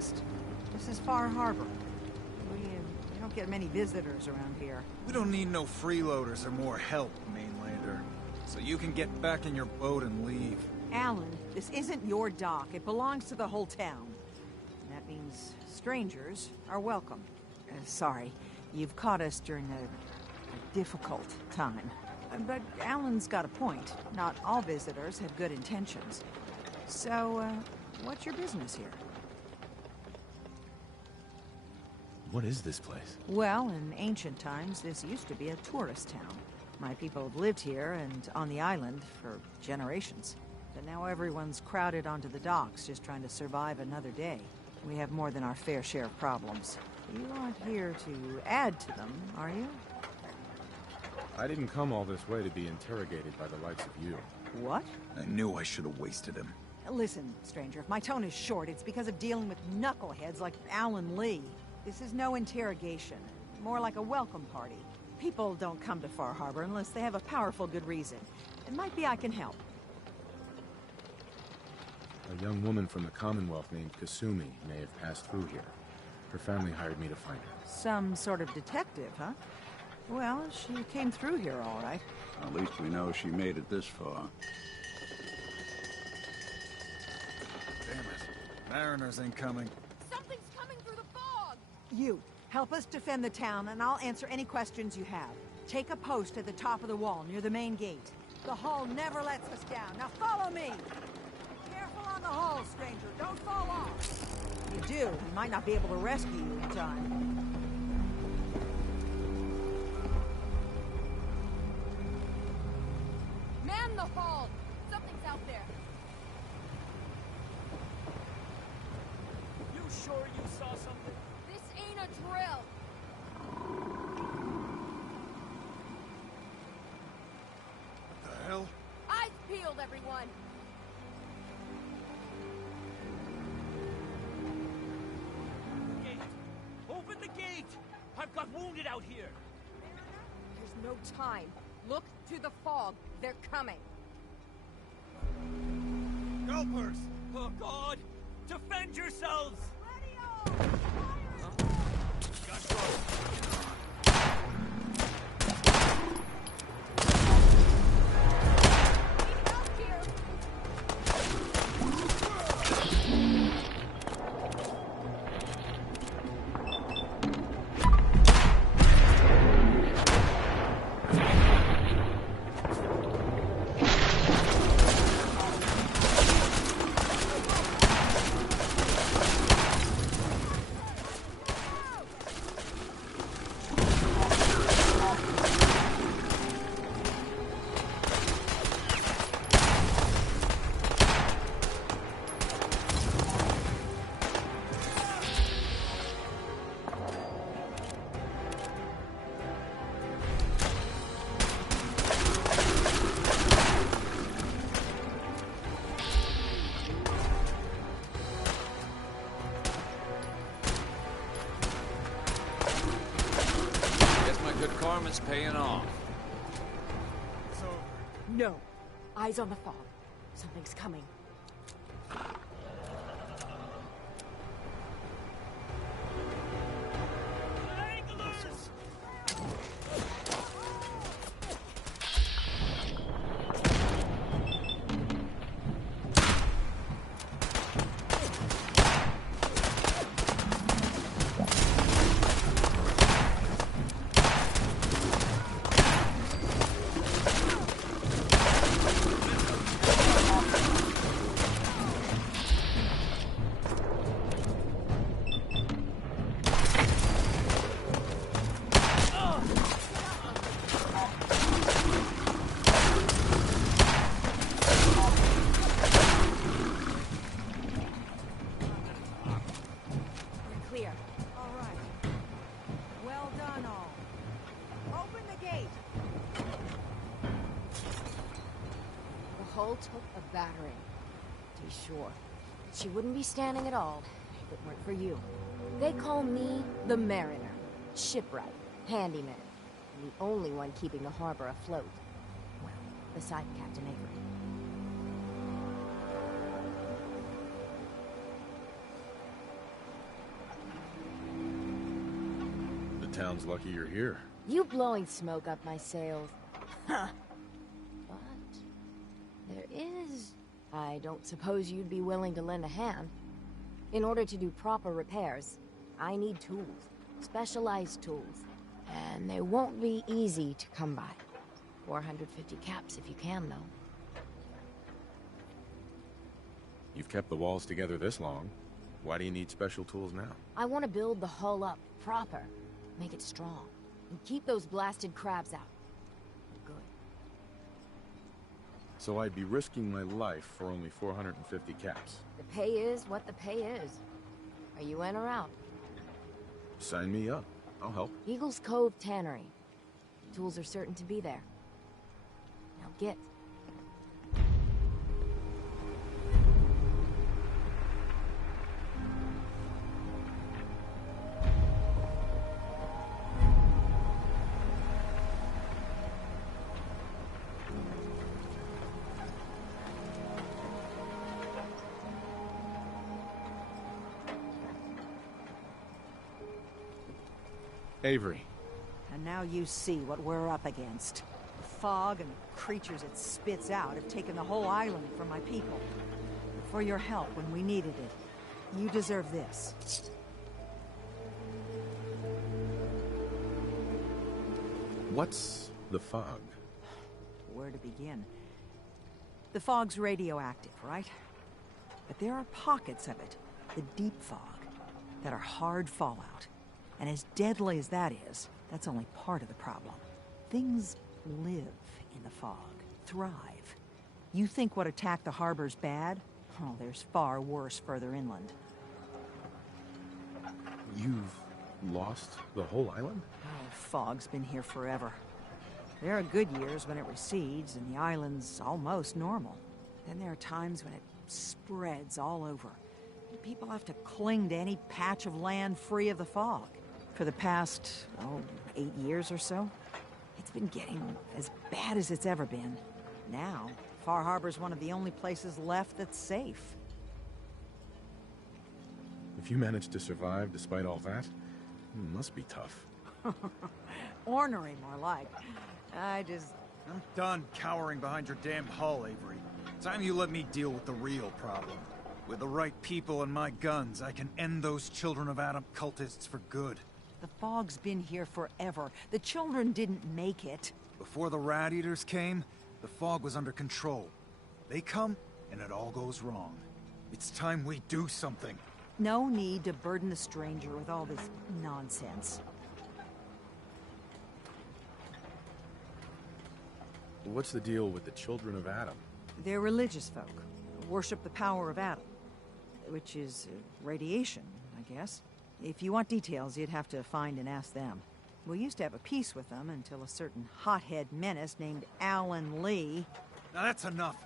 lost? This is Far Harbor. We don't get many visitors around here. We don't need no freeloaders or more help, mainlander. So you can get back in your boat and leave. Alan, this isn't your dock. It belongs to the whole town. And that means strangers are welcome. Sorry, you've caught us during a difficult time. But Alan's got a point. Not all visitors have good intentions. So, what's your business here? What is this place? Well, in ancient times, this used to be a tourist town. My people have lived here and on the island for generations. But now everyone's crowded onto the docks, just trying to survive another day. We have more than our fair share of problems. You aren't here to add to them, are you? I didn't come all this way to be interrogated by the likes of you. What? I knew I should have wasted him. Listen, stranger, if my tone is short, it's because of dealing with knuckleheads like Alan Lee. This is no interrogation. More like a welcome party. People don't come to Far Harbor unless they have a powerful good reason. It might be I can help. A young woman from the Commonwealth named Kasumi may have passed through here. Her family hired me to find her. Some sort of detective, huh? Well, she came through here all right. At least we know she made it this far. Damn it. Mariners ain't coming. Something's coming through the fog! You, help us defend the town, and I'll answer any questions you have. Take a post at the top of the wall, near the main gate. The hull never lets us down. Now follow me! Careful on the hull, stranger. Don't fall off. If you do, we might not be able to rescue you in time. Man the hull! Something's out there. You sure you saw something? This ain't a drill. The hell? Eyes peeled, everyone. Gate! Open the gate! I've got wounded out here! There's no time. Look to the fog. They're coming. Gulpers! Oh, God! Defend yourselves! Karma's paying off. It's over. No. Eyes on the fog. Something's coming. Took a battering. To be sure. She wouldn't be standing at all if it weren't for you. They call me the Mariner, shipwright, handyman, and the only one keeping the harbor afloat. Well, beside Captain Avery. town's lucky you're here. You blowing smoke up my sails. Huh. But there is... I don't suppose you'd be willing to lend a hand. In order to do proper repairs, I need tools. Specialized tools. And they won't be easy to come by. 450 caps if you can, though. You've kept the walls together this long. Why do you need special tools now? I want to build the hull up proper. Make it strong. And keep those blasted crabs out. Good. So I'd be risking my life for only 450 caps. The pay is what the pay is. Are you in or out? Sign me up. I'll help. Eagles Cove Tannery. Tools are certain to be there. Now get. Avery. And now you see what we're up against. The fog and the creatures it spits out have taken the whole island from my people. For your help when we needed it. You deserve this. What's the fog? Where to begin? The fog's radioactive, right? But there are pockets of it, the deep fog, that are hard fallout. And as deadly as that is, that's only part of the problem. Things live in the fog, thrive. You think what attacked the harbor's bad? Oh, there's far worse further inland. You've lost the whole island? Oh, fog's been here forever. There are good years when it recedes and the island's almost normal. Then there are times when it spreads all over. People have to cling to any patch of land free of the fog. For the past, 8 years or so, it's been getting as bad as it's ever been. Now, Far Harbor's one of the only places left that's safe. If you managed to survive despite all that, it must be tough. Ornery, more like. I'm done cowering behind your damn hull, Avery. Time you let me deal with the real problem. With the right people and my guns, I can end those Children of Adam cultists for good. The fog's been here forever. The children didn't make it. Before the Rat Eaters came, the fog was under control. They come, and it all goes wrong. It's time we do something. No need to burden the stranger with all this nonsense. What's the deal with the Children of Adam? They're religious folk. Worship the power of Adam. Which is radiation, I guess. If you want details, you'd have to find and ask them. We used to have a peace with them until a certain hothead menace named Alan Lee... Now that's enough.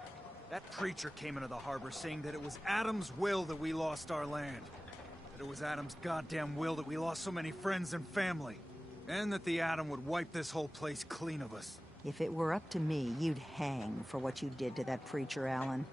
That preacher came into the harbor saying that it was Adam's will that we lost our land. That it was Adam's goddamn will that we lost so many friends and family. And that the Adam would wipe this whole place clean of us. If it were up to me, you'd hang for what you did to that preacher, Alan.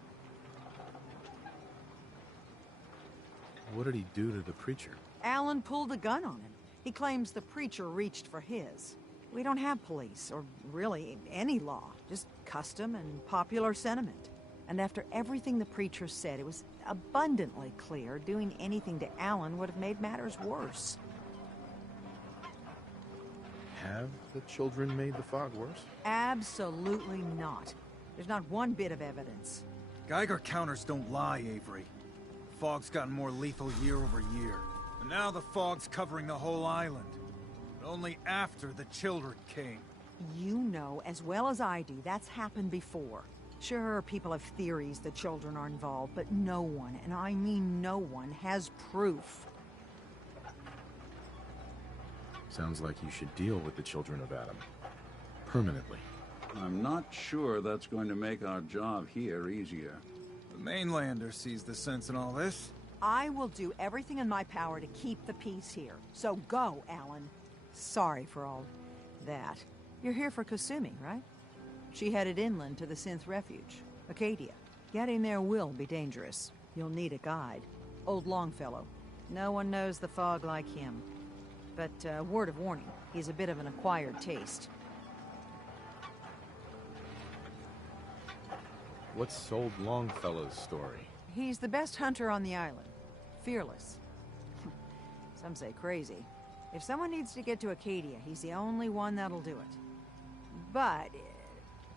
What did he do to the preacher? Alan pulled a gun on him. He claims the preacher reached for his. We don't have police, or really any law, just custom and popular sentiment. And after everything the preacher said, it was abundantly clear doing anything to Alan would have made matters worse. Have the children made the fog worse? Absolutely not. There's not one bit of evidence. Geiger counters don't lie, Avery. Fog's gotten more lethal year over year. And now the fog's covering the whole island. But only after the children came. You know as well as I do that's happened before. Sure, people have theories the children are involved, but no one, and I mean no one, has proof. Sounds like you should deal with the Children of Adam. Permanently. I'm not sure that's going to make our job here easier. The mainlander sees the sense in all this. I will do everything in my power to keep the peace here. So go, Alan. Sorry for all that. You're here for Kasumi, right? She headed inland to the Synth Refuge, Acadia. Getting there will be dangerous. You'll need a guide. Old Longfellow. No one knows the fog like him. But word of warning, he's a bit of an acquired taste. What's Sold Longfellow's story? He's the best hunter on the island. Fearless. Some say crazy. If someone needs to get to Acadia, he's the only one that'll do it. But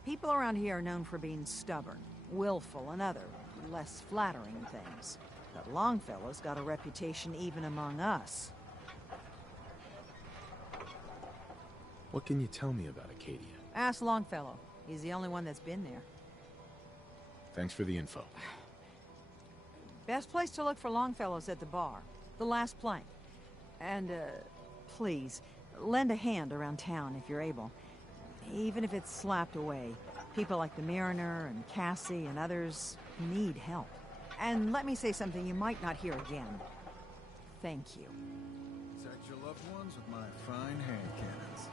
people around here are known for being stubborn, willful, and other, less flattering things. But Longfellow's got a reputation even among us. What can you tell me about Acadia? Ask Longfellow. He's the only one that's been there. Thanks for the info. Best place to look for Longfellow's at the bar. The last plank. And, please, lend a hand around town if you're able. Even if it's slapped away. People like the Mariner and Cassie and others need help. And let me say something you might not hear again. Thank you. Protect your loved ones with my fine hand cannons.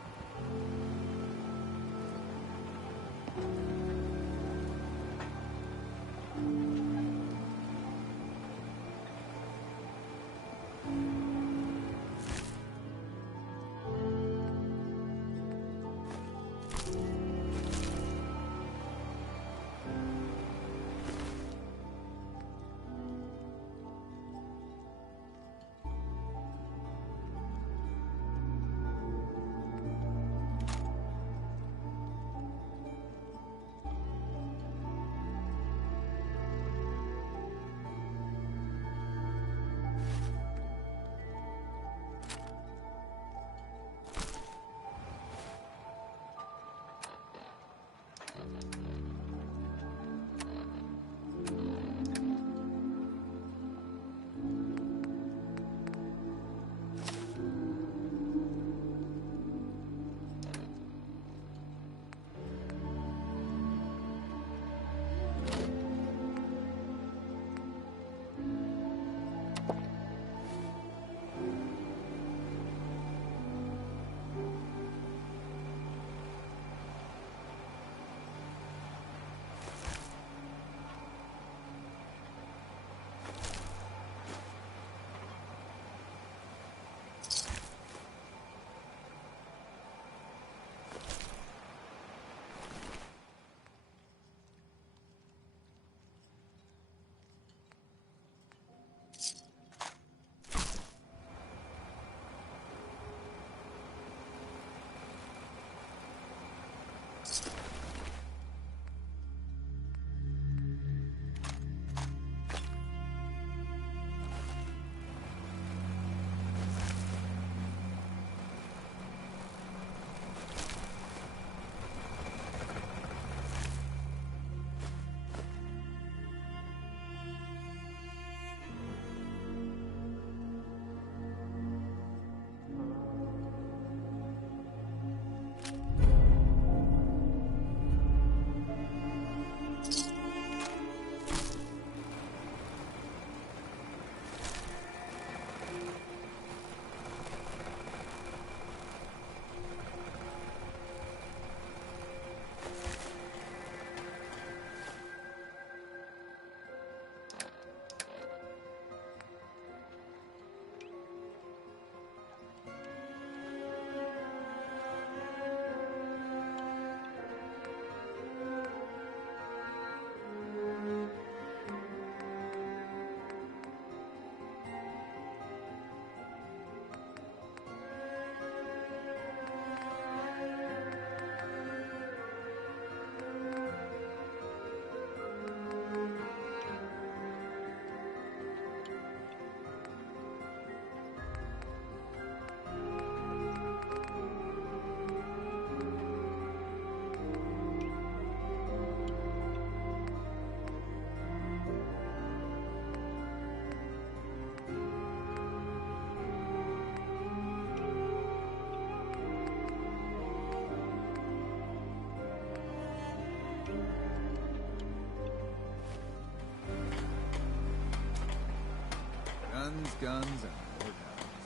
Guns, and more guns.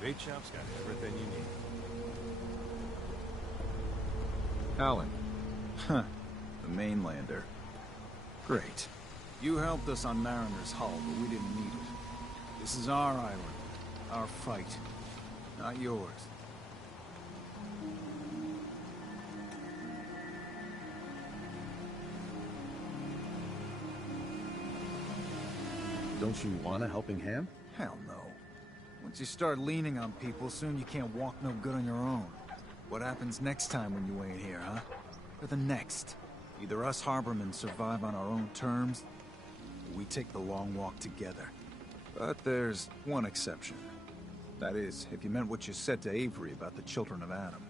Bait shop's got everything you need. Alan. Huh. The mainlander. Great. You helped us on Mariner's hull, but we didn't need it. This is our island. Our fight, not yours. Don't you want a helping hand? Hell no. Once you start leaning on people, soon you can't walk no good on your own. What happens next time when you ain't here, huh? Or the next? Either us harbormen survive on our own terms, or we take the long walk together. But there's one exception. That is, if you meant what you said to Avery about the children of Adam.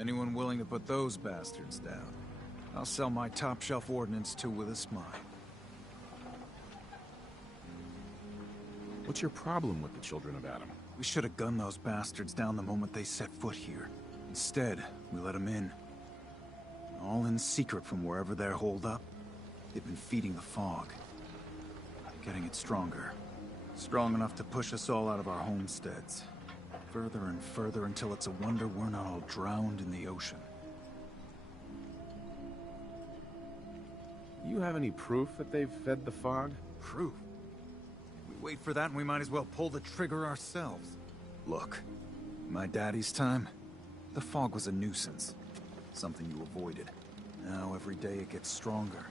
Anyone willing to put those bastards down, I'll sell my top-shelf ordnance to with a smile. What's your problem with the children of Adam? We should have gunned those bastards down the moment they set foot here. Instead, we let them in. All in secret from wherever they're holed up. They've been feeding the fog. Getting it stronger. Strong enough to push us all out of our homesteads. Further and further until it's a wonder we're not all drowned in the ocean. You have any proof that they've fed the fog? Proof? Wait for that and we might as well pull the trigger ourselves. Look, in my daddy's time, the fog was a nuisance. Something you avoided. Now every day it gets stronger.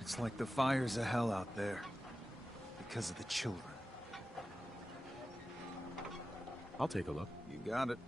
It's like the fires of hell out there. Because of the children. I'll take a look. You got it.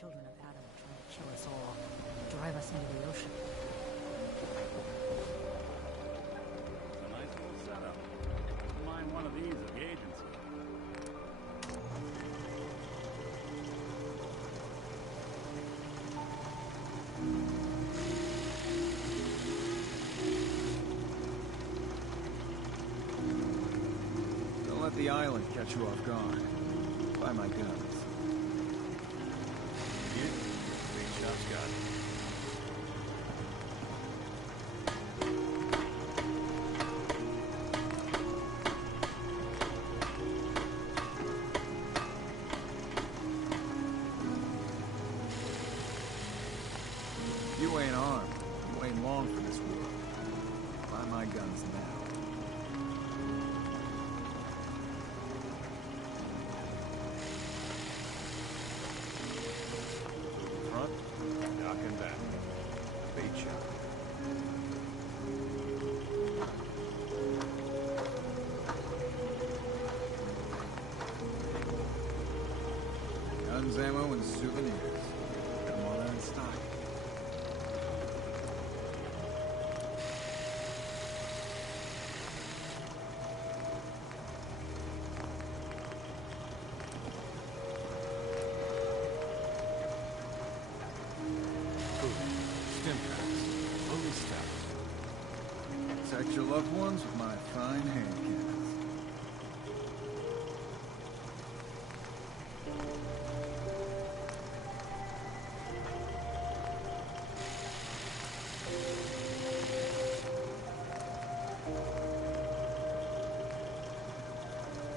Children of Adam are trying to kill us all, drive us into the ocean. It's a nice little setup. Wouldn't mind one of these at the agency. Don't let the island catch you off guard. Buy my guns. Big shot's got it. You ain't armed. You ain't long for this war. Buy my guns now. Dock and back. Bait shot. Guns, ammo, and souvenirs. Come on in stock. Protect your loved ones with my fine hand cannons.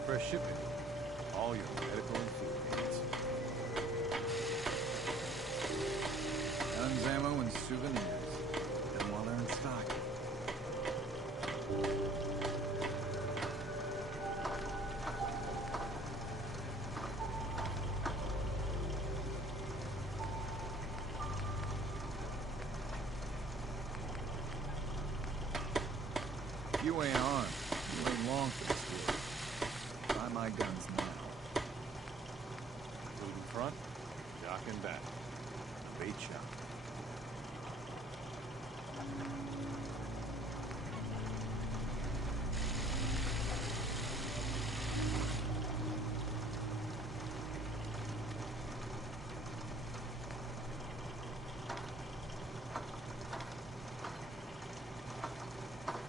Fresh shipping. All your medical and food needs. Guns, ammo, and souvenirs. And while they're in stock. You ain't armed. You ain't long for this deal. Buy my guns now. Food in front, jock in back. Bait shop.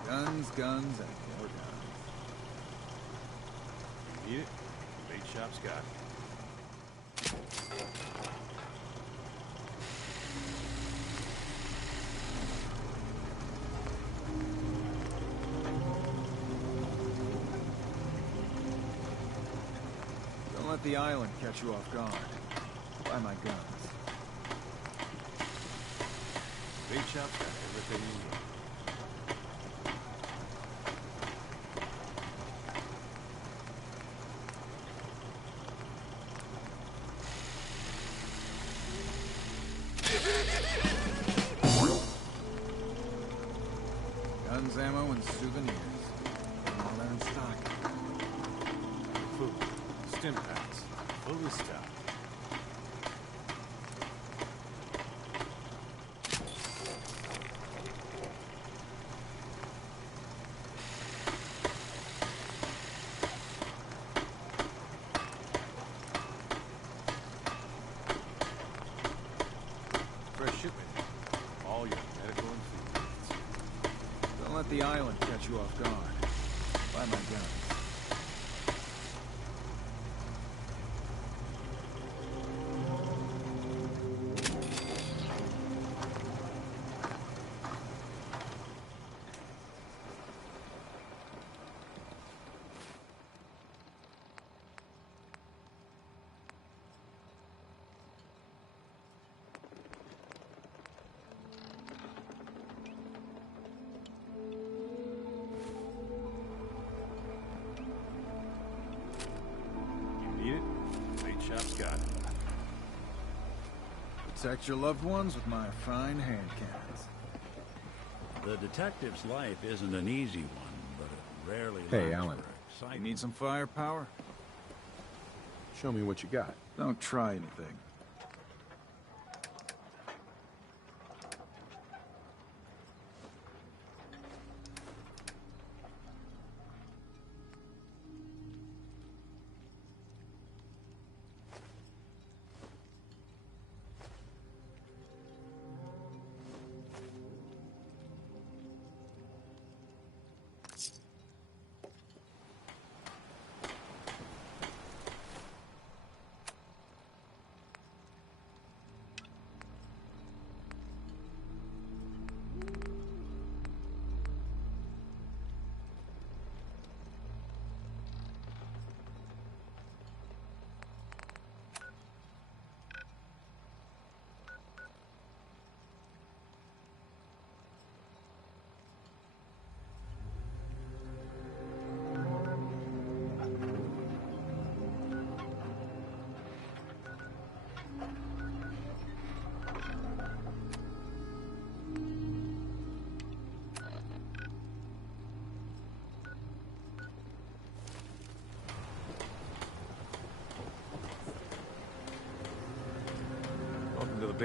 Guns, guns, and more guns. You need it? Bait shop's got it. Don't let the island catch you off guard. Buy my guns. Bait shop's got everything you need. Guns, ammo, and souvenirs. All they're in stock. Food, stim packs, fully stocked. Fresh shipping. All your medical and food needs. Don't let the island catch you off guard. Buy my guns. You need it? Bait shop's got it. Protect your loved ones with my fine hand cannons. The detective's life isn't an easy one, but it rarely Hey, lacks Alan. for You excitement. need some firepower? Show me what you got. Don't try anything.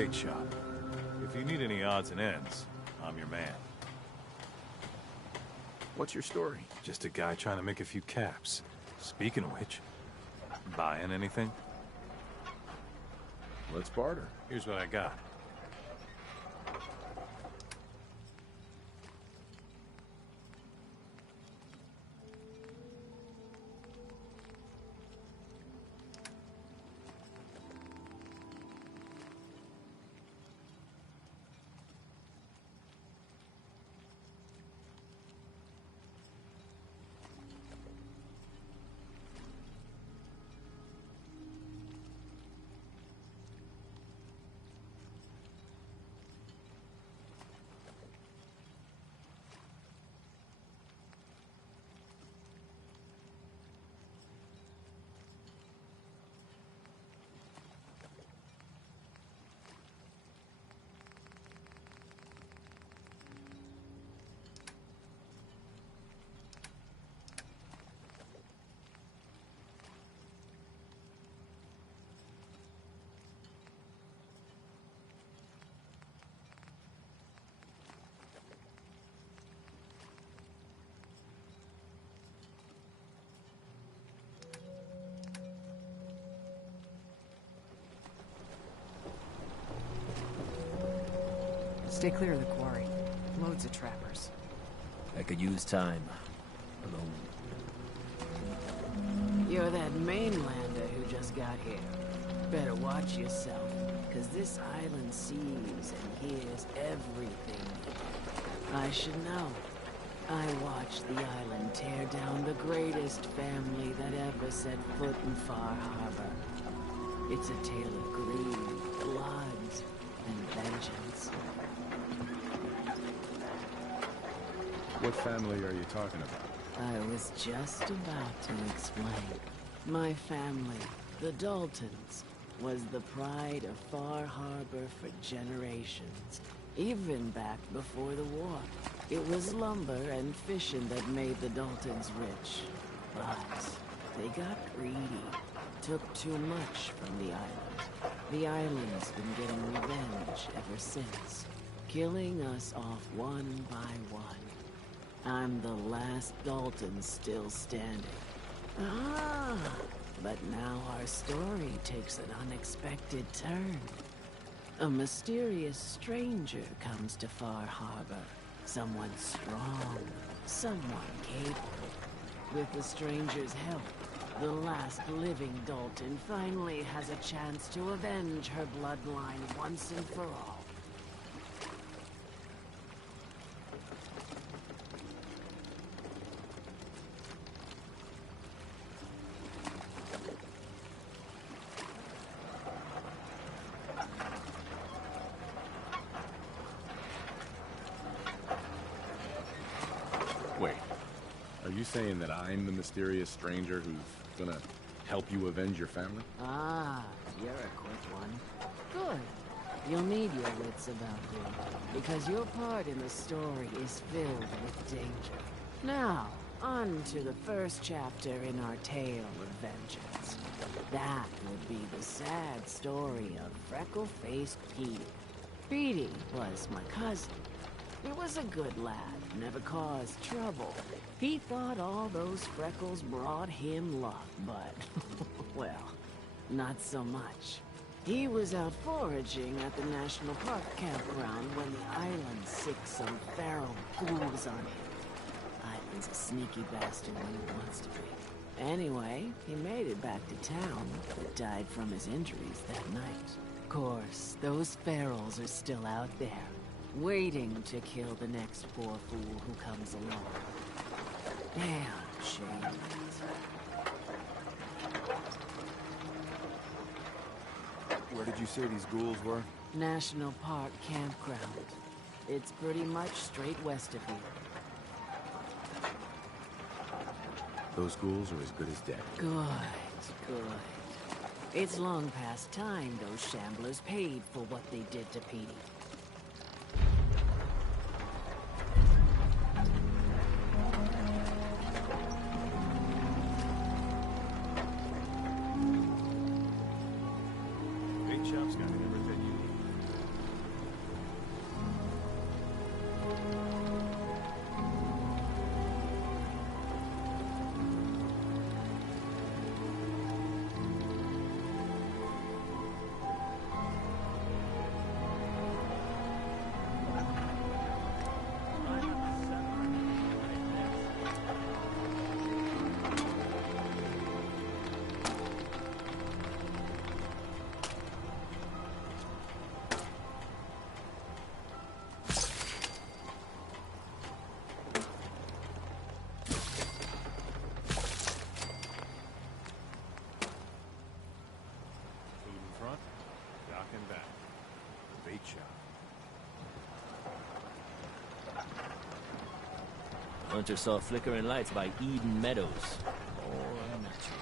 bait shop. If you need any odds and ends, I'm your man. What's your story? Just a guy trying to make a few caps. Speaking of which, buying anything? Let's barter. Here's what I got. Stay clear of the quarry. Loads of trappers. I could use time. Alone. You're that mainlander who just got here. Better watch yourself, because this island sees and hears everything. I should know. I watched the island tear down the greatest family that ever set foot in Far Harbor. It's a tale of greed, blood, and vengeance. What family are you talking about? I was just about to explain. My family, the Daltons, was the pride of Far Harbor for generations, even back before the war. It was lumber and fishing that made the Daltons rich. But they got greedy, took too much from the island. The island's been getting revenge ever since, killing us off one by one. I'm the last Dalton still standing. Ah, but now our story takes an unexpected turn. A mysterious stranger comes to Far Harbor. Someone strong, someone capable. With the stranger's help, the last living Dalton finally has a chance to avenge her bloodline once and for all. Wait, are you saying that I'm the mysterious stranger who's gonna help you avenge your family? Ah, you're a quick one. Good. You'll need your wits about you, because your part in the story is filled with danger. Now, on to the first chapter in our tale of vengeance. That would be the sad story of freckle-faced Petey. Petey was my cousin. He was a good lad, never caused trouble. He thought all those freckles brought him luck, but, well, not so much. He was out foraging at the National Park campground when the island sicked some feral fools on him. Island's a sneaky bastard when he wants to be. Anyway, he made it back to town, but died from his injuries that night. Of course, those ferals are still out there, waiting to kill the next poor fool who comes along. Damn shame. Where did you say these ghouls were? National Park campground. It's pretty much straight west of here. Those ghouls are as good as dead. Good, good. It's long past time those shamblers paid for what they did to Petey. Big shop's got everything you need. Hunter saw flickering lights by Eden Meadows. Or natural.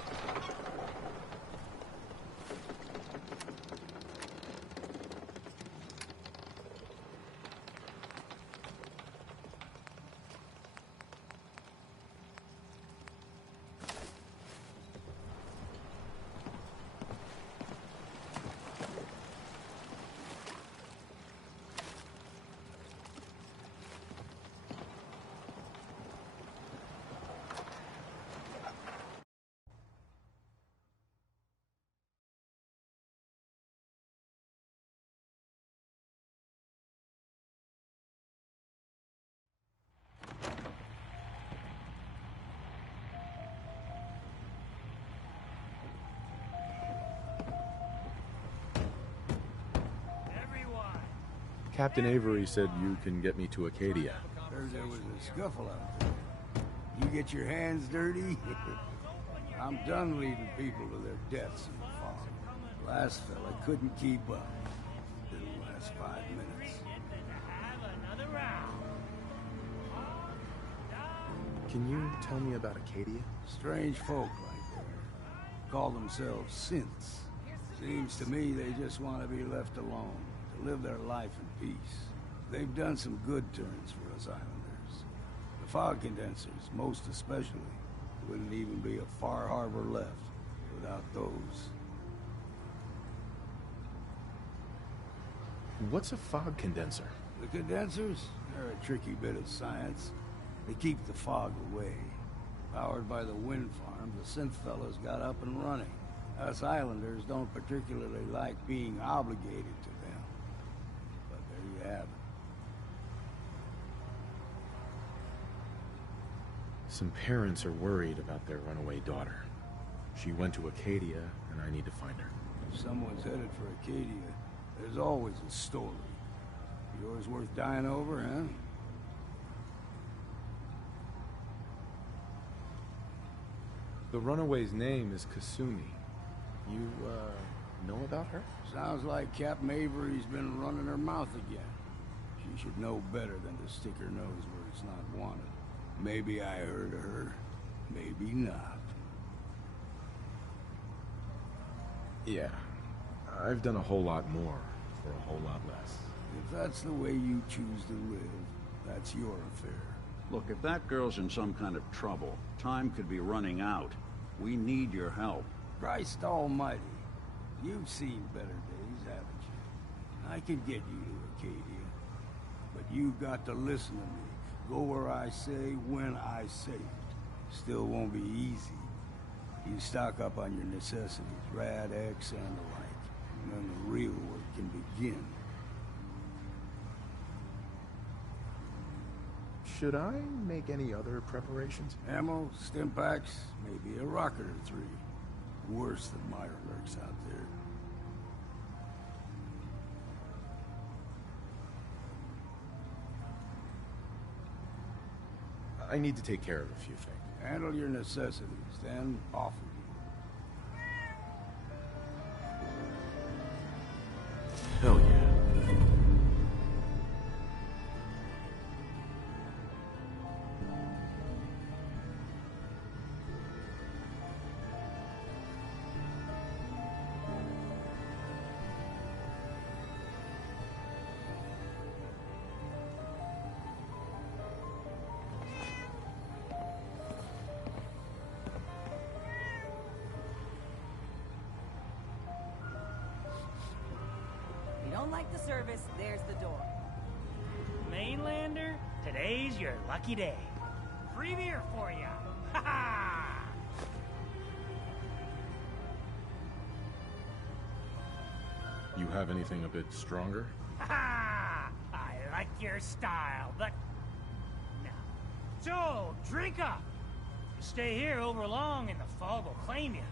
Captain Avery said you can get me to Acadia. Heard there was a scuffle out there. You get your hands dirty? I'm done leading people to their deaths in the fog. Last fella couldn't keep up. Didn't last 5 minutes. Can you tell me about Acadia? Strange folk like that. Call themselves synths. Seems to me they just want to be left alone. Live their life in peace. They've done some good turns for us islanders. The fog condensers, most especially, wouldn't even be a far harbor left without those. What's a fog condenser? The condensers? They're a tricky bit of science. They keep the fog away. Powered by the wind farm, the synth fellas got up and running. Us islanders don't particularly like being obligated to them. Some parents are worried about their runaway daughter. She went to Acadia, and I need to find her. If someone's headed for Acadia, there's always a story. Yours worth dying over, huh? The runaway's name is Kasumi. You, know about her? Sounds like Captain Avery's been running her mouth again. She should know better than to stick her nose where it's not wanted. Maybe I heard her, maybe not. Yeah, I've done a whole lot more for a whole lot less. If that's the way you choose to live, that's your affair. Look, if that girl's in some kind of trouble, time could be running out. We need your help. Christ almighty. You've seen better days, haven't you? I could get you to Acadia. But you've got to listen to me. Go where I say, when I say it. Still won't be easy. You stock up on your necessities, Rad X and the like. And then the real work can begin. Should I make any other preparations? Ammo, stim packs, maybe a rocket or 3. Worse than Myra lurks out there. I need to take care of a few things. Handle your necessities, then off with you. Hell yeah. Don't like the service, there's the door. Mainlander, today's your lucky day. Free beer for ya. Ha ha! You have anything a bit stronger? Ha ha! I like your style, but no. So, drink up. You stay here over long and the fog will claim you.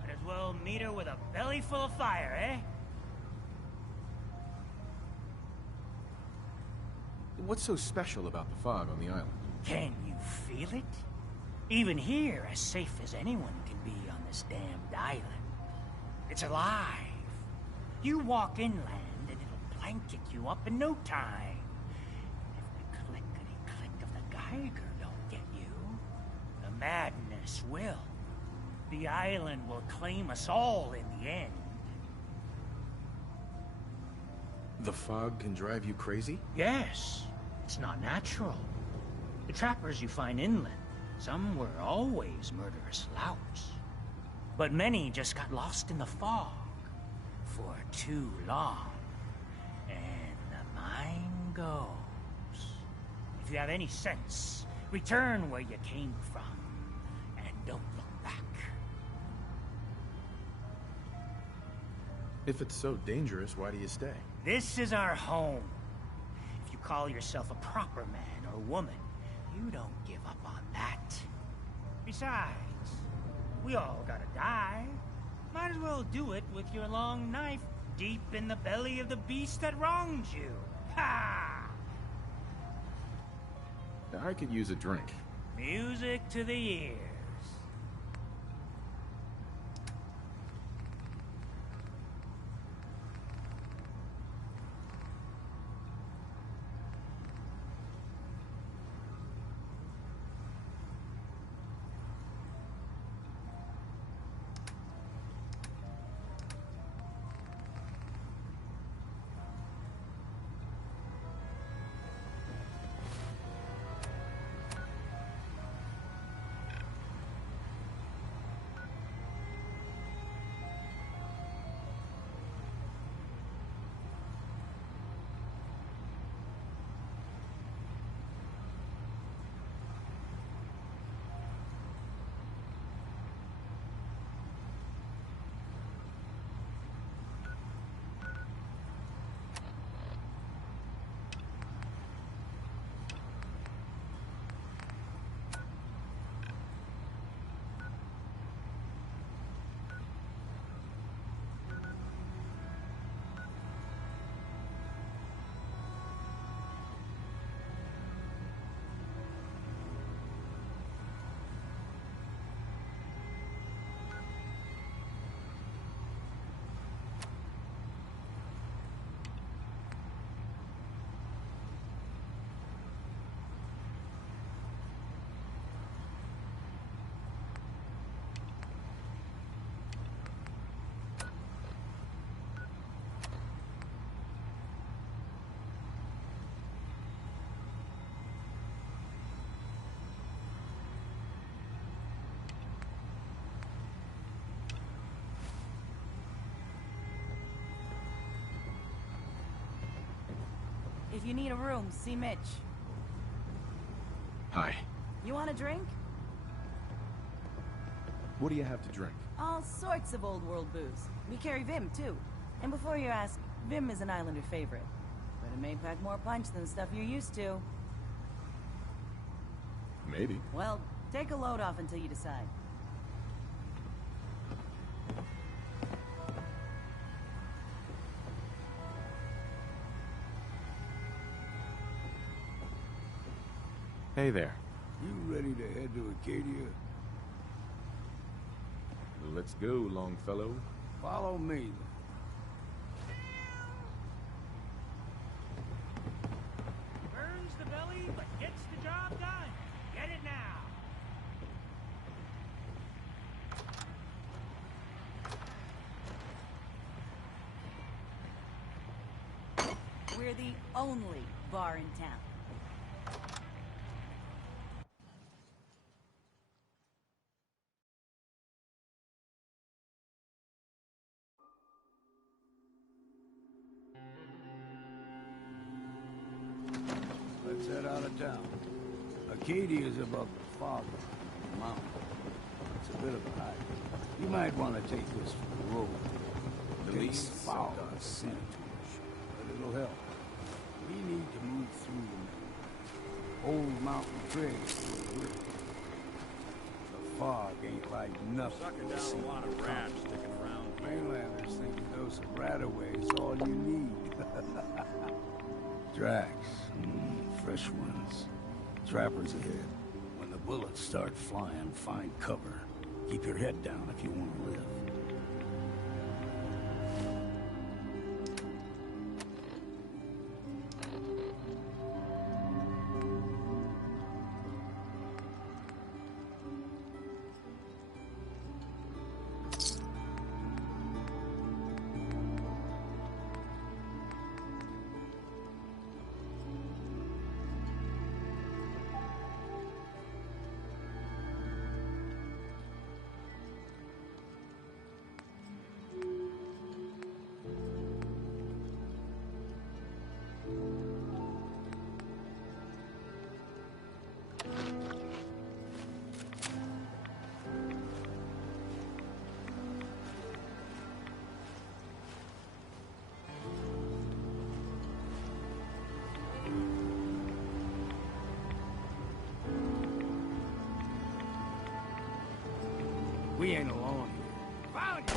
Might as well meet her with a belly full of fire, eh? What's so special about the fog on the island? Can you feel it? Even here, as safe as anyone can be on this damned island. It's alive. You walk inland and it'll blanket you up in no time. And if the clickety-click of the Geiger don't madness will. The island will claim us all in the end. The fog can drive you crazy? Yes, it's not natural. The trappers you find inland, some were always murderous louts. But many just got lost in the fog for too long. And the mind goes. If you have any sense, return where you came from, and don't look back. If it's so dangerous, why do you stay? This is our home. If you call yourself a proper man or woman, you don't give up on that. Besides, we all gotta die. Might as well do it with your long knife deep in the belly of the beast that wronged you. Ha! I could use a drink. Music to the ears. If you need a room, see Mitch. Hi. You want a drink? What do you have to drink? All sorts of old world booze. We carry Vim, too. And before you ask, Vim is an Islander favorite. But it may pack more punch than the stuff you're used to. Maybe. Well, take a load off until you decide. Hey there. You ready to head to Acadia? Let's go, Longfellow. Follow me, then. Burns the belly, but gets the job done. Get it now. We're the only bar in town. Let's head out of town. Acadia is above the fog mountain. It's a bit of a hike. You might want to take this for the road. The least foul and scent, but it'll help. We need to move through the old mountain trail. The fog ain't like nothing. Sucking down a lot of rats sticking around here. Mainlanders think a dose of rat-away is all you need. Drax. Fresh ones. Trappers ahead. When the bullets start flying, find cover. Keep your head down if you want to live. We ain't alone here. Found you!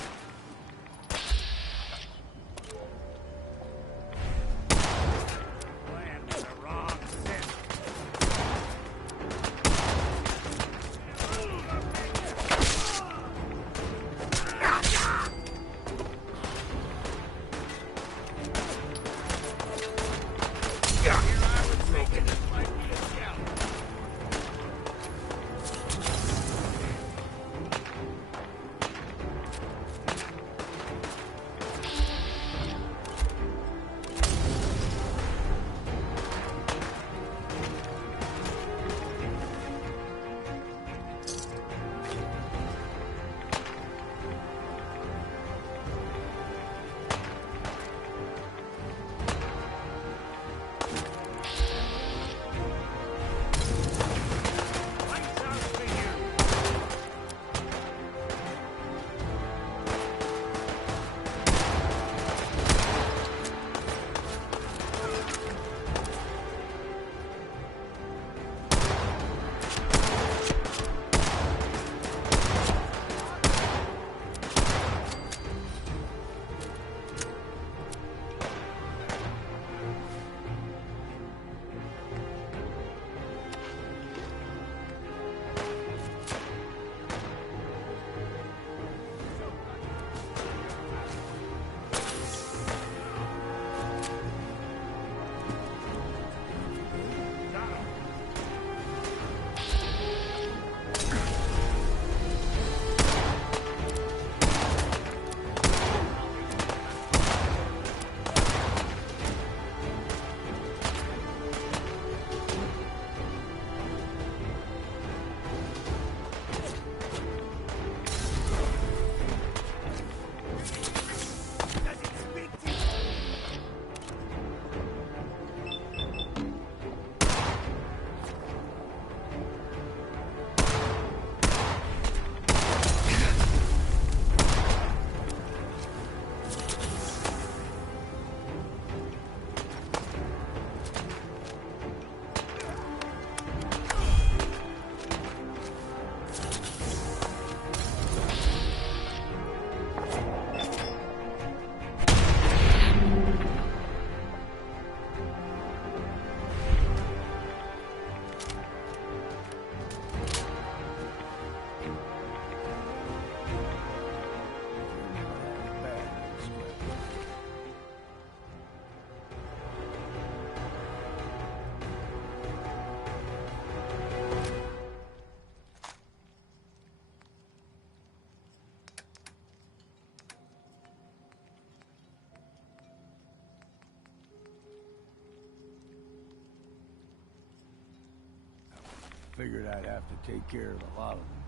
Figured I'd have to take care of a lot of them.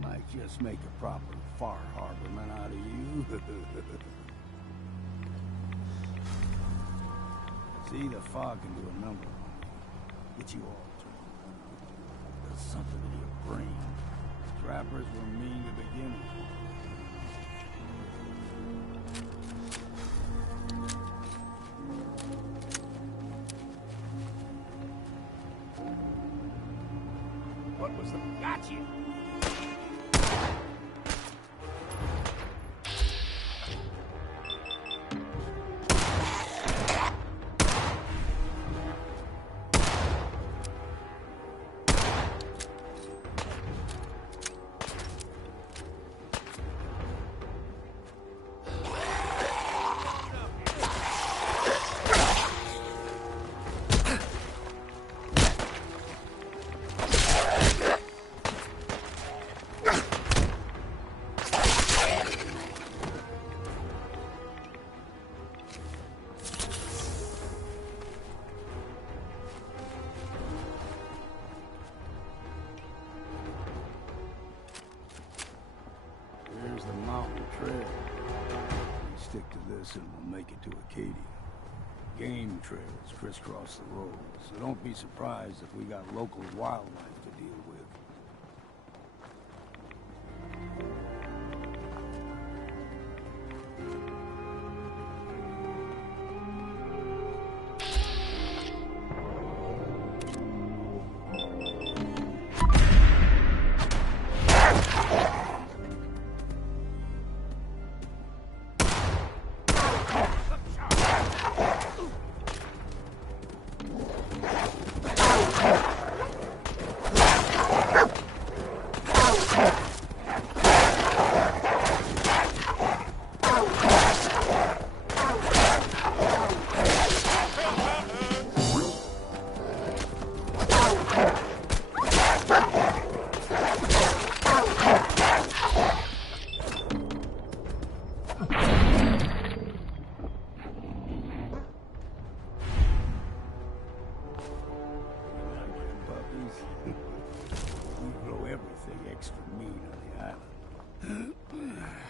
Might just make a proper far harborman out of you. See, the fog can do a number on you. Get you altered. There's something in your brain. Trappers were mean to begin with. What was the... Got you! And we'll make it to Acadia. Game trails crisscross the road, so don't be surprised if we got local wildlife to deal with. everything extra mean on the island.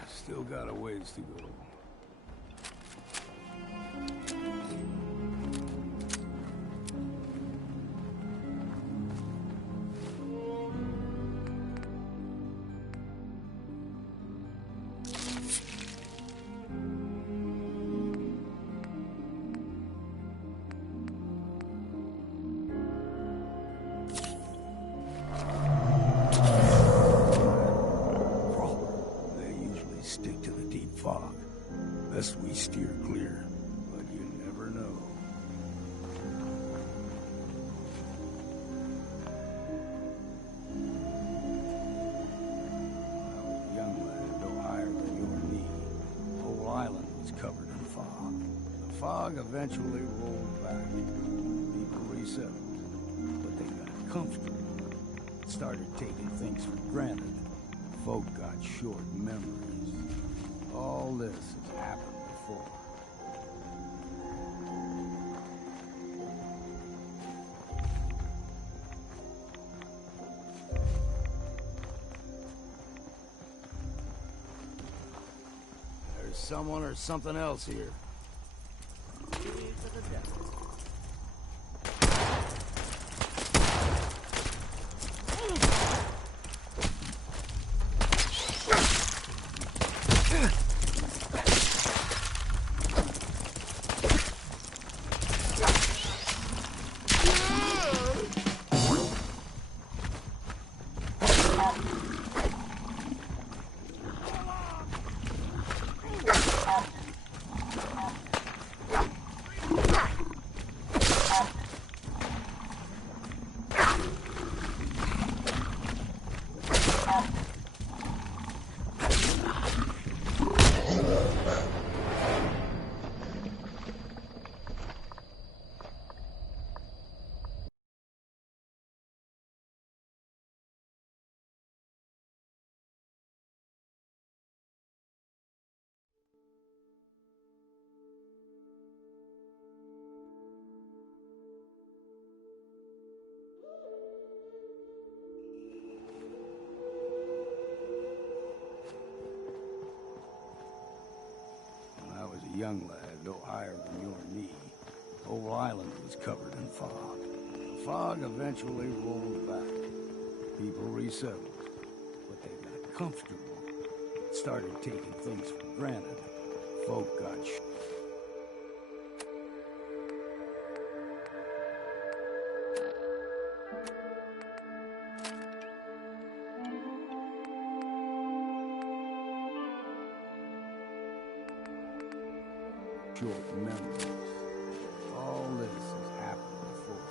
Still got a ways to go. Best we steer clear, but you never know. I was a young lad, no higher than your knee. The whole island was covered in fog. The fog eventually rolled back. People resettled, but they got comfortable. Started taking things for granted. Folk got short memories. All this has happened before. There's someone or something else here. Young lad, no higher than your knee. The whole island was covered in fog. The fog eventually rolled back. People resettled, but they got comfortable. Started taking things for granted. Folk got short memories. All this has happened before.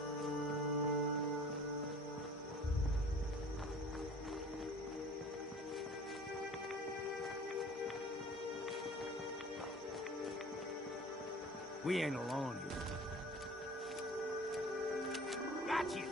We ain't alone here. Got you!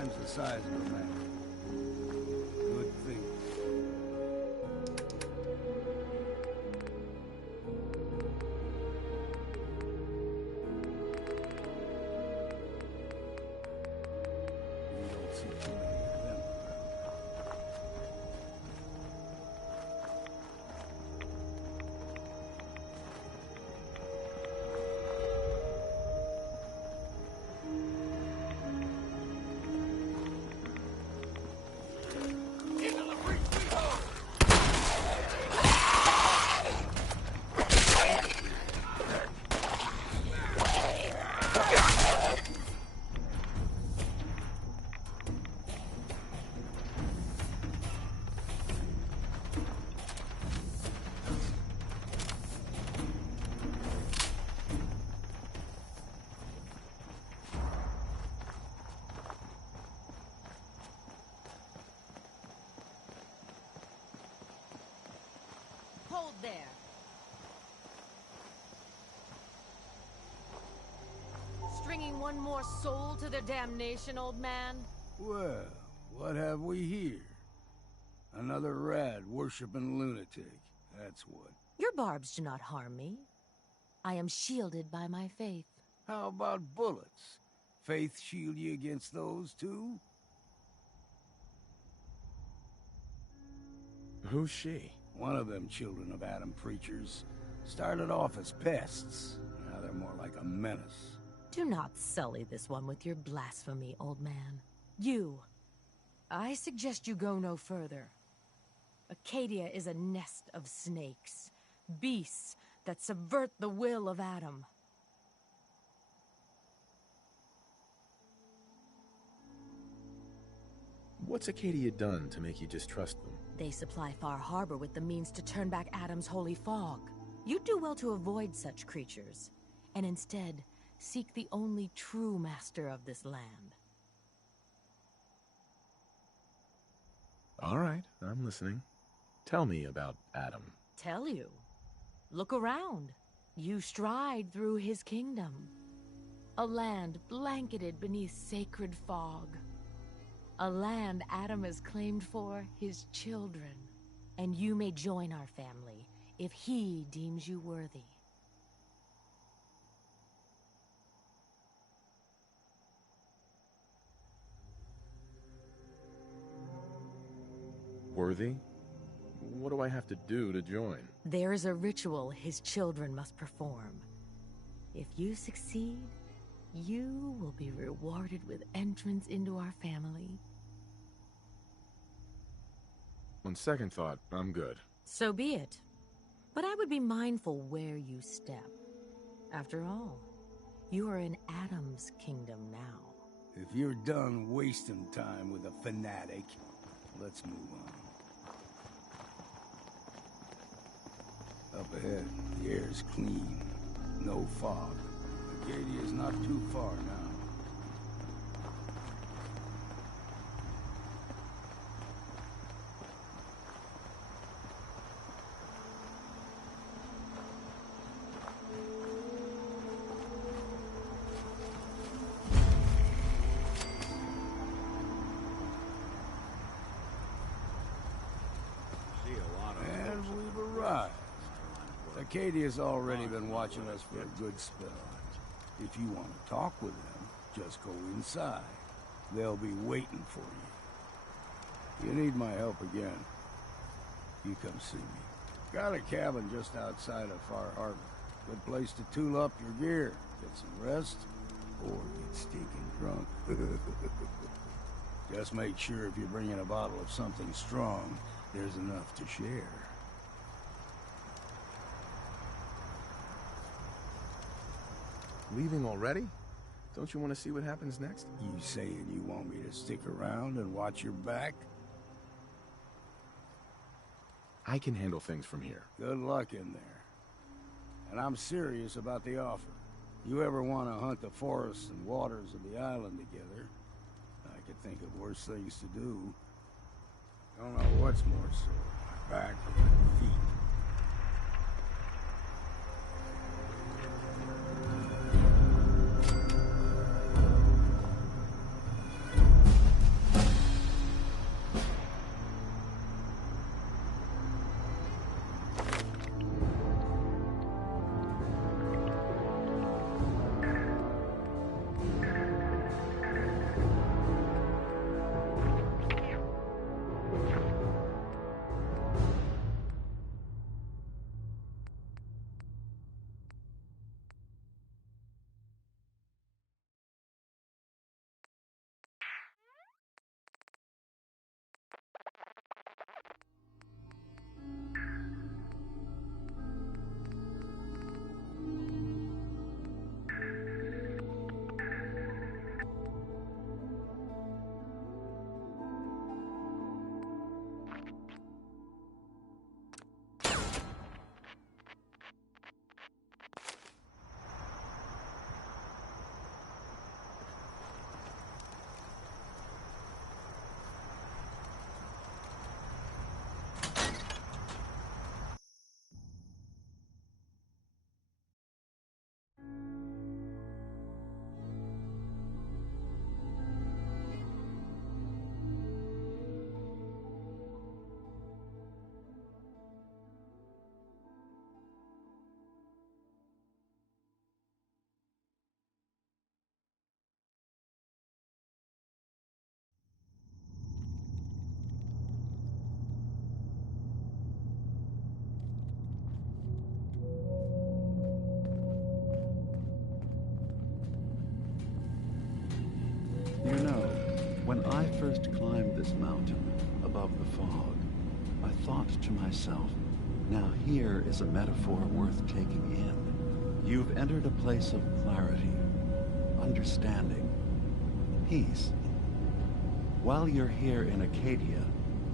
times the size of a man. Good thing. You don't see too many of them around. Hold there. Stringing one more soul to their damnation, old man? Well, what have we here? Another rad-worshipping lunatic, that's what. Your barbs do not harm me. I am shielded by my faith. How about bullets? Faith shield you against those, too? Who's she? One of them children of Adam preachers. Started off as pests. Now they're more like a menace. Do not sully this one with your blasphemy, old man. You. I suggest you go no further. Acadia is a nest of snakes. Beasts that subvert the will of Adam. What's Acadia done to make you distrust them? They supply Far Harbor with the means to turn back Adam's holy fog. You'd do well to avoid such creatures, and instead seek the only true master of this land. All right, I'm listening. Tell me about Adam. Tell you. Look around. You stride through his kingdom. A land blanketed beneath sacred fog. A land Adam has claimed for his children. And you may join our family if he deems you worthy. Worthy? What do I have to do to join? There is a ritual his children must perform. If you succeed, you will be rewarded with entrance into our family. On second thought, I'm good. So be it. But I would be mindful where you step. After all, you are in Adam's kingdom now. If you're done wasting time with a fanatic, let's move on. Up ahead, the air's clean. No fog. Acadia's not too far now. And we've arrived. Acadia's already been watching us for a good spell. If you want to talk with them, just go inside. They'll be waiting for you. You need my help again, you come see me. Got a cabin just outside of Far Harbor. Good place to tool up your gear, get some rest, or get stinking drunk. Just make sure if you're bringing a bottle of something strong, there's enough to share. Leaving already? Don't you want to see what happens next? You saying you want me to stick around and watch your back? I can handle things from here. Good luck in there. And I'm serious about the offer. You ever want to hunt the forests and waters of the island together, I could think of worse things to do. Don't know what's more sore, my back or my feet. first climbed this mountain above the fog, I thought to myself, now here is a metaphor worth taking in. You've entered a place of clarity, understanding, peace. While you're here in Acadia,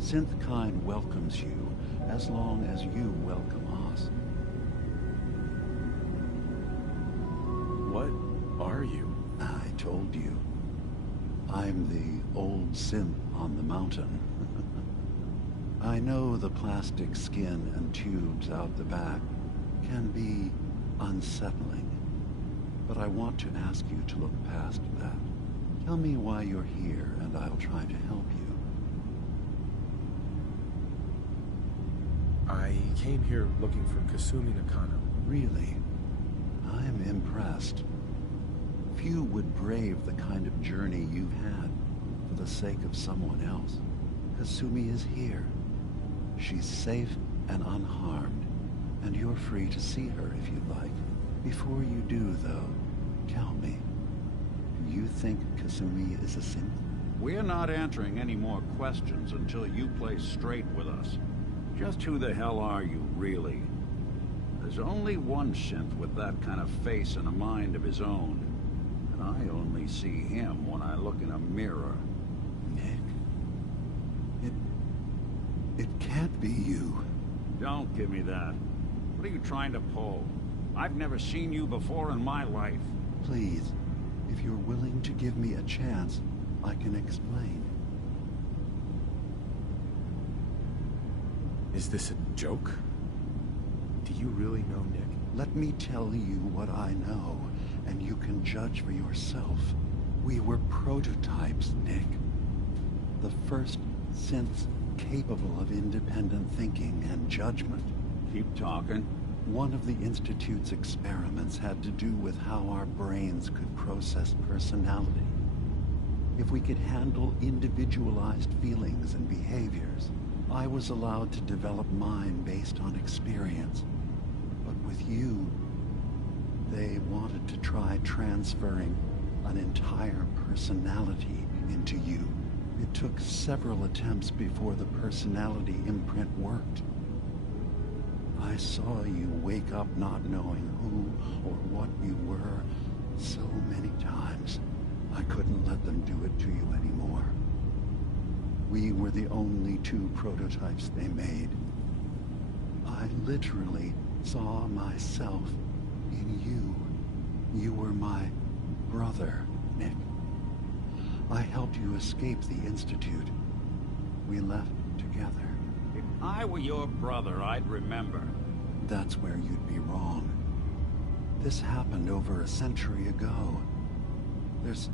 Synthkind welcomes you as long as you welcome us. What are you? I told you. I'm the old synth on the mountain. I know the plastic skin and tubes out the back can be unsettling, but I want to ask you to look past that. Tell me why you're here, and I'll try to help you. I came here looking for Kasumi Nakano. Really? I'm impressed. Few would brave the kind of journey you've had for the sake of someone else. Kasumi is here. She's safe and unharmed, and you're free to see her if you'd like. Before you do, though, tell me, do you think Kasumi is a synth? We're not answering any more questions until you play straight with us. Just who the hell are you, really? There's only one synth with that kind of face and a mind of his own. And I only see him when I look in a mirror. Nick? It can't be you. Don't give me that. What are you trying to pull? I've never seen you before in my life. Please, if you're willing to give me a chance, I can explain. Is this a joke? Do you really know Nick? Let me tell you what I know, and you can judge for yourself. We were prototypes, Nick. The first synths capable of independent thinking and judgment. Keep talking. One of the Institute's experiments had to do with how our brains could process personality. If we could handle individualized feelings and behaviors, I was allowed to develop mine based on experience. But with you, they wanted to try transferring an entire personality into you. It took several attempts before the personality imprint worked. I saw you wake up not knowing who or what you were so many times. I couldn't let them do it to you anymore. We were the only two prototypes they made. I literally saw myself in you. You were my brother, Nick. I helped you escape the Institute. We left together. If I were your brother, I'd remember. That's where you'd be wrong. This happened over a century ago. There's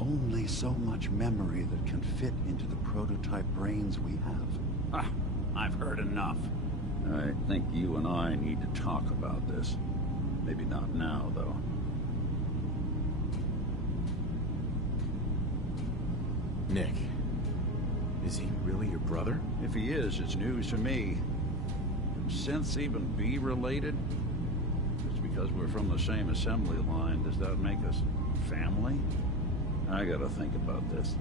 only so much memory that can fit into the prototype brains we have. I've heard enough. I think you and I need to talk about this. Maybe not now, though. Nick, is he really your brother? If he is, it's news to me. Can synths even be related? Just because we're from the same assembly line, does that make us family? I gotta think about this.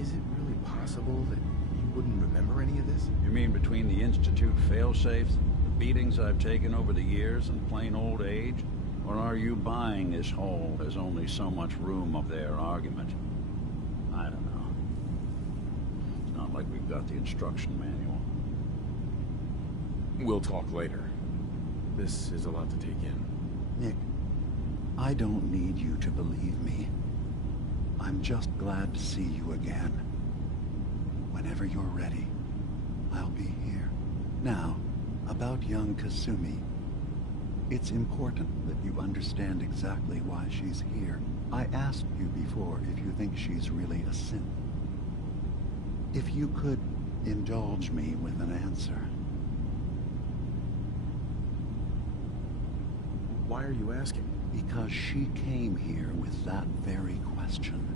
Is it really possible that you wouldn't remember any of this? You mean between the Institute failsafes, the beatings I've taken over the years, and plain old age? Or are you buying this whole there's only so much room of their argument? I don't know. It's not like we've got the instruction manual. We'll talk later. This is a lot to take in. Nick, I don't need you to believe me. I'm just glad to see you again. Whenever you're ready, I'll be here. Now, about young Kasumi. It's important that you understand exactly why she's here. I asked you before if you think she's really a synth. If you could indulge me with an answer. Why are you asking? Because she came here with that very question.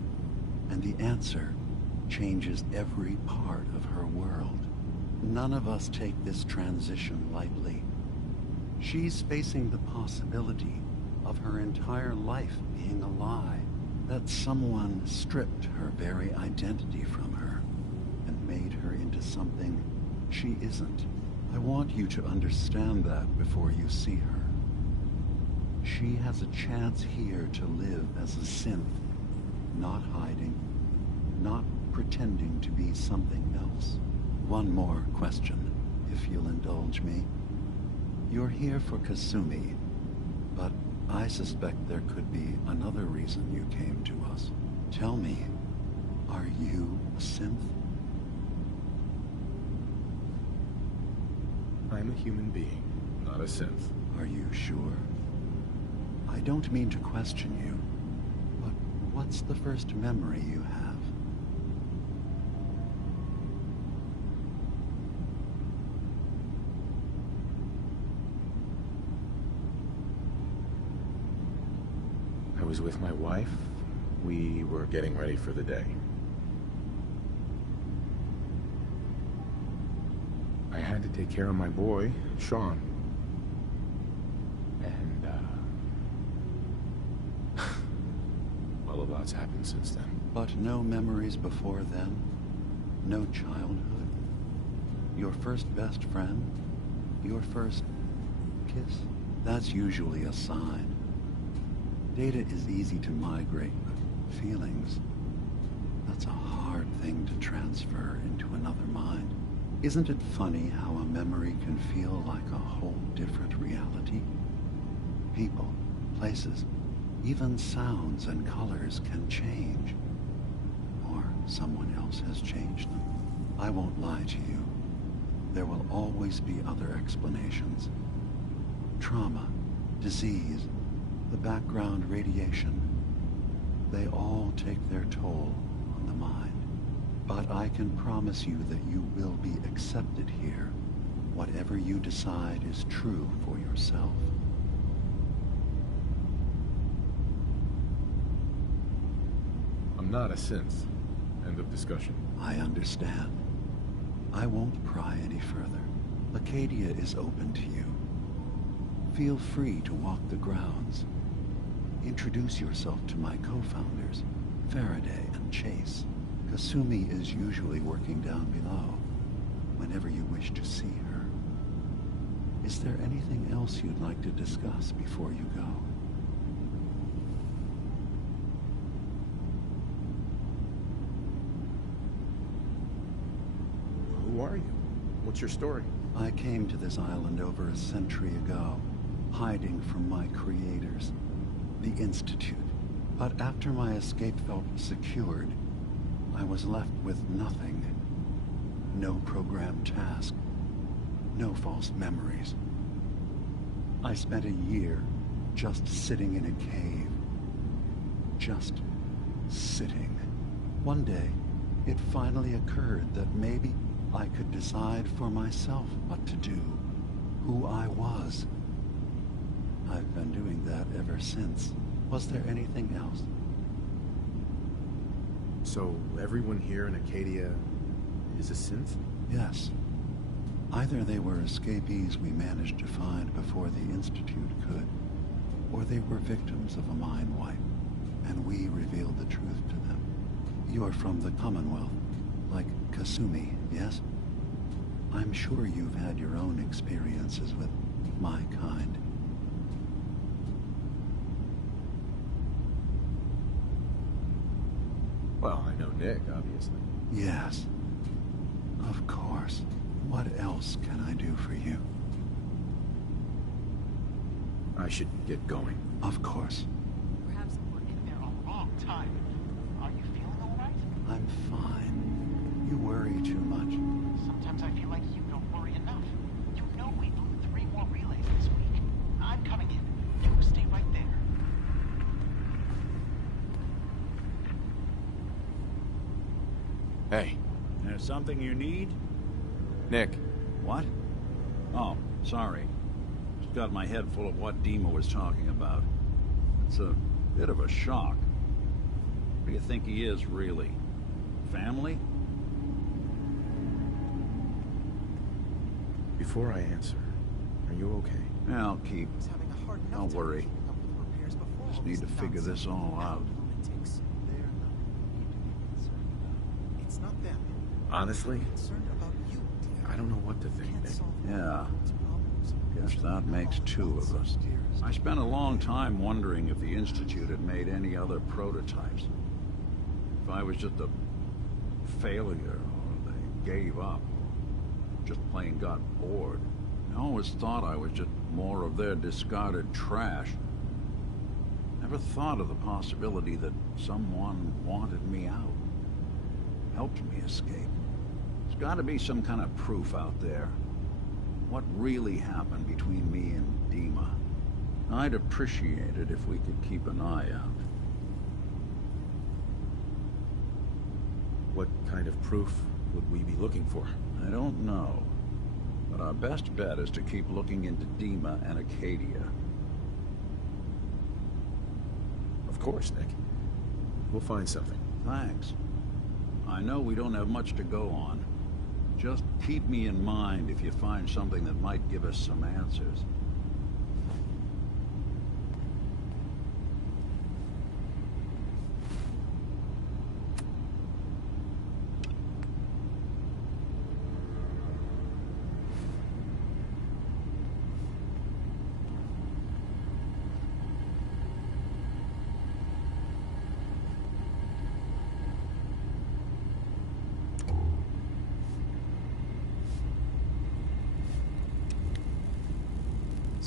And the answer changes every part of her world. None of us take this transition lightly. She's facing the possibility of her entire life being a lie. That someone stripped her very identity from her and made her into something she isn't. I want you to understand that before you see her. She has a chance here to live as a synth, not hiding, not pretending to be something else. One more question, if you'll indulge me. You're here for Kasumi, but I suspect there could be another reason you came to us. Tell me, are you a synth? I'm a human being, not a synth. Are you sure? I don't mean to question you, but what's the first memory you have? I was with my wife. We were getting ready for the day. I had to take care of my boy, Sean. And, well, a lot's happened since then. But no memories before then? No childhood? Your first best friend? Your first kiss? That's usually a sign. Data is easy to migrate, but feelings, that's a hard thing to transfer into another mind. Isn't it funny how a memory can feel like a whole different reality? People, places, even sounds and colors can change. Or someone else has changed them. I won't lie to you. There will always be other explanations. Trauma, disease, the background radiation, they all take their toll on the mind. But I can promise you that you will be accepted here, whatever you decide is true for yourself. I'm not a synth. End of discussion. I understand. I won't pry any further. Acadia is open to you. Feel free to walk the grounds. Introduce yourself to my co-founders, Faraday and Chase. Kasumi is usually working down below, whenever you wish to see her. Is there anything else you'd like to discuss before you go? Who are you? What's your story? I came to this island over a century ago, hiding from my creators, the Institute. But after my escape felt secured, I was left with nothing. No programmed task. No false memories. I spent a year just sitting in a cave. Just sitting. One day, it finally occurred that maybe I could decide for myself what to do, who I was. I've been doing that ever since. Was there anything else? So, everyone here in Acadia is a synth? Yes. Either they were escapees we managed to find before the Institute could, or they were victims of a mind wipe, and we revealed the truth to them. You're from the Commonwealth, like Kasumi, yes? I'm sure you've had your own experiences with my kind. Well, I know Nick, obviously. Yes. Of course. What else can I do for you? I should get going. Of course. Perhaps we're in there a long time. Are you feeling all right? I'm fine. You worry too much. Sometimes I feel like you don't worry enough. You know we blew 3 more relays this week. I'm coming in. You stay right there. Hey. There's something you need? Nick. What? Oh, sorry. Just got my head full of what Dima was talking about. It's a bit of a shock. What do you think he is, really? Family? Before I answer, are you okay? I'll keep. Don't worry. Just need to figure this all out. Honestly, I don't know what to think. Yeah. Guess that makes two of us. I spent a long time wondering if the Institute had made any other prototypes. If I was just a failure, or they gave up, just plain got bored. I always thought I was just more of their discarded trash. Never thought of the possibility that someone wanted me out, helped me escape. There's got to be some kind of proof out there. What really happened between me and Dima? I'd appreciate it if we could keep an eye out. What kind of proof would we be looking for? I don't know. But our best bet is to keep looking into Dima and Acadia. Of course, Nick. We'll find something. Thanks. I know we don't have much to go on. Just keep me in mind if you find something that might give us some answers.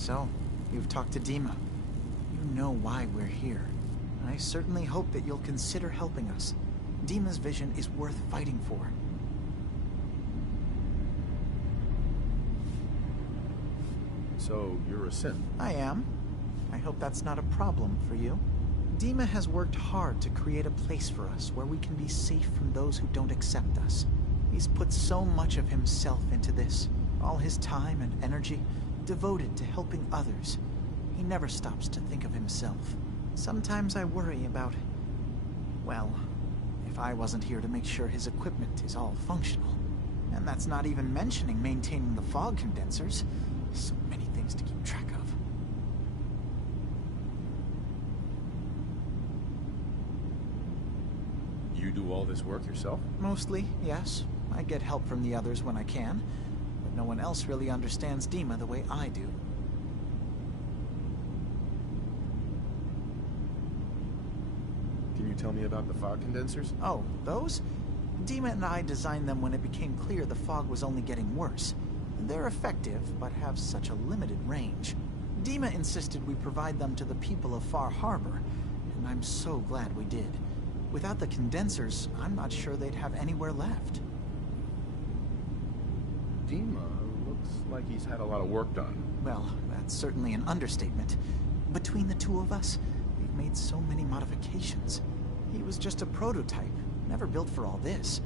So, you've talked to Dima. You know why we're here. I certainly hope that you'll consider helping us. Dima's vision is worth fighting for. So, you're a Sith? I am. I hope that's not a problem for you. Dima has worked hard to create a place for us where we can be safe from those who don't accept us. He's put so much of himself into this, all his time and energy devoted to helping others. He never stops to think of himself. Sometimes I worry about, well, if I wasn't here to make sure his equipment is all functional. And that's not even mentioning maintaining the fog condensers. So many things to keep track of. You do all this work yourself? Mostly, yes. I get help from the others when I can. No one else really understands Dima the way I do. Can you tell me about the fog condensers? Oh, those? Dima and I designed them when it became clear the fog was only getting worse. They're effective, but have such a limited range. Dima insisted we provide them to the people of Far Harbor, and I'm so glad we did. Without the condensers, I'm not sure they'd have anywhere left. Dima looks like he's had a lot of work done. Well, that's certainly an understatement. Between the two of us, we've made so many modifications. He was just a prototype, never built for all this.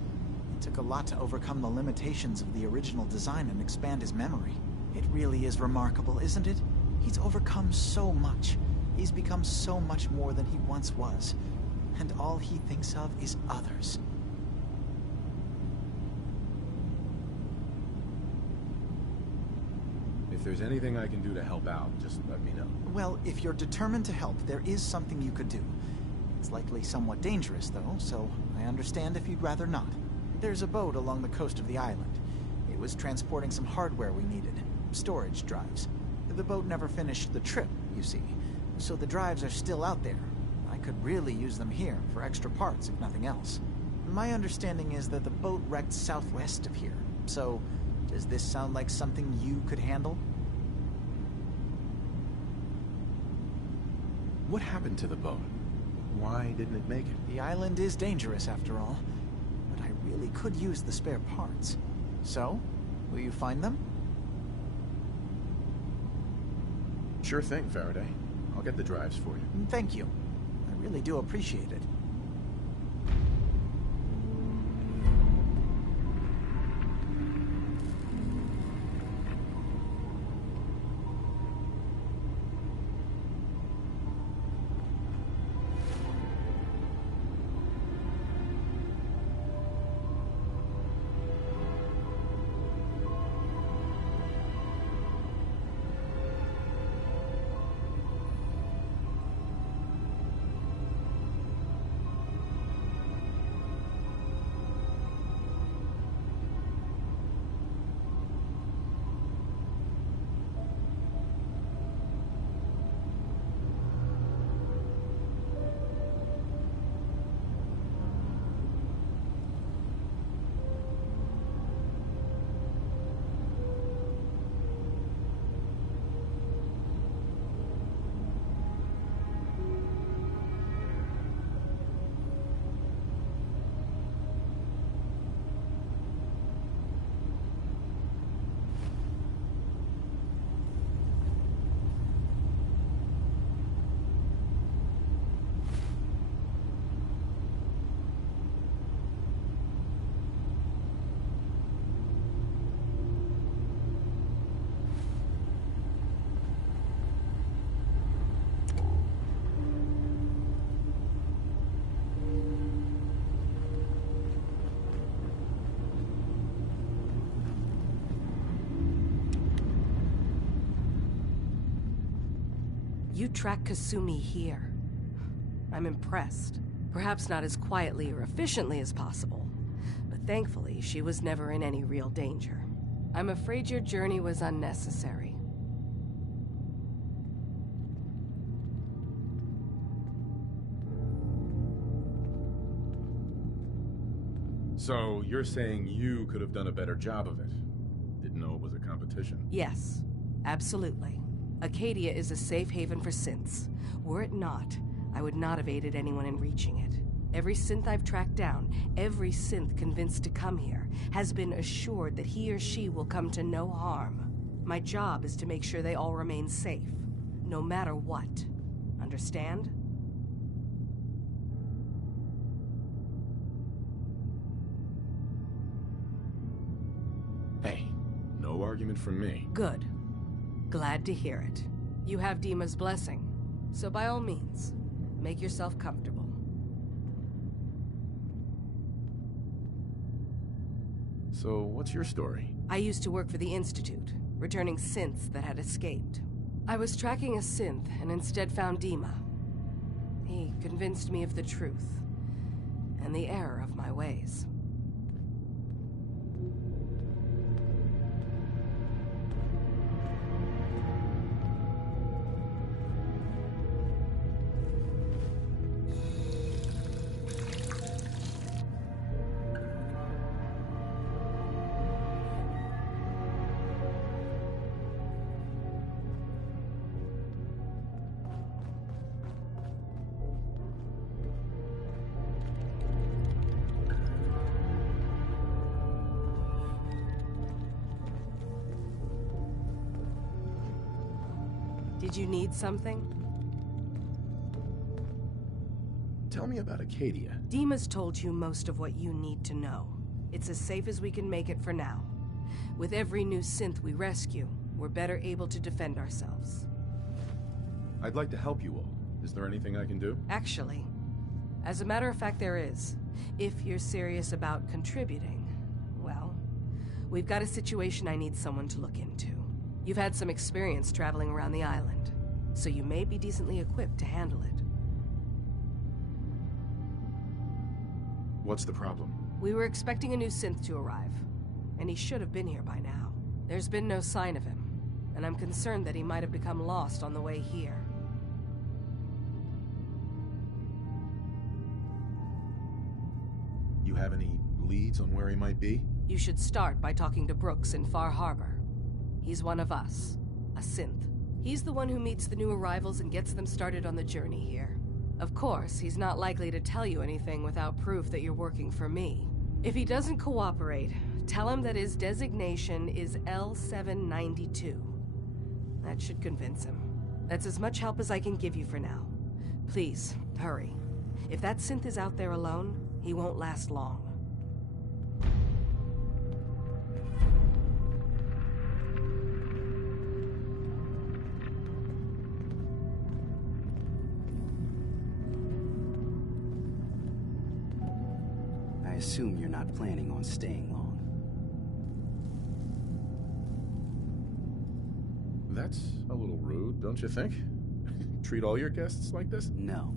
It took a lot to overcome the limitations of the original design and expand his memory. It really is remarkable, isn't it? He's overcome so much. He's become so much more than he once was. And all he thinks of is others. If there's anything I can do to help out, just let me know. Well, if you're determined to help, there is something you could do. It's likely somewhat dangerous, though, so I understand if you'd rather not. There's a boat along the coast of the island. It was transporting some hardware we needed. Storage drives. The boat never finished the trip, you see, so the drives are still out there. I could really use them here for extra parts, if nothing else. My understanding is that the boat wrecked southwest of here, so does this sound like something you could handle? What happened to the boat? Why didn't it make it? The island is dangerous, after all, but I really could use the spare parts. So, will you find them? Sure thing, Faraday. I'll get the drives for you. Thank you. I really do appreciate it. You track Kasumi here. I'm impressed. Perhaps not as quietly or efficiently as possible, but thankfully she was never in any real danger. I'm afraid your journey was unnecessary. So, you're saying you could have done a better job of it? Didn't know it was a competition? Yes, absolutely. Acadia is a safe haven for synths. Were it not, I would not have aided anyone in reaching it. Every synth I've tracked down, every synth convinced to come here, has been assured that he or she will come to no harm. My job is to make sure they all remain safe, no matter what. Understand? Hey, no argument from me. Good. Glad to hear it. You have Dima's blessing, so by all means, make yourself comfortable. So, what's your story? I used to work for the Institute, returning synths that had escaped. I was tracking a synth and instead found Dima. He convinced me of the truth and the error of my ways. Did you need something? Tell me about Acadia. Dima's told you most of what you need to know. It's as safe as we can make it for now. With every new synth we rescue, we're better able to defend ourselves. I'd like to help you all. Is there anything I can do? Actually, as a matter of fact, there is. If you're serious about contributing, well, we've got a situation I need someone to look into. You've had some experience traveling around the island, so you may be decently equipped to handle it. What's the problem? We were expecting a new synth to arrive, and he should have been here by now. There's been no sign of him, and I'm concerned that he might have become lost on the way here. You have any leads on where he might be? You should start by talking to Brooks in Far Harbor. He's one of us, a synth. He's the one who meets the new arrivals and gets them started on the journey here. Of course, he's not likely to tell you anything without proof that you're working for me. If he doesn't cooperate, tell him that his designation is L792. That should convince him. That's as much help as I can give you for now. Please, hurry. If that synth is out there alone, he won't last long. I assume you're not planning on staying long. That's a little rude, don't you think? Treat all your guests like this? No.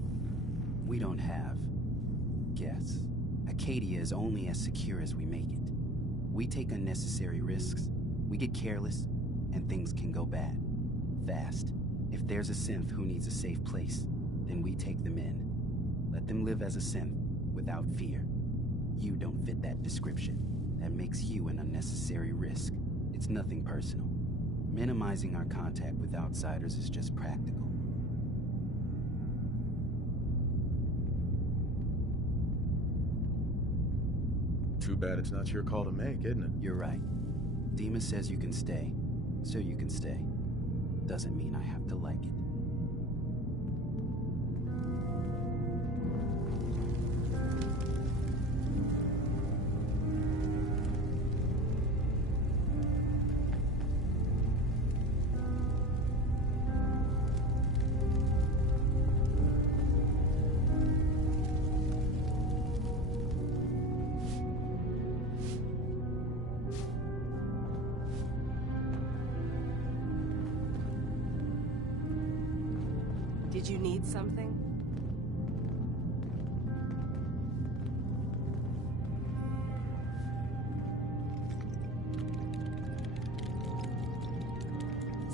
We don't have guests. Acadia is only as secure as we make it. We take unnecessary risks, we get careless, and things can go bad. Fast. If there's a synth who needs a safe place, then we take them in. Let them live as a synth, without fear. You don't fit that description. That makes you an unnecessary risk. It's nothing personal. Minimizing our contact with outsiders is just practical. Too bad it's not your call to make, isn't it? You're right. Dima says you can stay, so you can stay. Doesn't mean I have to like it. Did you need something?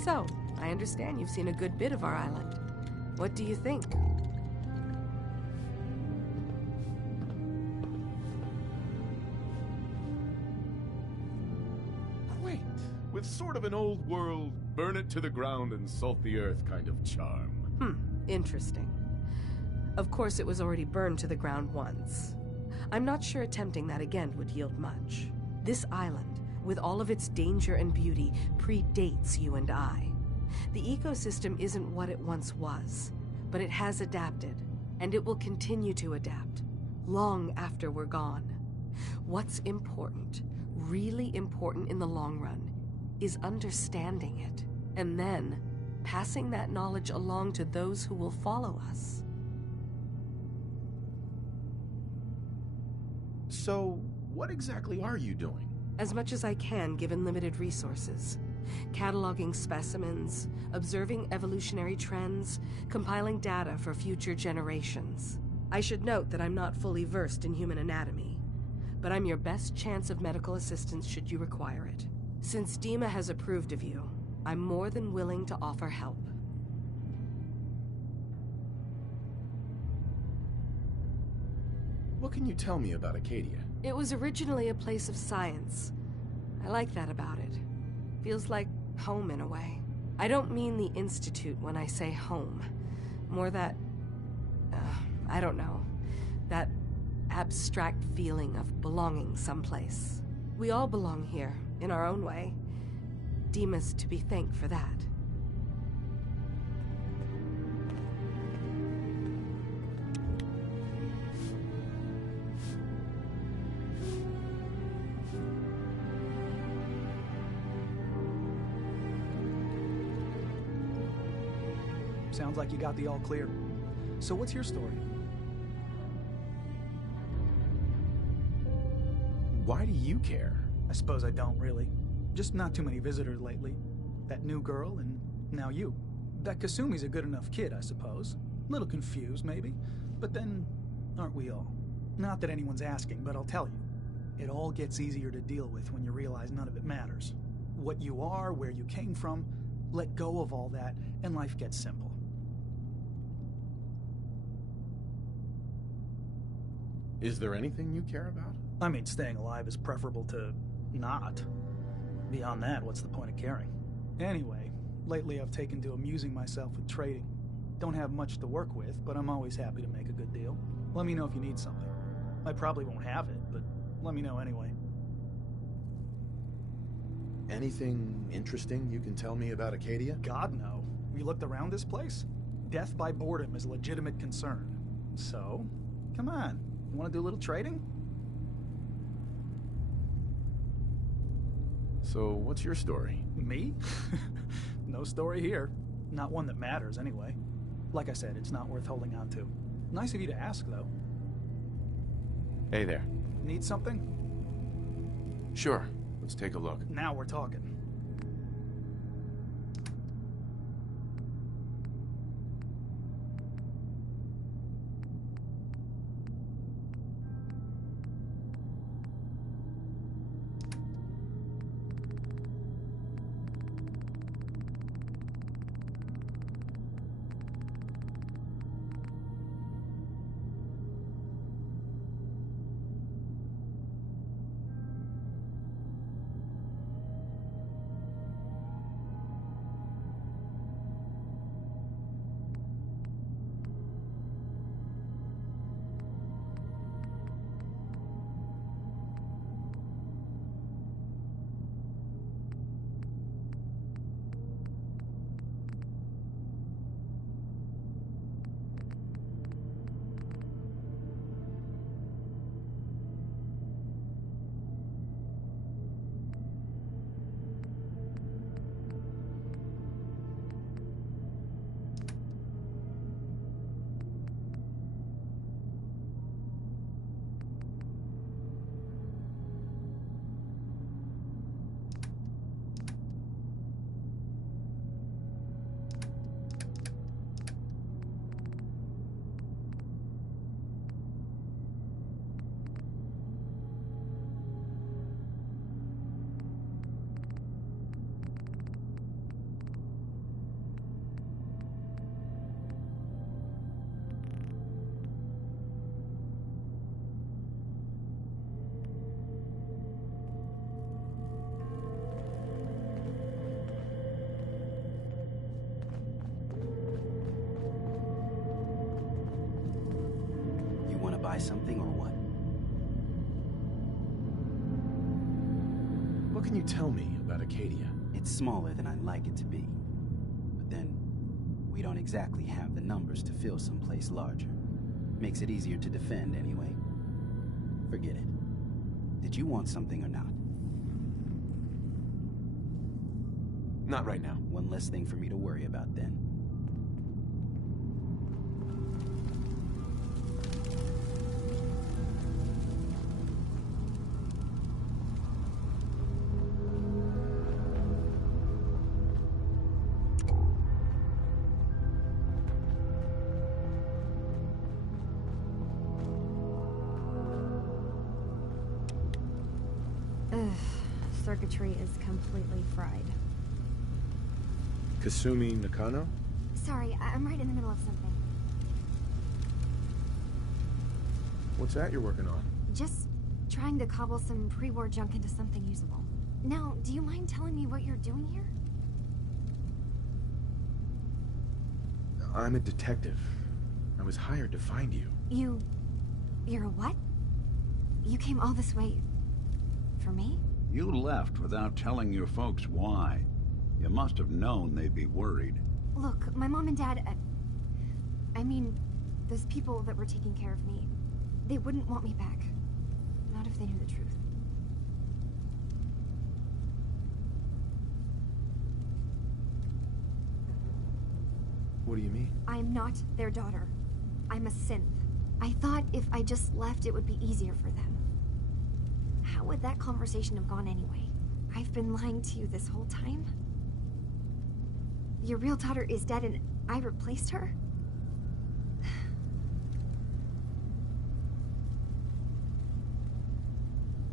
So, I understand you've seen a good bit of our island. What do you think? Quaint, with sort of an old world, burn it to the ground and salt the earth kind of charm. Interesting. Of course, it was already burned to the ground once. I'm not sure attempting that again would yield much. This island, with all of its danger and beauty, predates you and I. The ecosystem isn't what it once was, but it has adapted, and it will continue to adapt, long after we're gone. What's important, really important in the long run, is understanding it, and then passing that knowledge along to those who will follow us. So, what exactly are you doing? As much as I can, given limited resources. Cataloging specimens, observing evolutionary trends, compiling data for future generations. I should note that I'm not fully versed in human anatomy, but I'm your best chance of medical assistance should you require it. Since Dima has approved of you, I'm more than willing to offer help. What can you tell me about Acadia? It was originally a place of science. I like that about it. Feels like home in a way. I don't mean the Institute when I say home. More that, I don't know, that abstract feeling of belonging someplace. We all belong here, in our own way. Dima's to be thanked for that. Sounds like you got the all clear. So what's your story? Why do you care? I suppose I don't really. Just not too many visitors lately. That new girl, and now you. That Kasumi's a good enough kid, I suppose. Little confused, maybe. But then, aren't we all? Not that anyone's asking, but I'll tell you. It all gets easier to deal with when you realize none of it matters. What you are, where you came from, let go of all that, and life gets simple. Is there anything you care about? I mean, staying alive is preferable to not. Beyond that, what's the point of caring? Anyway, lately I've taken to amusing myself with trading. Don't have much to work with, but I'm always happy to make a good deal. Let me know if you need something. I probably won't have it, but let me know anyway. Anything interesting you can tell me about Acadia? God, no. You looked around this place? Death by boredom is a legitimate concern. So, come on. You want to do a little trading? So, what's your story? Me? No story here. Not one that matters, anyway. Like I said, it's not worth holding on to. Nice of you to ask, though. Hey there. Need something? Sure. Let's take a look. Now we're talking. something or what? What can you tell me about Acadia? It's smaller than I'd like it to be. But then, we don't exactly have the numbers to fill someplace larger. Makes it easier to defend anyway. Forget it. Did you want something or not? Not right now. One less thing for me to worry about then. Circuitry is completely fried. Kasumi Nakano? Sorry, I'm right in the middle of something. What's that you're working on? Just trying to cobble some pre-war junk into something usable. Now, do you mind telling me what you're doing here? I'm a detective. I was hired to find you. You're a what? You came all this way... for me? You left without telling your folks why. You must have known they'd be worried. Look, my mom and dad... I mean, those people that were taking care of me, they wouldn't want me back. Not if they knew the truth. What do you mean? I'm not their daughter. I'm a synth. I thought if I just left, it would be easier for them. How would that conversation have gone anyway? I've been lying to you this whole time? Your real daughter is dead and I replaced her?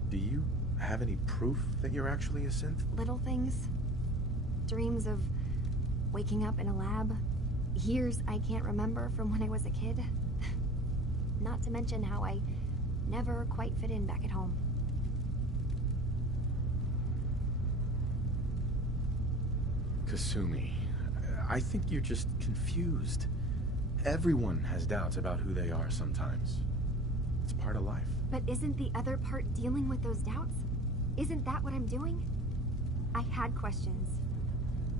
Do you have any proof that you're actually a synth? Little things. Dreams of waking up in a lab. Years I can't remember from when I was a kid. Not to mention how I never quite fit in back at home. Kasumi, I think you're just confused. Everyone has doubts about who they are sometimes. It's part of life. But isn't the other part dealing with those doubts? Isn't that what I'm doing? I had questions.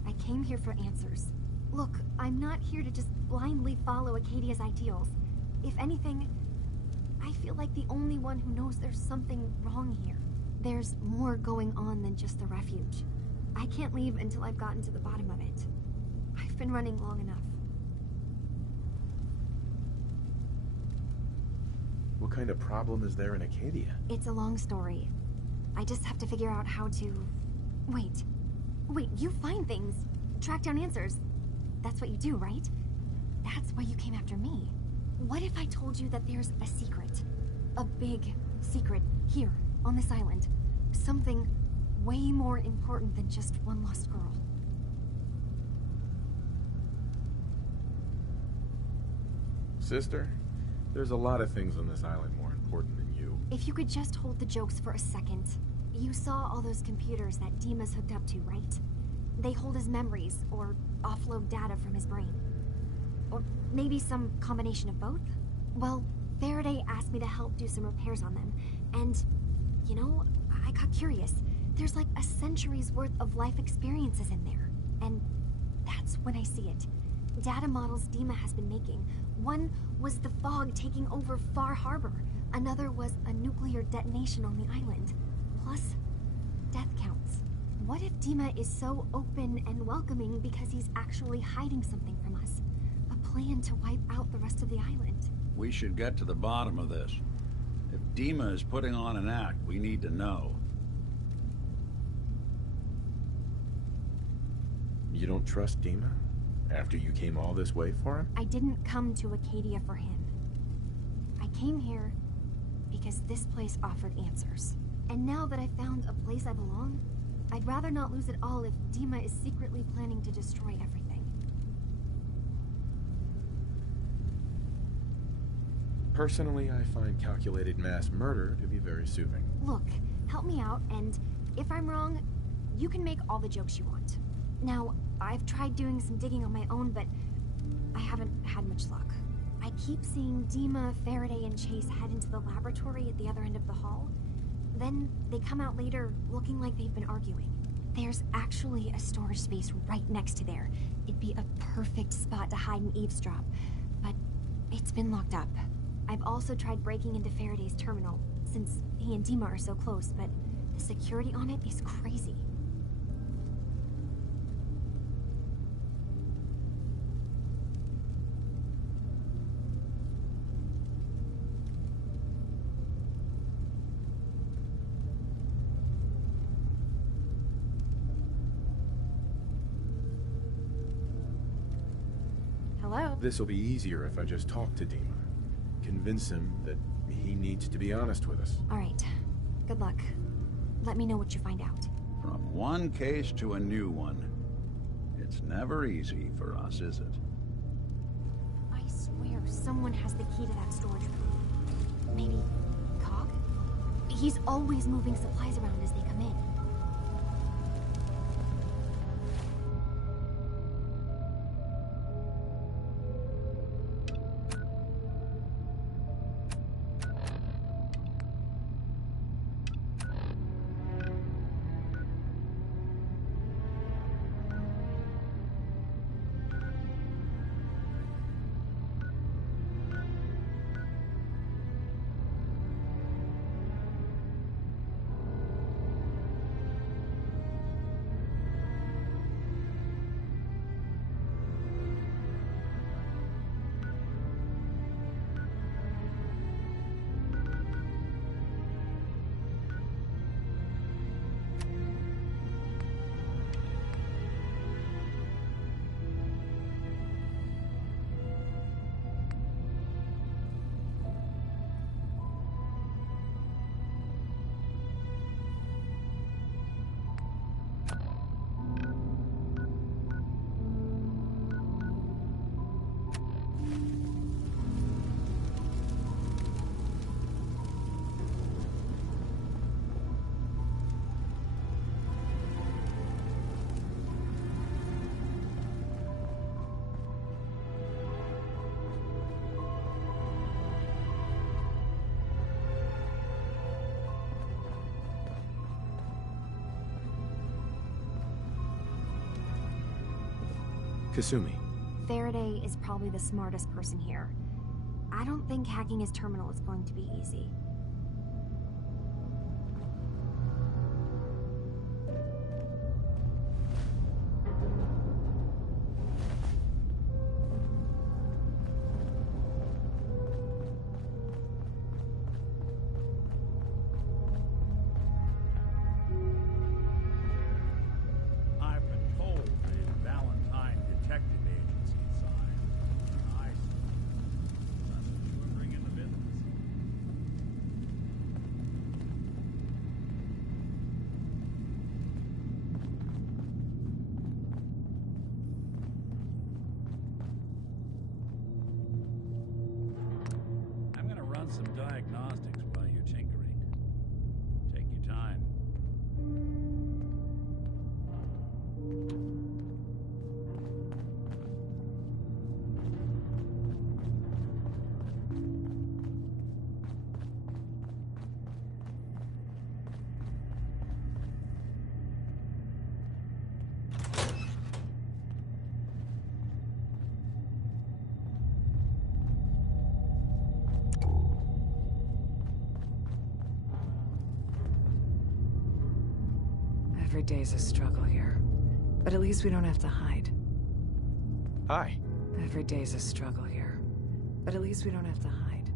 I came here for answers. Look, I'm not here to just blindly follow Acadia's ideals. If anything, I feel like the only one who knows there's something wrong here. There's more going on than just the refuge. I can't leave until I've gotten to the bottom of it. I've been running long enough. What kind of problem is there in Acadia? It's a long story. I just have to figure out how to... Wait, you find things, track down answers. That's what you do, right? That's why you came after me. What if I told you that there's a secret? A big secret here, on this island. Something way more important than just one lost girl. Sister, there's a lot of things on this island more important than you. If you could just hold the jokes for a second. You saw all those computers that Dima's hooked up to, right? They hold his memories, or offload data from his brain. Or maybe some combination of both? Well, Faraday asked me to help do some repairs on them, and, you know, I got curious. There's like a century's worth of life experiences in there, and that's when I see it. Data models Dima has been making. One was the fog taking over Far Harbor. Another was a nuclear detonation on the island. Plus, death counts. What if Dima is so open and welcoming because he's actually hiding something from us? A plan to wipe out the rest of the island? We should get to the bottom of this. If Dima is putting on an act, we need to know. You don't trust Dima? After you came all this way for him? I didn't come to Acadia for him. I came here because this place offered answers. And now that I found a place I belong, I'd rather not lose it all if Dima is secretly planning to destroy everything. Personally, I find calculated mass murder to be very soothing. Look, help me out, and if I'm wrong, you can make all the jokes you want. Now, I've tried doing some digging on my own, but I haven't had much luck. I keep seeing Dima, Faraday, and Chase head into the laboratory at the other end of the hall. Then they come out later looking like they've been arguing. There's actually a storage space right next to there. It'd be a perfect spot to hide and eavesdrop, but it's been locked up. I've also tried breaking into Faraday's terminal, since he and Dima are so close, but the security on it is crazy. Hello? This'll be easier if I just talk to Dima. Convince him that he needs to be honest with us. All right. Good luck. Let me know what you find out. From one case to a new one. It's never easy for us, is it? I swear someone has the key to that storage room. Maybe Cog? He's always moving supplies around as they come in. Kasumi. Faraday is probably the smartest person here. I don't think hacking his terminal is going to be easy. Some diagnostics while you're tinkering. Take your time. Every day's a struggle here. But at least we don't have to hide. Hi. Every day's a struggle here. But at least we don't have to hide.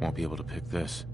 Won't be able to pick this.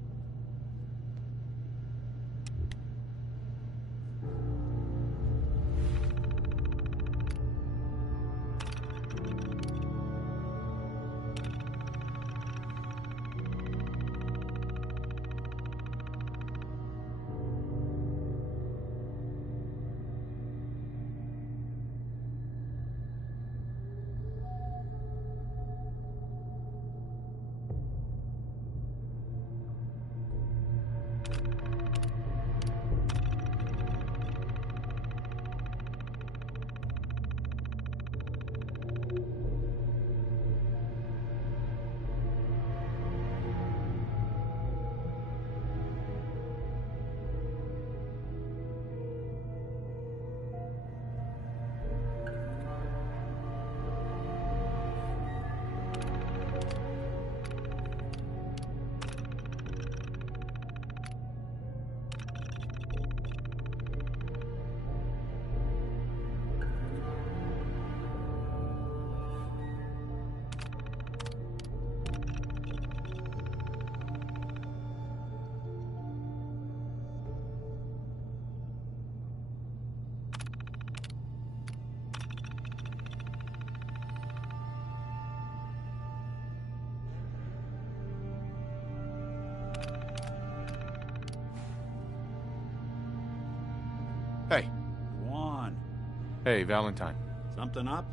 Hey, Valentine. Something up?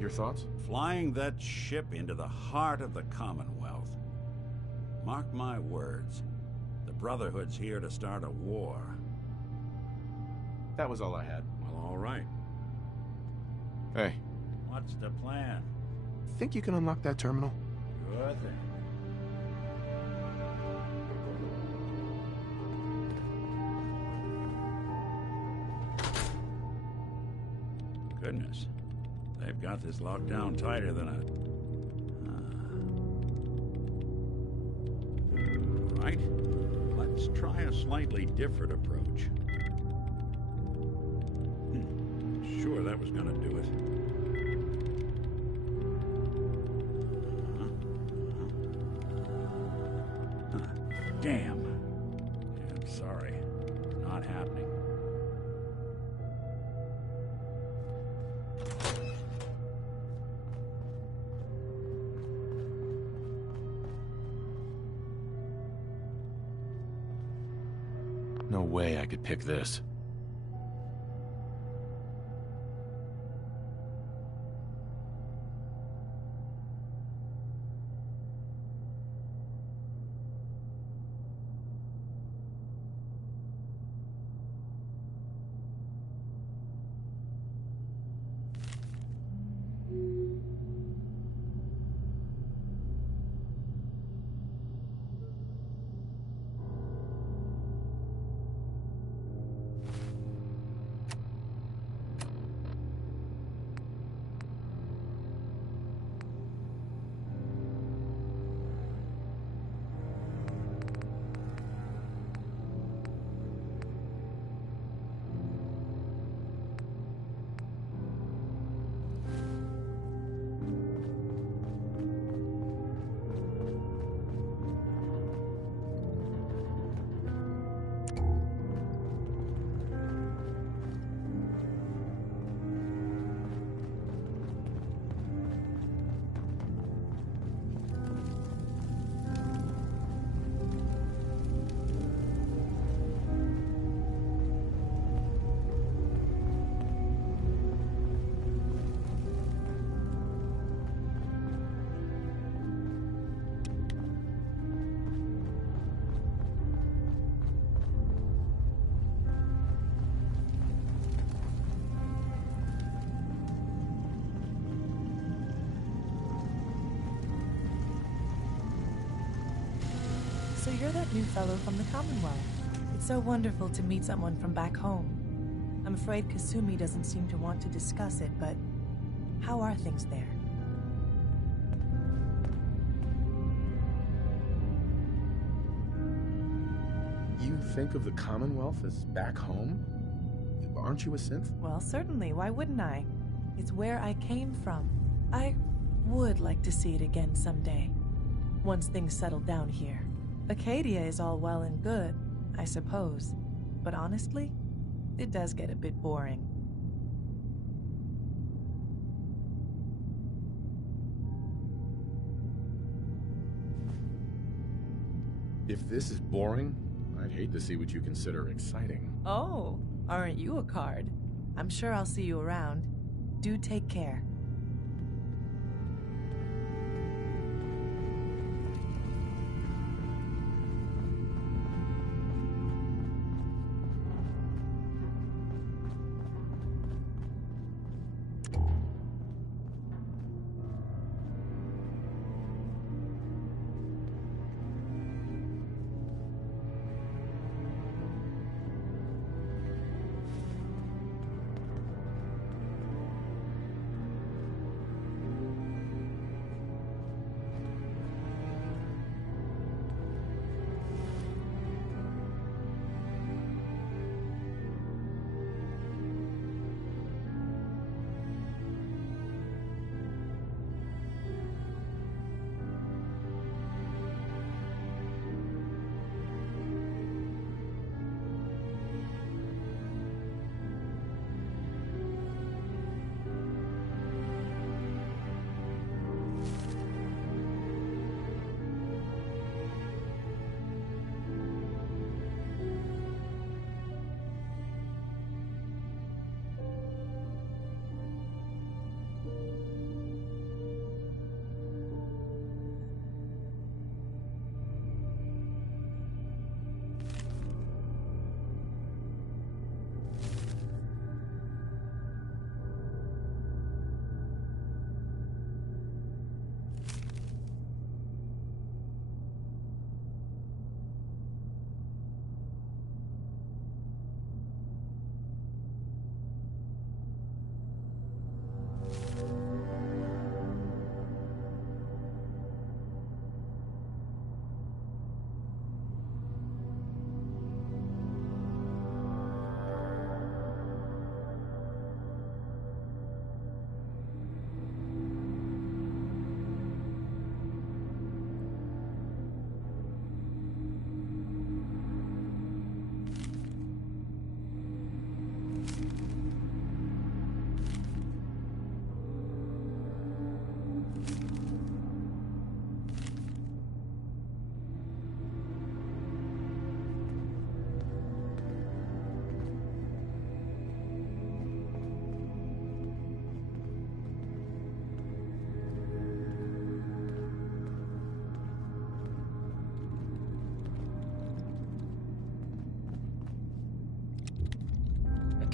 Your thoughts? Flying that ship into the heart of the Commonwealth. Mark my words. The Brotherhood's here to start a war. That was all I had. Well, all right. Hey. What's the plan? Think you can unlock that terminal? Sure thing. Goodness. They've got this locked down tighter than a... Right. Let's try a slightly different approach. Sure, that was gonna do it. Damn. Yeah, I'm sorry. It's not happening. No way I could pick this. So you're that new fellow from the Commonwealth. It's so wonderful to meet someone from back home. I'm afraid Kasumi doesn't seem to want to discuss it, but how are things there? You think of the Commonwealth as back home? Aren't you a synth? Well, certainly. Why wouldn't I? It's where I came from. I would like to see it again someday, once things settle down here. Acadia is all well and good, I suppose, but honestly, it does get a bit boring. If this is boring, I'd hate to see what you consider exciting. Oh, aren't you a card? I'm sure I'll see you around. Do take care.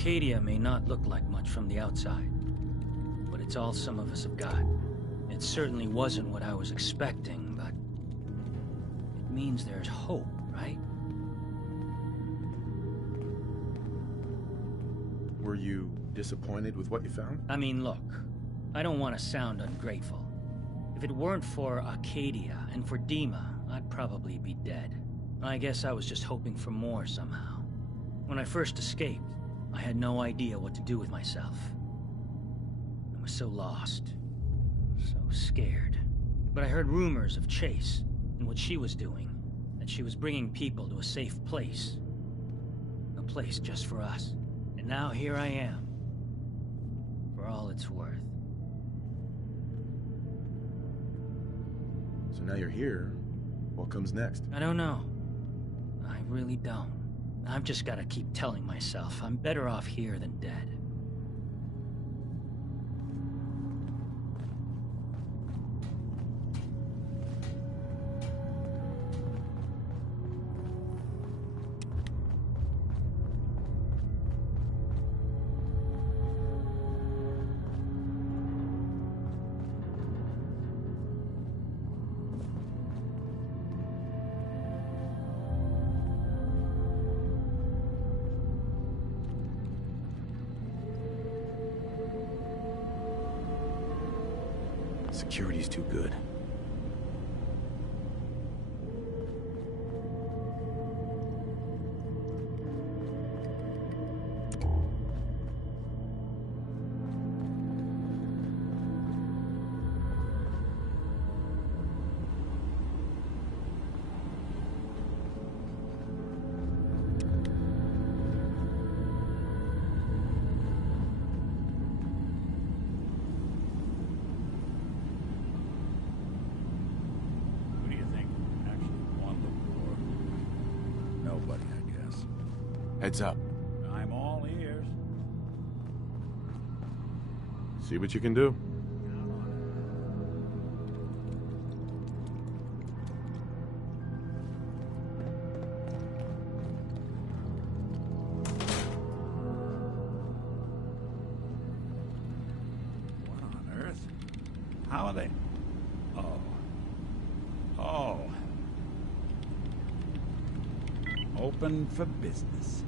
Arcadia may not look like much from the outside, but it's all some of us have got. It certainly wasn't what I was expecting, but it means there's hope, right? Were you disappointed with what you found? I mean, look, I don't want to sound ungrateful. If it weren't for Arcadia and for Dima, I'd probably be dead. I guess I was just hoping for more somehow. When I first escaped, I had no idea what to do with myself. I was so lost, so scared. But I heard rumors of Chase and what she was doing, that she was bringing people to a safe place. A place just for us. And now here I am, for all it's worth. So now you're here. What comes next? I don't know. I really don't. I've just got to keep telling myself I'm better off here than dead. Security's too good. Heads up. I'm all ears. See what you can do. What on earth? How are they? Oh. Oh. Open for business.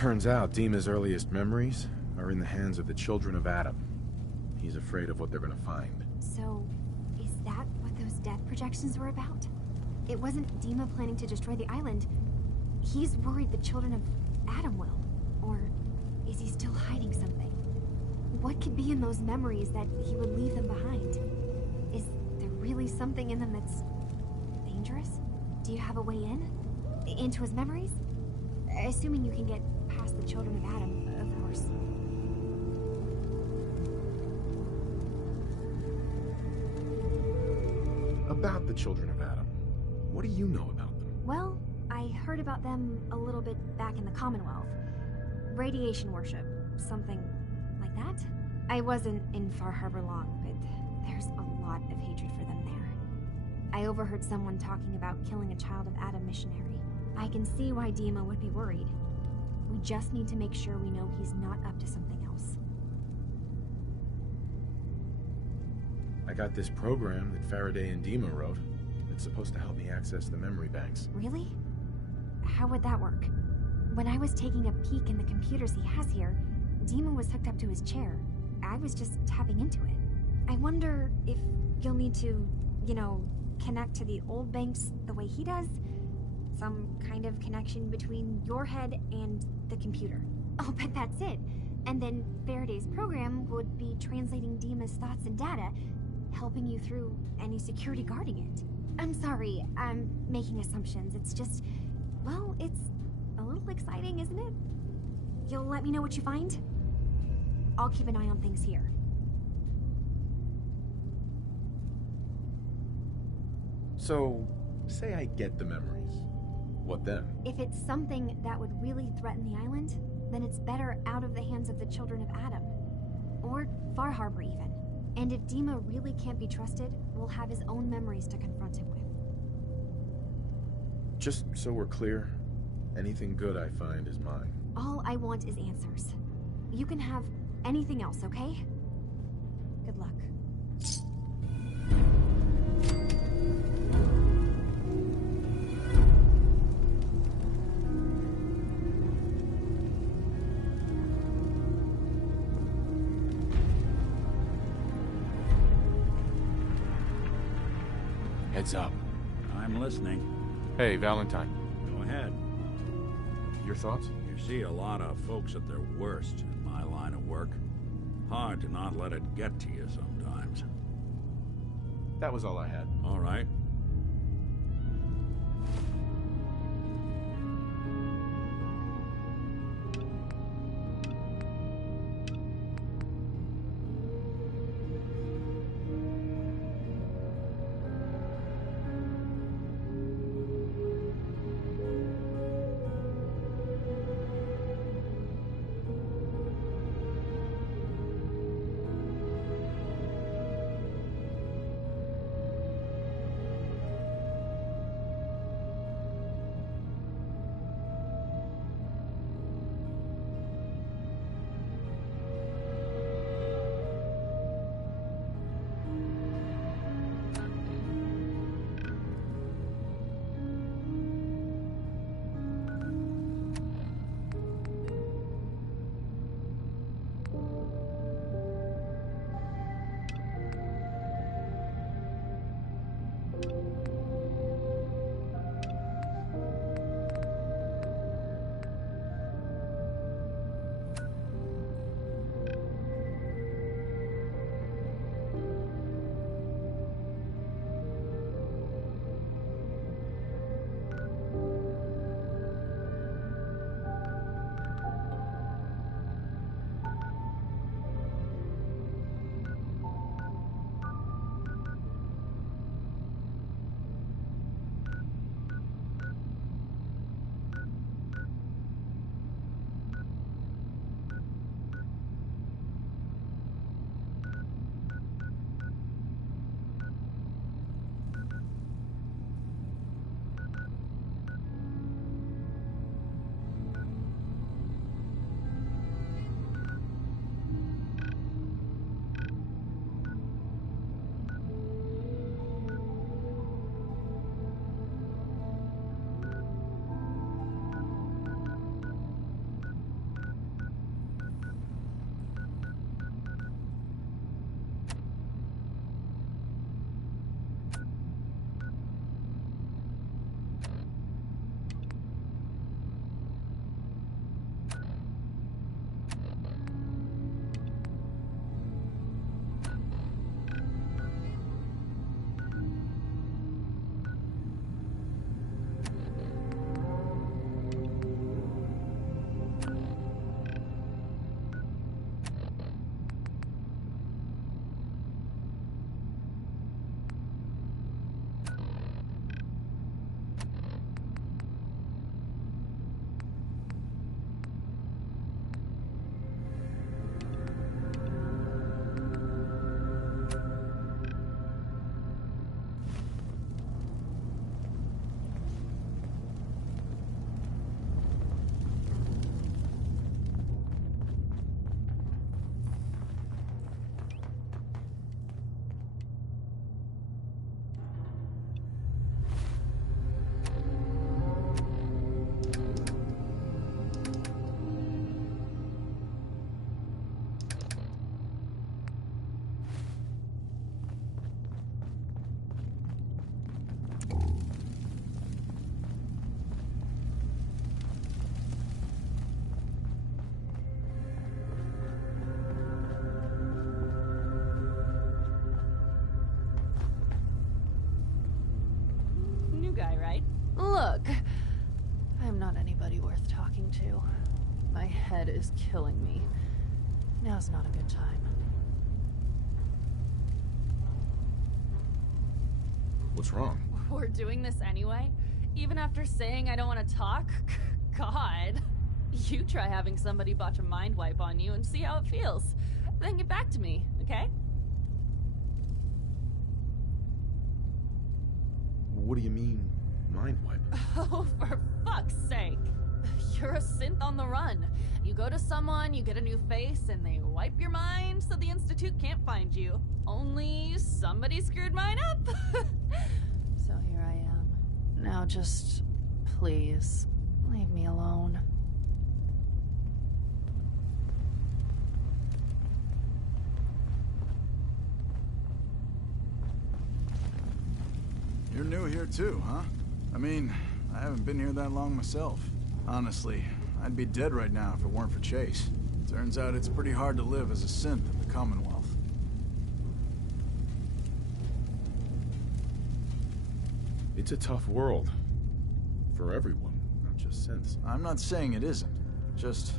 Turns out Dima's earliest memories are in the hands of the children of Adam. He's afraid of what they're gonna find. So, is that what those death projections were about? It wasn't Dima planning to destroy the island. He's worried the children of Adam will. Or is he still hiding something? What could be in those memories that he would leave them behind? Is there really something in them that's dangerous? Do you have a way in? Into his memories? Assuming you can get past the children of Adam, of course. About the children of Adam, what do you know about them? Well, I heard about them a little bit back in the Commonwealth. Radiation worship, something like that. I wasn't in Far Harbor long, but there's a lot of hatred for them there. I overheard someone talking about killing a child of Adam missionary. I can see why Dima would be worried. We just need to make sure we know he's not up to something else. I got this program that Faraday and Dima wrote. It's supposed to help me access the memory banks. Really? How would that work? When I was taking a peek in the computers he has here, Dima was hooked up to his chair. I was just tapping into it. I wonder if you'll need to, you know, connect to the old banks the way he does? Some kind of connection between your head and the computer. Oh, but that's it. And then Faraday's program would be translating Dima's thoughts and data, helping you through any security guarding it. I'm sorry, I'm making assumptions. It's just, well, it's a little exciting, isn't it? You'll let me know what you find? I'll keep an eye on things here. So, say I get the memories. What then? If it's something that would really threaten the island, then it's better out of the hands of the children of Adam. Or Far Harbor, even. And if Dima really can't be trusted, we'll have his own memories to confront him with. Just so we're clear, anything good I find is mine. All I want is answers. You can have anything else, okay? Good luck. Heads up. I'm listening. Hey, Valentine. Go ahead. Your thoughts? You see a lot of folks at their worst in my line of work. Hard to not let it get to you sometimes. That was all I had. All right. Look, I'm not anybody worth talking to. My head is killing me. Now's not a good time. What's wrong? We're doing this anyway? Even after saying I don't want to talk? God. You try having somebody botch a mind wipe on you and see how it feels. Then get back to me, okay? What do you mean, mind wipe? Oh, for fuck's sake. You're a synth on the run. You go to someone, you get a new face, and they wipe your mind so the Institute can't find you. Only somebody screwed mine up. So here I am. Now just, please, leave me alone. You're new here too, huh? I mean, I haven't been here that long myself. Honestly, I'd be dead right now if it weren't for Chase. Turns out it's pretty hard to live as a synth in the Commonwealth. It's a tough world. For everyone, not just synths. I'm not saying it isn't. Just,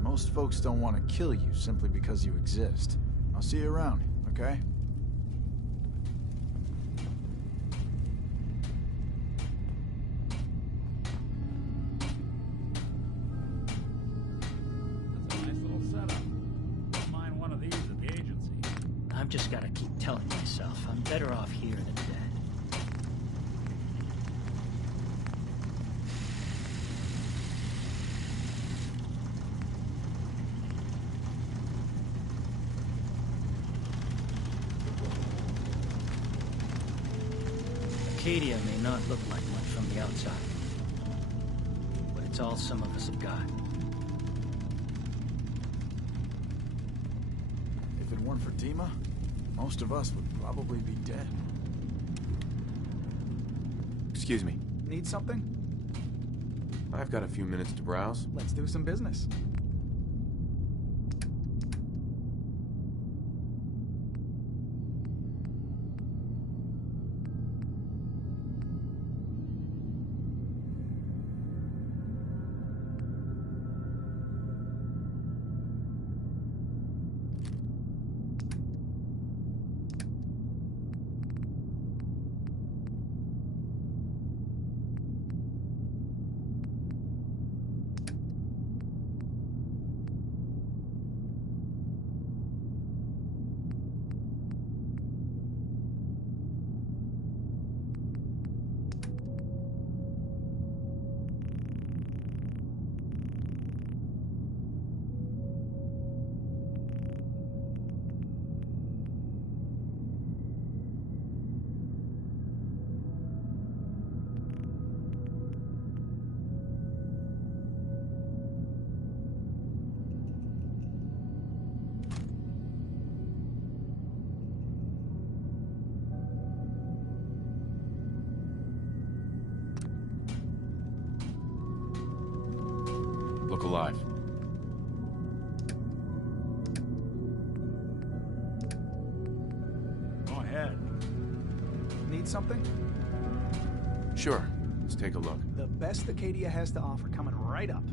most folks don't want to kill you simply because you exist. I'll see you around, okay? I've just gotta keep telling myself I'm better off here than dead. Acadia may not look like much from the outside, but it's all some of us have got. If it weren't for Dima, most of us would probably be dead. Excuse me. Need something? I've got a few minutes to browse. Let's do some business. Look alive. Go ahead. Need something? Sure. Let's take a look. The best Acadia has to offer coming right up.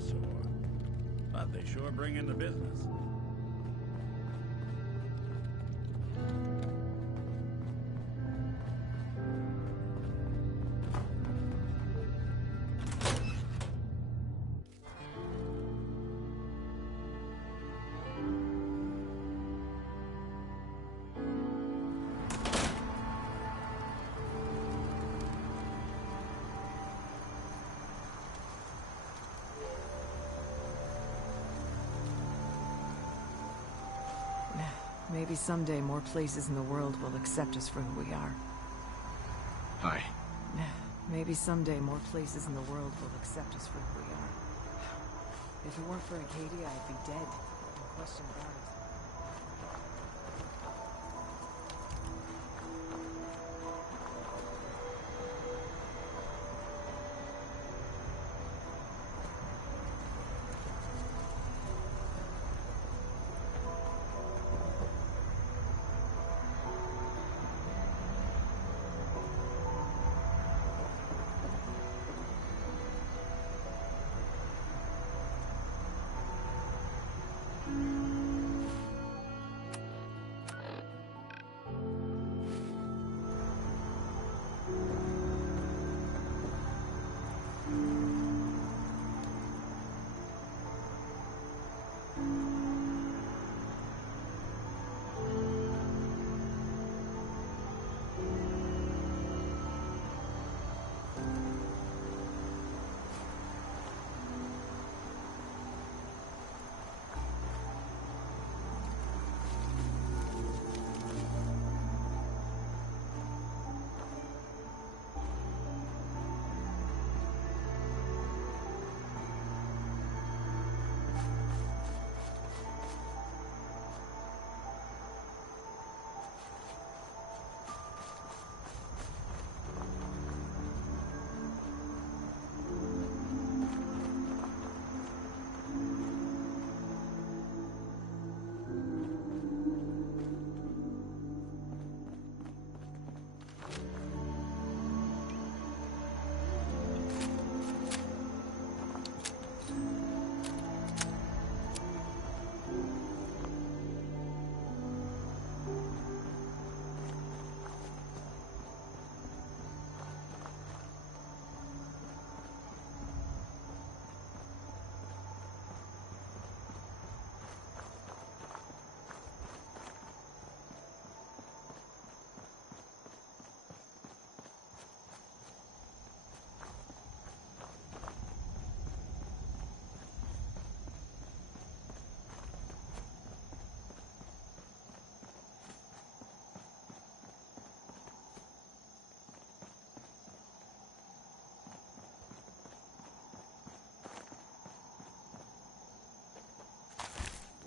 eyesore. But they sure bring in the business. Maybe someday more places in the world will accept us for who we are. Hi. Maybe someday more places in the world will accept us for who we are. If it weren't for Acadia, I'd be dead. No question about it.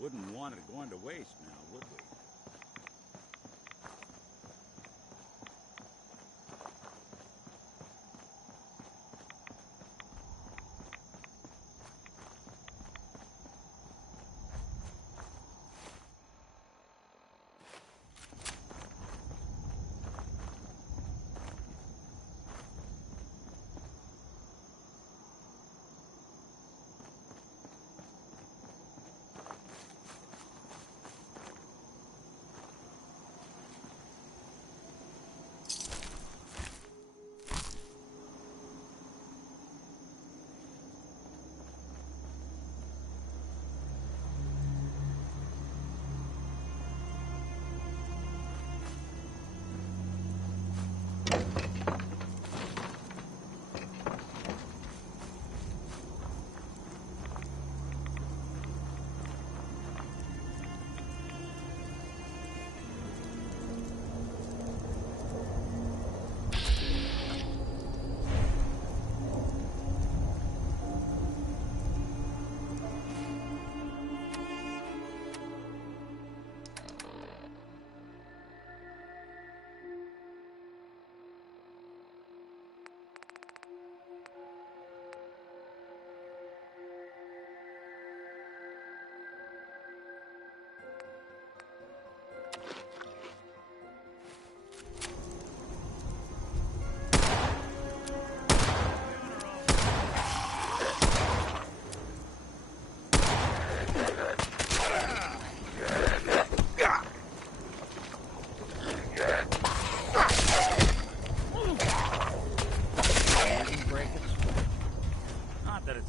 Wouldn't want it going to waste now, would we?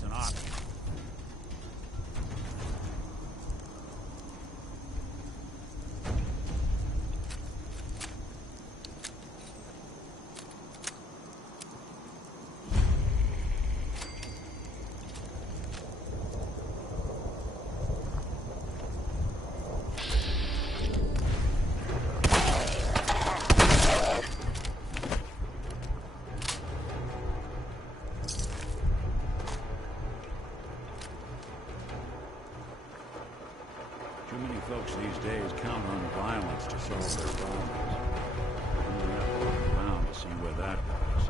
an option. Too many folks these days count on violence to solve their problems. We have to look around to see where that goes.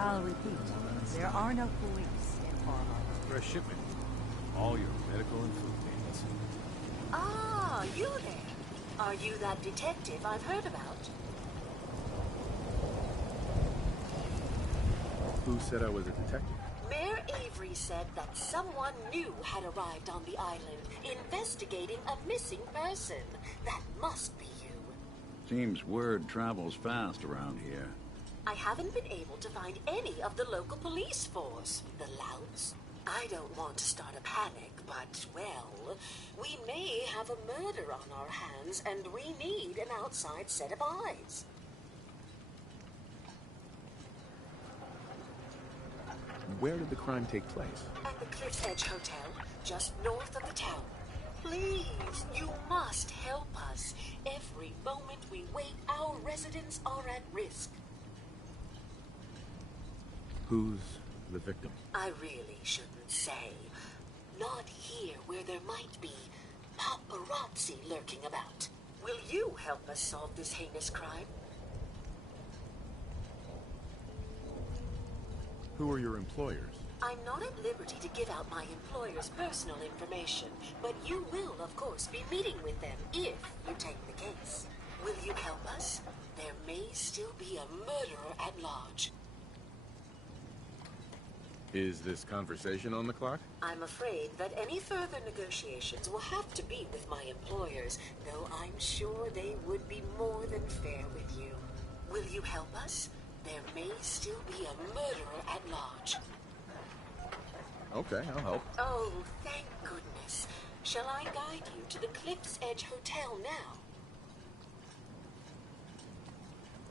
I'll repeat, there are no police in Far Harbor. For a shipment. All your medical and food needs. Ah, you there. Are you that detective I've heard about? Who said I was a detective? Mayor Avery said that someone new had arrived on the island, investigating a missing person. That must be you. Seems word travels fast around here. I haven't been able to find any of the local police force. The louts. I don't want to start a panic, but, well, we may have a murder on our hands, and we need an outside set of eyes. Where did the crime take place? At the Cliff's Edge Hotel, just north of the town. Please, you must help us. Every moment we wait, our residents are at risk. Who's the victim? I really shouldn't say. Not here where there might be paparazzi lurking about. Will you help us solve this heinous crime? Who are your employers? I'm not at liberty to give out my employer's personal information, but you will, of course, be meeting with them if you take the case. Will you help us? There may still be a murderer at large. Is this conversation on the clock? I'm afraid that any further negotiations will have to be with my employers, though I'm sure they would be more than fair with you. Will you help us? There may still be a murderer at large. Okay, I'll help. Oh, thank goodness. Shall I guide you to the Cliff's Edge Hotel now?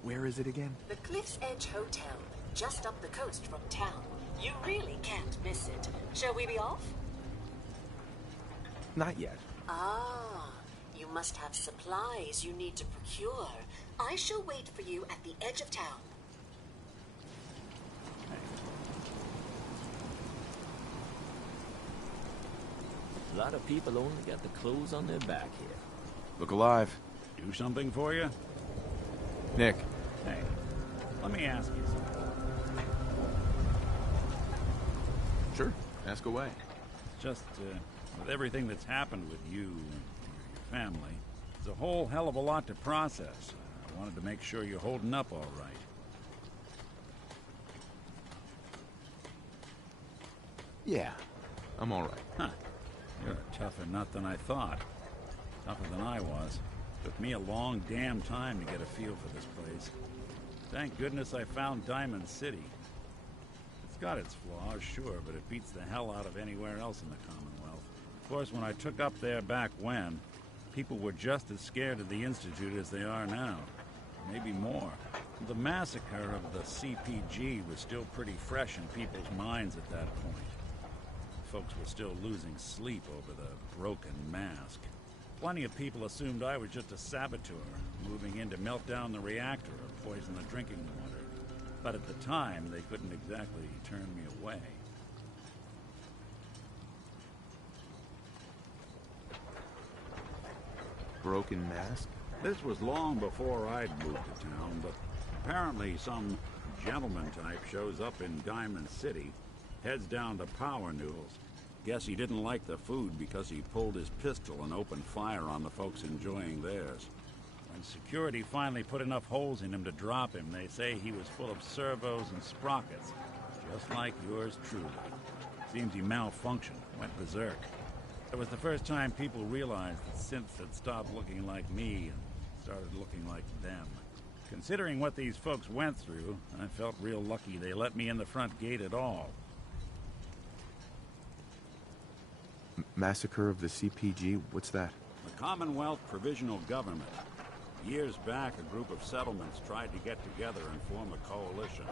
Where is it again? The Cliff's Edge Hotel, just up the coast from town. You really can't miss it. Shall we be off? Not yet. Ah, you must have supplies you need to procure. I shall wait for you at the edge of town. A lot of people only got the clothes on their back here. Look alive. Do something for you? Nick. Hey, let me ask you something. Sure, ask away. Just, with everything that's happened with you and your family, there's a whole hell of a lot to process. I wanted to make sure you're holding up all right. Yeah, I'm all right. Huh. You're a tougher nut than I thought. Tougher than I was. Took me a long damn time to get a feel for this place. Thank goodness I found Diamond City. It's got its flaws, sure, but it beats the hell out of anywhere else in the Commonwealth. Of course, when I took up there back when, people were just as scared of the Institute as they are now. Maybe more. The massacre of the CPG was still pretty fresh in people's minds at that point. Folks were still losing sleep over the broken mask. Plenty of people assumed I was just a saboteur, moving in to melt down the reactor or poison the drinking water. But at the time, they couldn't exactly turn me away. Broken mask? This was long before I'd moved to town, but apparently some gentleman type shows up in Diamond City, heads down to Power Noodles. Guess he didn't like the food because he pulled his pistol and opened fire on the folks enjoying theirs. When security finally put enough holes in him to drop him, they say he was full of servos and sprockets, just like yours truly. Seems he malfunctioned, went berserk. It was the first time people realized that synths had stopped looking like me and started looking like them. Considering what these folks went through, I felt real lucky they let me in the front gate at all. Massacre of the CPG? What's that? The Commonwealth Provisional Government. Years back, a group of settlements tried to get together and form a coalition.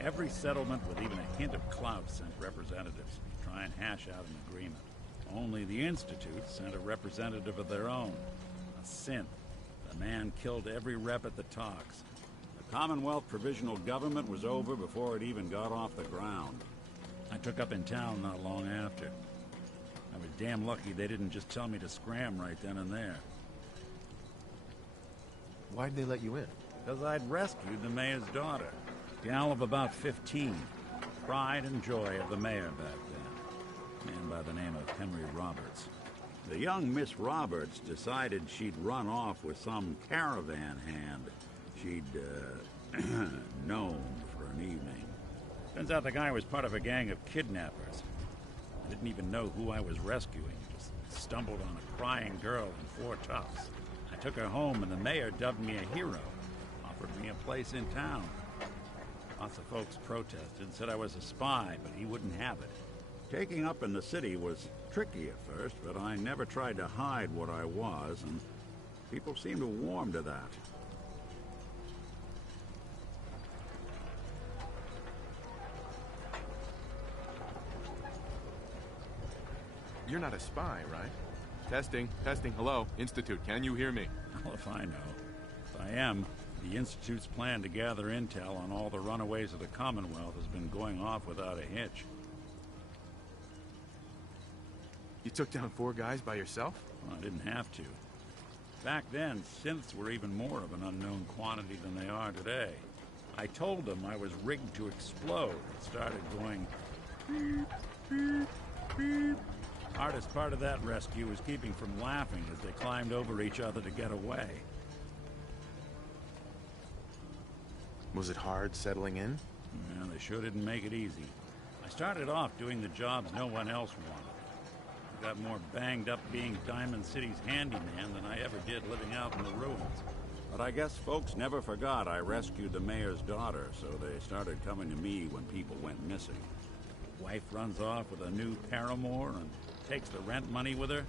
Every settlement with even a hint of clout sent representatives to try and hash out an agreement. Only the Institute sent a representative of their own, a synth. The man killed every rep at the talks. The Commonwealth Provisional Government was over before it even got off the ground. I took up in town not long after. I was damn lucky they didn't just tell me to scram right then and there. Why'd they let you in? Because I'd rescued the mayor's daughter. Gal of about 15. Pride and joy of the mayor back then. Man by the name of Henry Roberts. The young Miss Roberts decided she'd run off with some caravan hand she'd, known for an evening. Turns out the guy was part of a gang of kidnappers. I didn't even know who I was rescuing. Just stumbled on a crying girl and 4 toughs. I took her home and the mayor dubbed me a hero. Offered me a place in town. Lots of folks protested and said I was a spy, but he wouldn't have it. Taking up in the city was tricky at first, but I never tried to hide what I was, and people seemed to warm to that. You're not a spy, right? Testing, testing, hello. Institute, can you hear me? Well, if I know. If I am, the Institute's plan to gather intel on all the runaways of the Commonwealth has been going off without a hitch. You took down 4 guys by yourself? Well, I didn't have to. Back then, synths were even more of an unknown quantity than they are today. I told them I was rigged to explode and started going beep, beep, beep. Hardest part of that rescue was keeping from laughing as they climbed over each other to get away. Was it hard settling in? Yeah, they sure didn't make it easy. I started off doing the jobs no one else wanted. I got more banged up being Diamond City's handyman than I ever did living out in the ruins. But I guess folks never forgot I rescued the mayor's daughter, so they started coming to me when people went missing. Wife runs off with a new paramour and takes the rent money with her.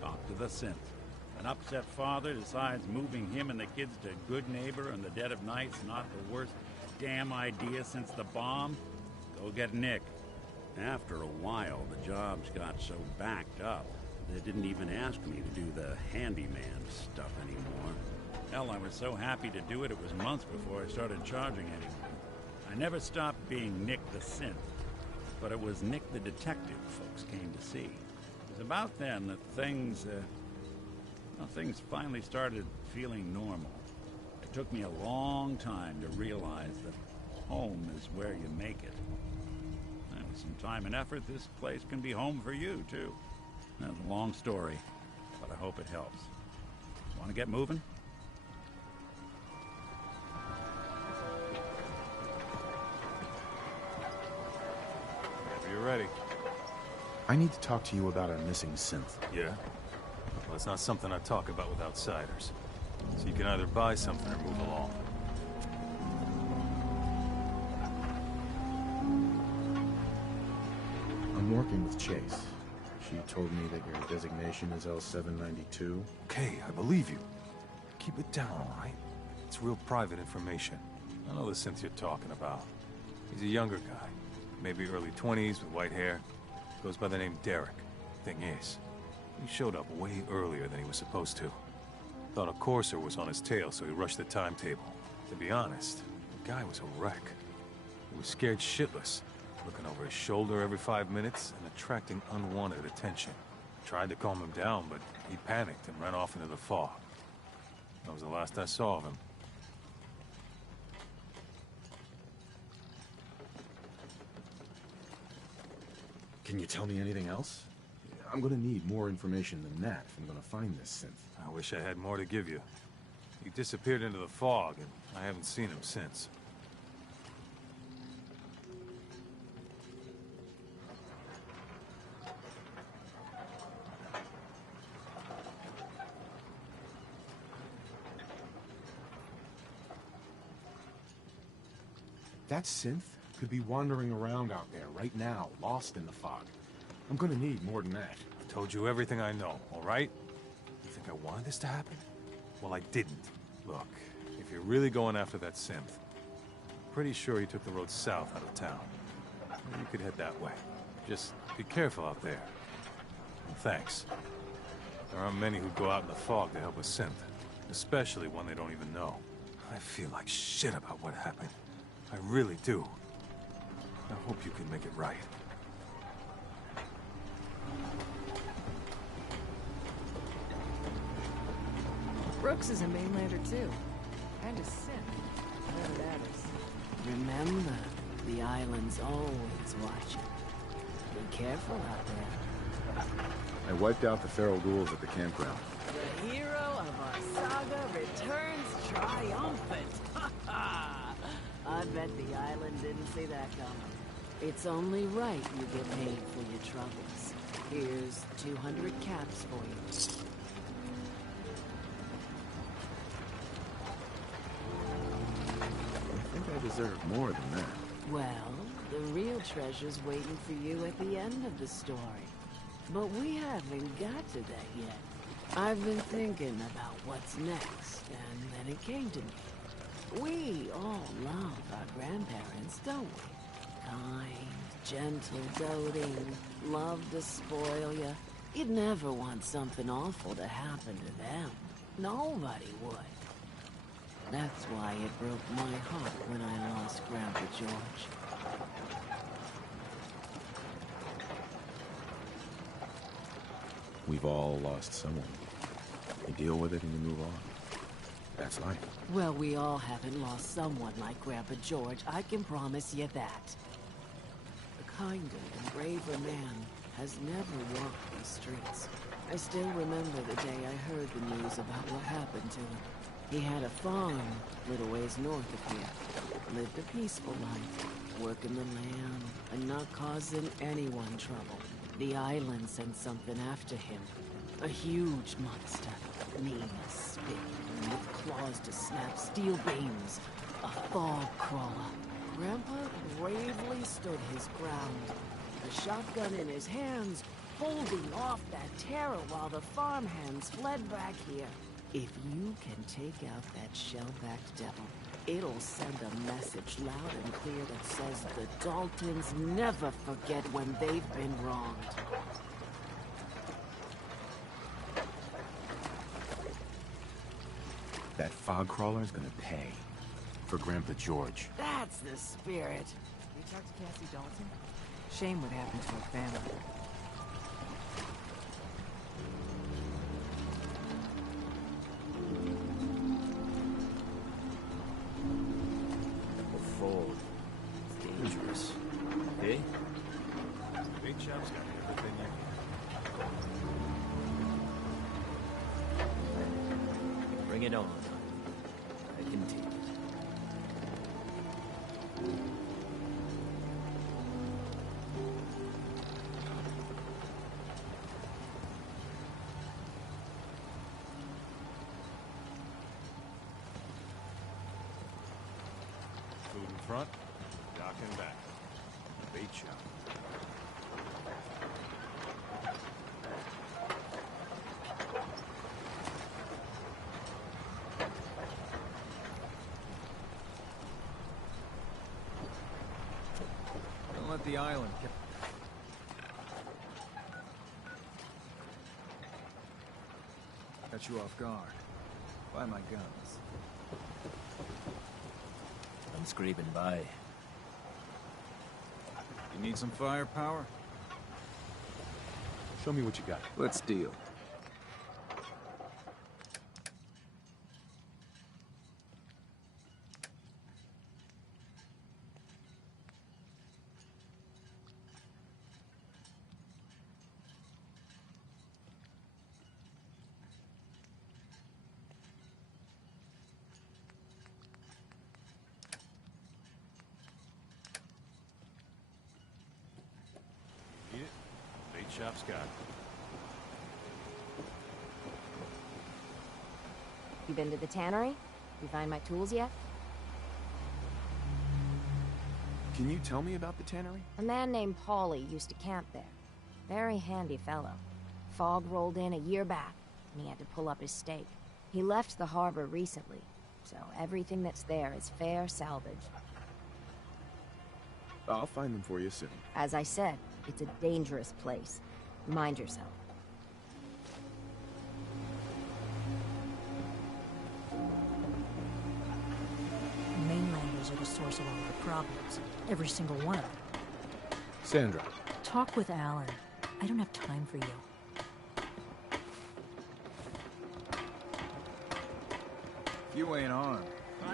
Talk to the synth. An upset father decides moving him and the kids to Good Neighbor in the dead of night's not the worst damn idea since the bomb. Go get Nick. After a while, the jobs got so backed up, they didn't even ask me to do the handyman stuff anymore. Hell, I was so happy to do it, it was months before I started charging anyone. I never stopped being Nick the synth, but it was Nick the detective folks came to see. It was about then that things finally started feeling normal. It took me a long time to realize that home is where you make it. And with some time and effort, this place can be home for you, too. That's a long story, but I hope it helps. Want to get moving? You're ready. I need to talk to you about our missing synth. Yeah? Well, it's not something I talk about with outsiders. So you can either buy something or move along. I'm working with Chase. She told me that your designation is L792. Okay, I believe you. Keep it down, all right? It's real private information. I know the synth you're talking about. He's a younger guy. Maybe early 20s with white hair. Goes by the name Derek. Thing is, he showed up way earlier than he was supposed to. Thought a courser was on his tail, so he rushed the timetable. To be honest, the guy was a wreck. He was scared shitless, looking over his shoulder every 5 minutes and attracting unwanted attention. Tried to calm him down, but he panicked and ran off into the fog. That was the last I saw of him. Can you tell me anything else? I'm gonna need more information than that if I'm gonna find this synth. I wish I had more to give you. He disappeared into the fog, and I haven't seen him since. That synth could be wandering around out there right now, lost in the fog. I'm gonna need more than that. Told you everything I know, all right? You think I wanted this to happen? Well, I didn't. Look, if you're really going after that synth, I'm pretty sure he took the road south out of town. You could head that way. Just be careful out there. And thanks. There aren't many who go out in the fog to help a synth, especially one they don't even know. I feel like shit about what happened. I really do. I hope you can make it right. Brooks is a mainlander too. And a synth, whatever that is. Remember, the island's always watching. Be careful out there. I wiped out the feral ghouls at the campground. The hero of our saga returns triumphant. I bet the island didn't see that coming. It's only right you get paid for your troubles. Here's 200 caps for you. I think I deserve more than that. Well, the real treasure's waiting for you at the end of the story. But we haven't got to that yet. I've been thinking about what's next, and then it came to me. We all love our grandparents, don't we? Kind, gentle, doting, love to spoil you. You'd never want something awful to happen to them. Nobody would. That's why it broke my heart when I lost Grandpa George. We've all lost someone. You deal with it and you move on. That's life. Well, we all haven't lost someone like Grandpa George, I can promise you that. A kinder and braver man has never walked the streets. I still remember the day I heard the news about what happened to him. He had a farm, little ways north of here. Lived a peaceful life, working the land and not causing anyone trouble. The island sent something after him. A huge monster, mean as spit, with claws to snap steel beams. A fog crawler. Grandpa bravely stood his ground, a shotgun in his hands, holding off that terror while the farmhands fled back here. If you can take out that shell-backed devil, it'll send a message loud and clear that says the Daltons never forget when they've been wronged. That fog crawler's gonna pay for Grandpa George. That's the spirit. You talked to Cassie Dalton? Shame what happened to her family. Fog. It's dangerous. Okay? Big Chop's got everything you need. Bring it on. I can take it. Food in front, dock in back. Bait shop. Don't let the island catch you off guard. Buy my guns. I'm scraping by. You need some firepower? Show me what you got. Let's deal. Eat it. Bait shop's got it. You been to the tannery? You find my tools yet? Can you tell me about the tannery? A man named Paulie used to camp there. Very handy fellow. Fog rolled in a year back, and he had to pull up his stake. He left the harbor recently, so everything that's there is fair salvage. I'll find them for you soon. As I said, it's a dangerous place. Mind yourself. Mainlanders are the source of all our problems. Every single one of them. Sandra. Talk with Alan. I don't have time for you. You ain't armed.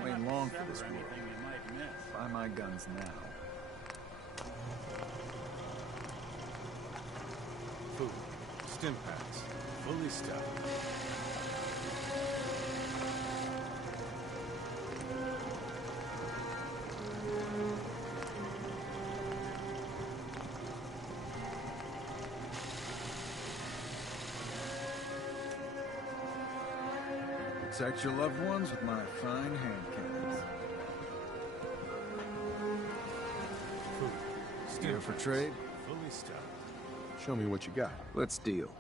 You ain't long for this war. Buy my guns now. Food. Stim packs. Fully stocked. Protect your loved ones with my fine hand cannons. Food. Here for trade? Fully stocked. Show me what you got. Let's deal.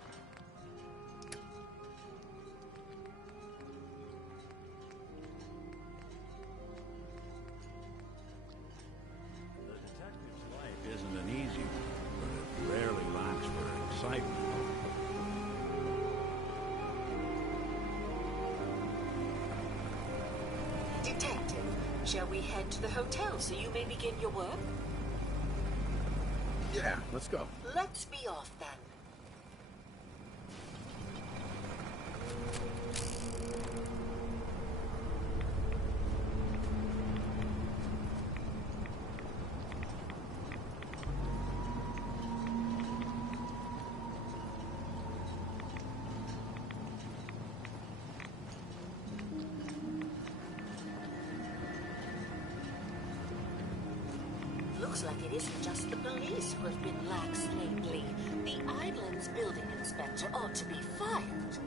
The detective's life isn't an easy one, but it rarely lacks for excitement. Detective, shall we head to the hotel so you may begin your work? Yeah, let's go. Let's be off then. Looks like it isn't just the police who have been lax lately. The island's building inspector ought to be fired.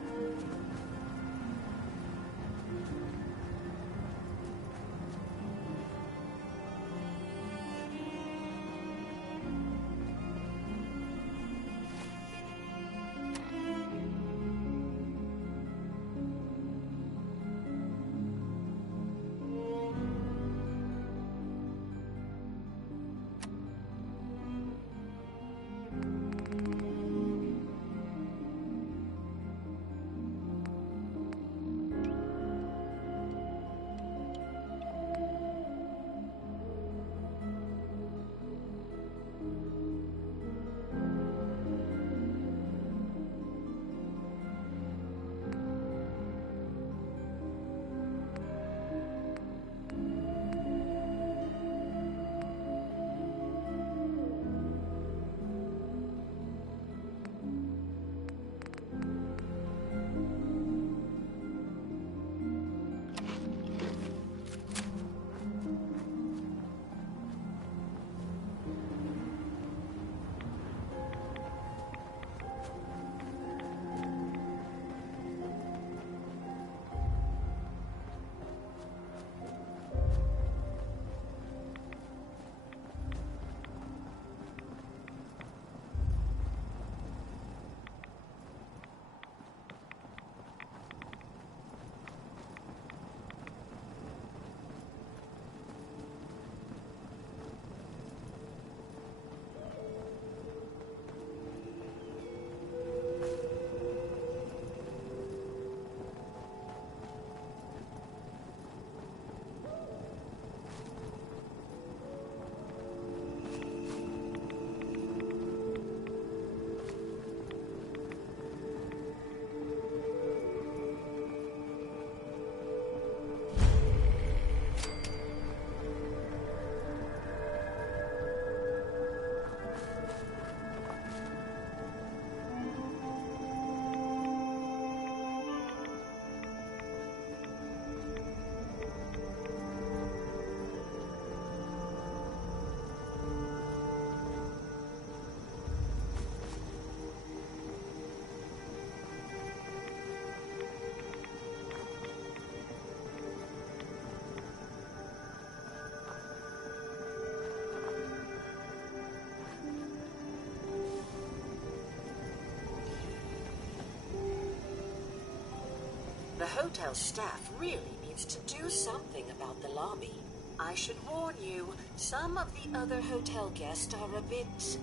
hotel staff really needs to do something about the lobby. I should warn you, some of the other hotel guests are a bit,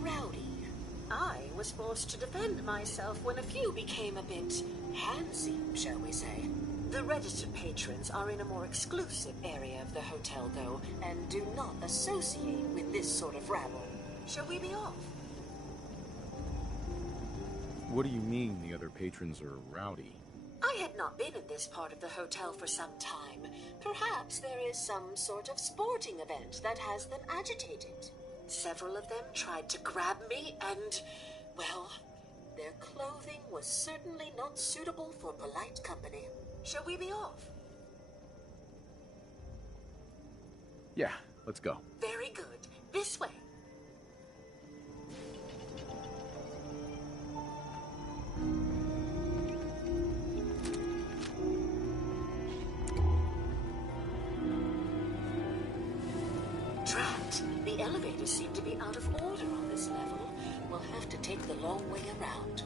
rowdy. I was forced to defend myself when a few became a bit handsy, shall we say. The registered patrons are in a more exclusive area of the hotel, though, and do not associate with this sort of rabble. Shall we be off? What do you mean the other patrons are rowdy? I had not been in this part of the hotel for some time. Perhaps there is some sort of sporting event that has them agitated. Several of them tried to grab me and, well, their clothing was certainly not suitable for polite company. Shall we be off? Yeah, let's go. Very good. This way. Drat, the elevators seem to be out of order on this level. We'll have to take the long way around.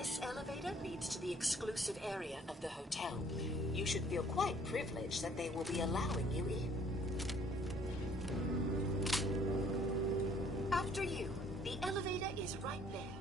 This elevator leads to the exclusive area of the hotel. You should feel quite privileged that they will be allowing you in. After you, the elevator is right there.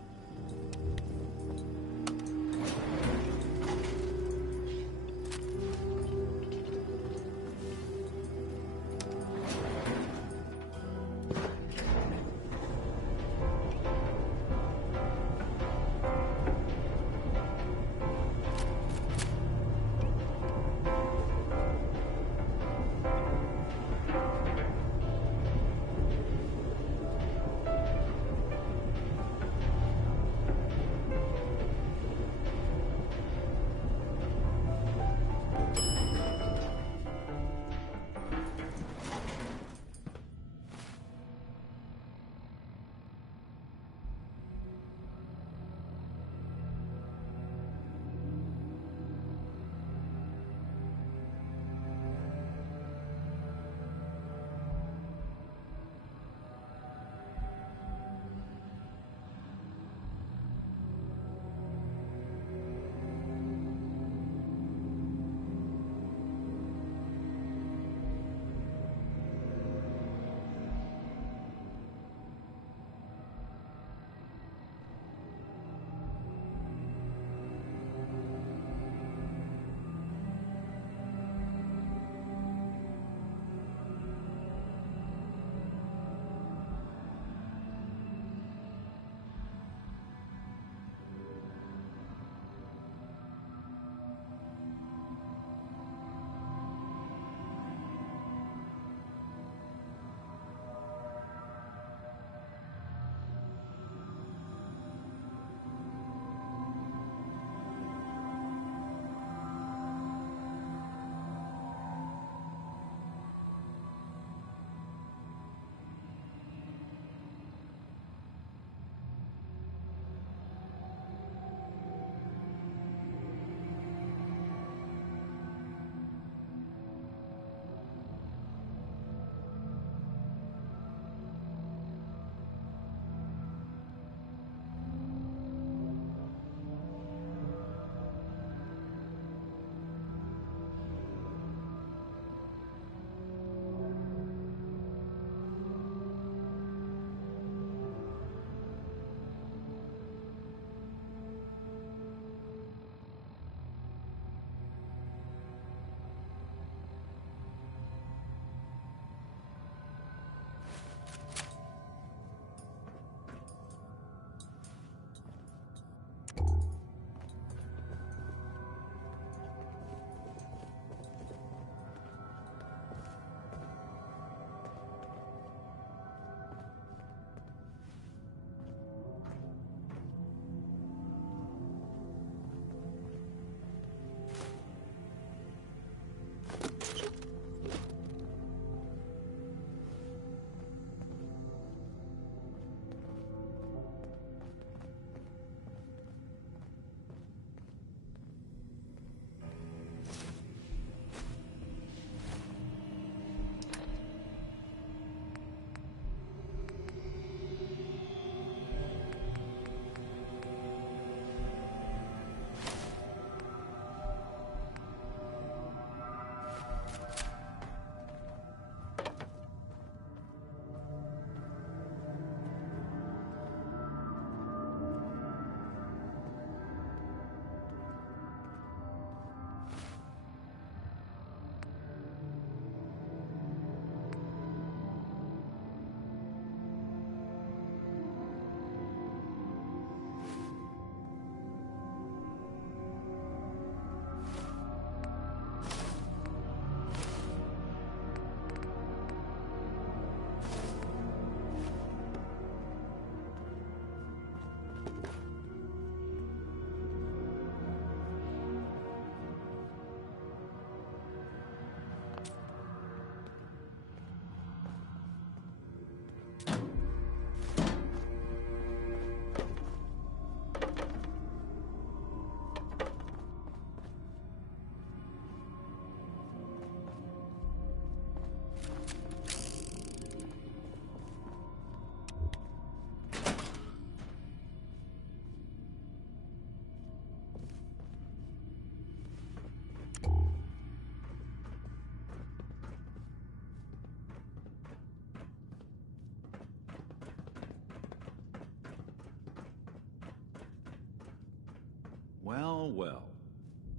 Well, well.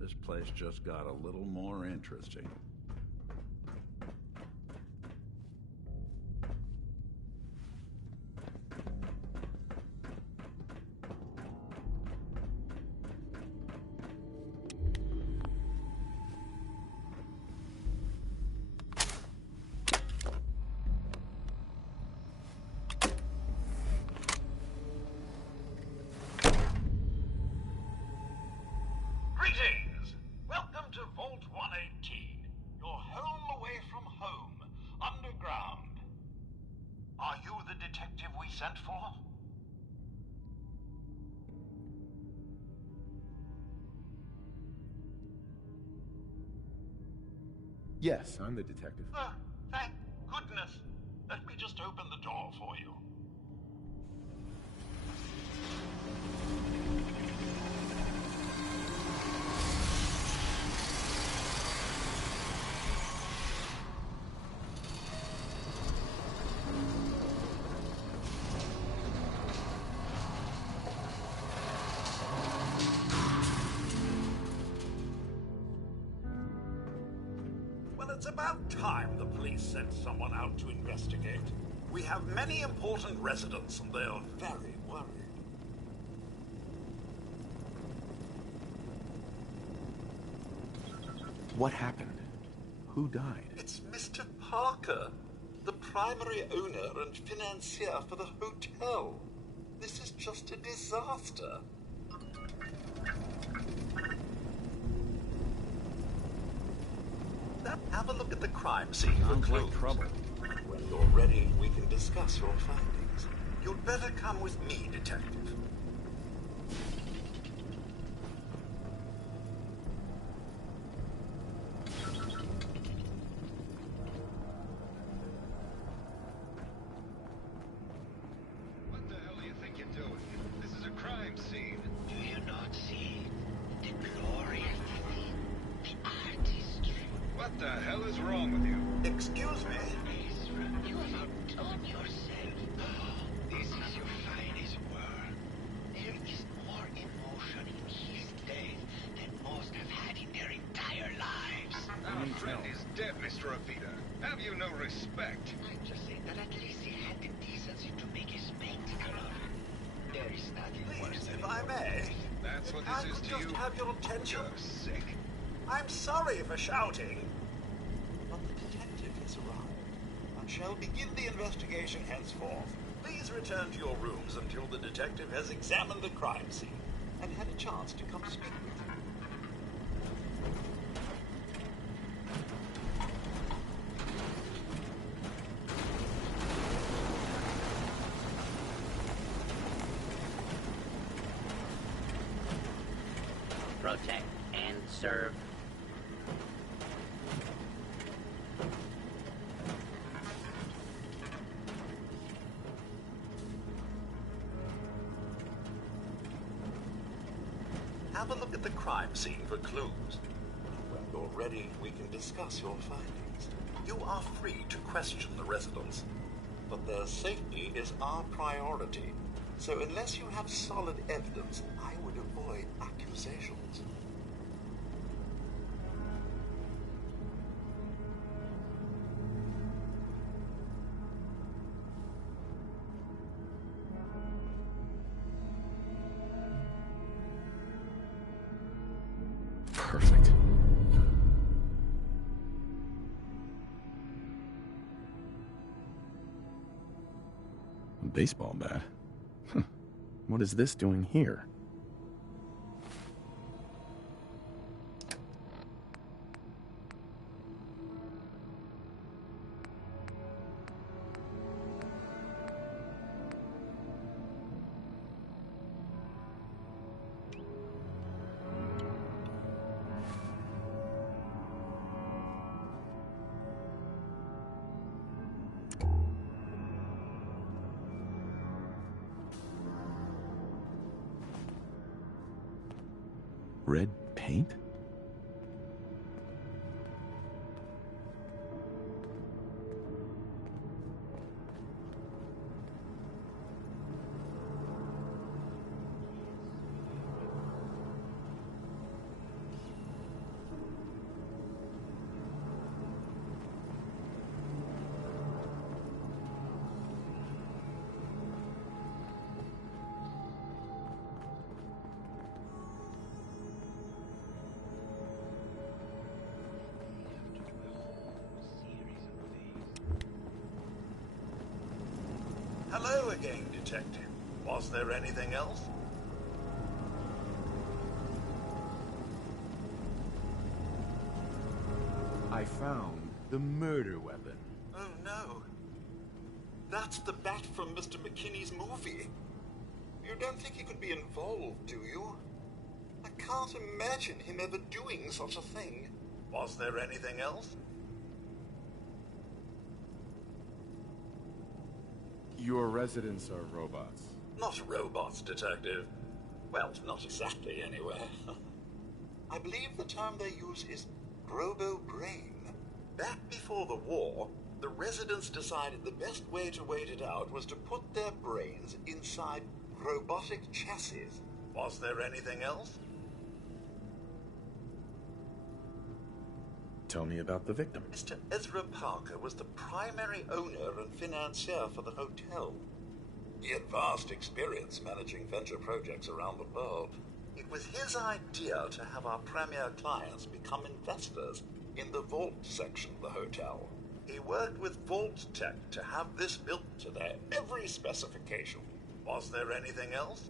This place just got a little more interesting. Greetings! Welcome to Vault 118, your home away from home, underground. Are you the detective we sent for? Yes, I'm the detective. Thank goodness. Let me just open the door for you. Well, it's about time the police sent someone out to investigate. We have many important residents and they're very worried. What happened? Who died? It's Mr. Parker, the primary owner and financier for the hotel. This is just a disaster. Now, have a look at the crime scene for clues. Like trouble. When you're ready, we can discuss your findings. You'd better come with me, detective. What the hell do you think you're doing? This is a crime scene. Do you not see the glorious scene, the artistry? What the hell is wrong with you? Excuse me? You have outdone yourself. This is your finest work. There is more emotion in his death than most have had in their entire lives. Our friend is dead, Mr. Avita. Have you no respect? I'm just saying that at least he had the decency to make a spectacle of it. There is nothing worse than if I may. That's what I this is could to just you? have your attention. You're sick. I'm sorry for shouting. But the detective has arrived and shall begin the investigation henceforth. Please return to your rooms until the detective has examined the crime scene and had a chance to come speak with you. Protect and serve. Have a look at the crime scene for clues. When you're ready, we can discuss your findings. You are free to question the residents, but their safety is our priority. So unless you have solid evidence, I would avoid accusations. Perfect. A baseball bat? What is this doing here? Red paint? Hello again, Detective. Was there anything else? I found the murder weapon. Oh no. That's the bat from Mr. McKinney's movie. You don't think he could be involved, do you? I can't imagine him ever doing such a thing. Was there anything else? Your residents are robots. Not robots, Detective. Well, not exactly, anyway. I believe the term they use is robo-brain. Back before the war, the residents decided the best way to wait it out was to put their brains inside robotic chassis. Was there anything else? Tell me about the victim. Mr. Ezra Parker was the primary owner and financier for the hotel. He had vast experience managing venture projects around the world. It was his idea to have our premier clients become investors in the vault section of the hotel. He worked with Vault Tech to have this built to their every specification. Was there anything else?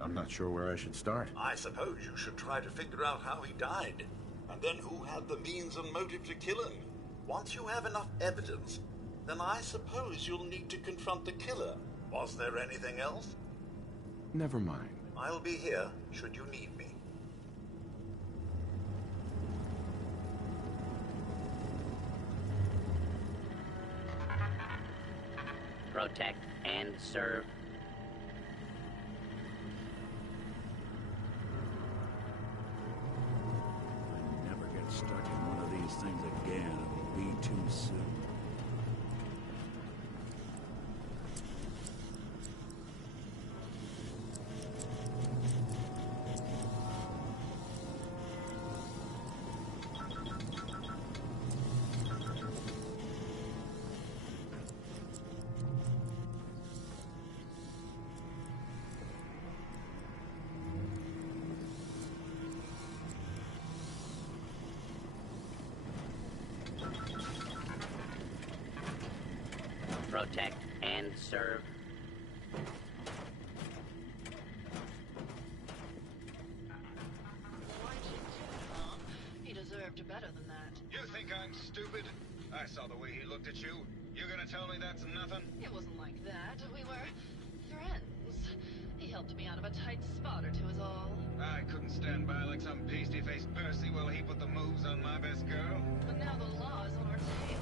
I'm not sure where I should start. I suppose you should try to figure out how he died, and then who had the means and motive to kill him. Once you have enough evidence, then I suppose you'll need to confront the killer. Was there anything else? Never mind. I'll be here, should you need me. Protect and serve. I never get stuck in one of these things again. It'll be too soon. Protect and serve. He deserved better than that. You think I'm stupid? I saw the way he looked at you. You gonna tell me that's nothing? It wasn't like that. We were friends. He helped me out of a tight spot or two is all. I couldn't stand by like some pasty-faced Percy while he put the moves on my best girl. But now the law is on our tail.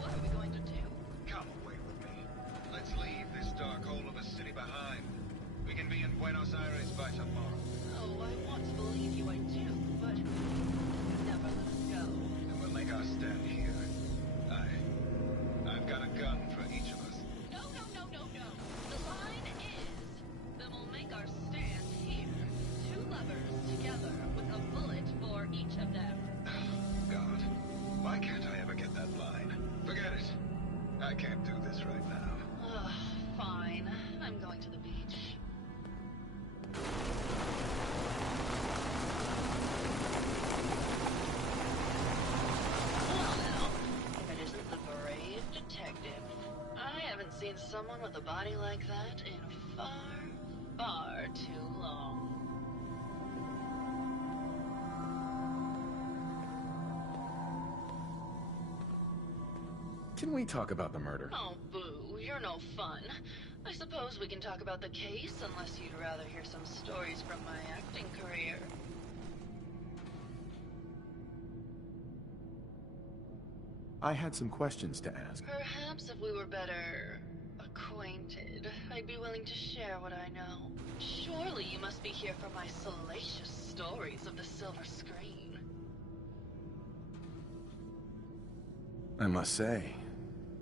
What are we going to do? Come away with me. Let's leave this dark hole of a city behind. We can be in Buenos Aires by tomorrow. Oh, I want to believe you, I do, but never let us go. And we'll make our stand here. I've got a gun for each of us. No. The line is, then we'll make our stand here. Two lovers together with a bullet for each of them. God, why can't I ever get that line? Forget it. I can't do this right now. Fine. I'm going to the beach. Well now, if it isn't the brave detective. I haven't seen someone with a body like that in far too long. Can we talk about the murder? Oh, boo, you're no fun. I suppose we can talk about the case, unless you'd rather hear some stories from my acting career. I had some questions to ask. Perhaps if we were better acquainted, I'd be willing to share what I know. Surely you must be here for my salacious stories of the silver screen. I must say,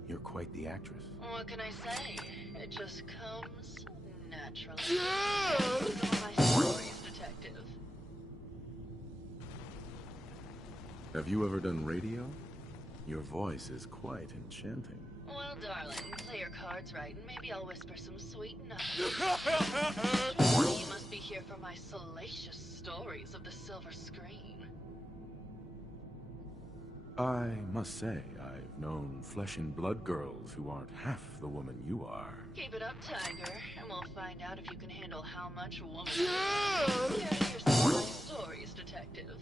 you're quite the actress. What can I say? It just comes naturally. Those are my stories, detective. Have you ever done radio? Your voice is quite enchanting. Well, darling, play your cards right, and maybe I'll whisper some sweet nothings. Surely you must be here for my salacious stories of the silver screen. I must say, I've known flesh and blood girls who aren't half the woman you are. Keep it up, Tiger, and we'll find out if you can handle how much woman. Yeah, here's some nice stories, detective.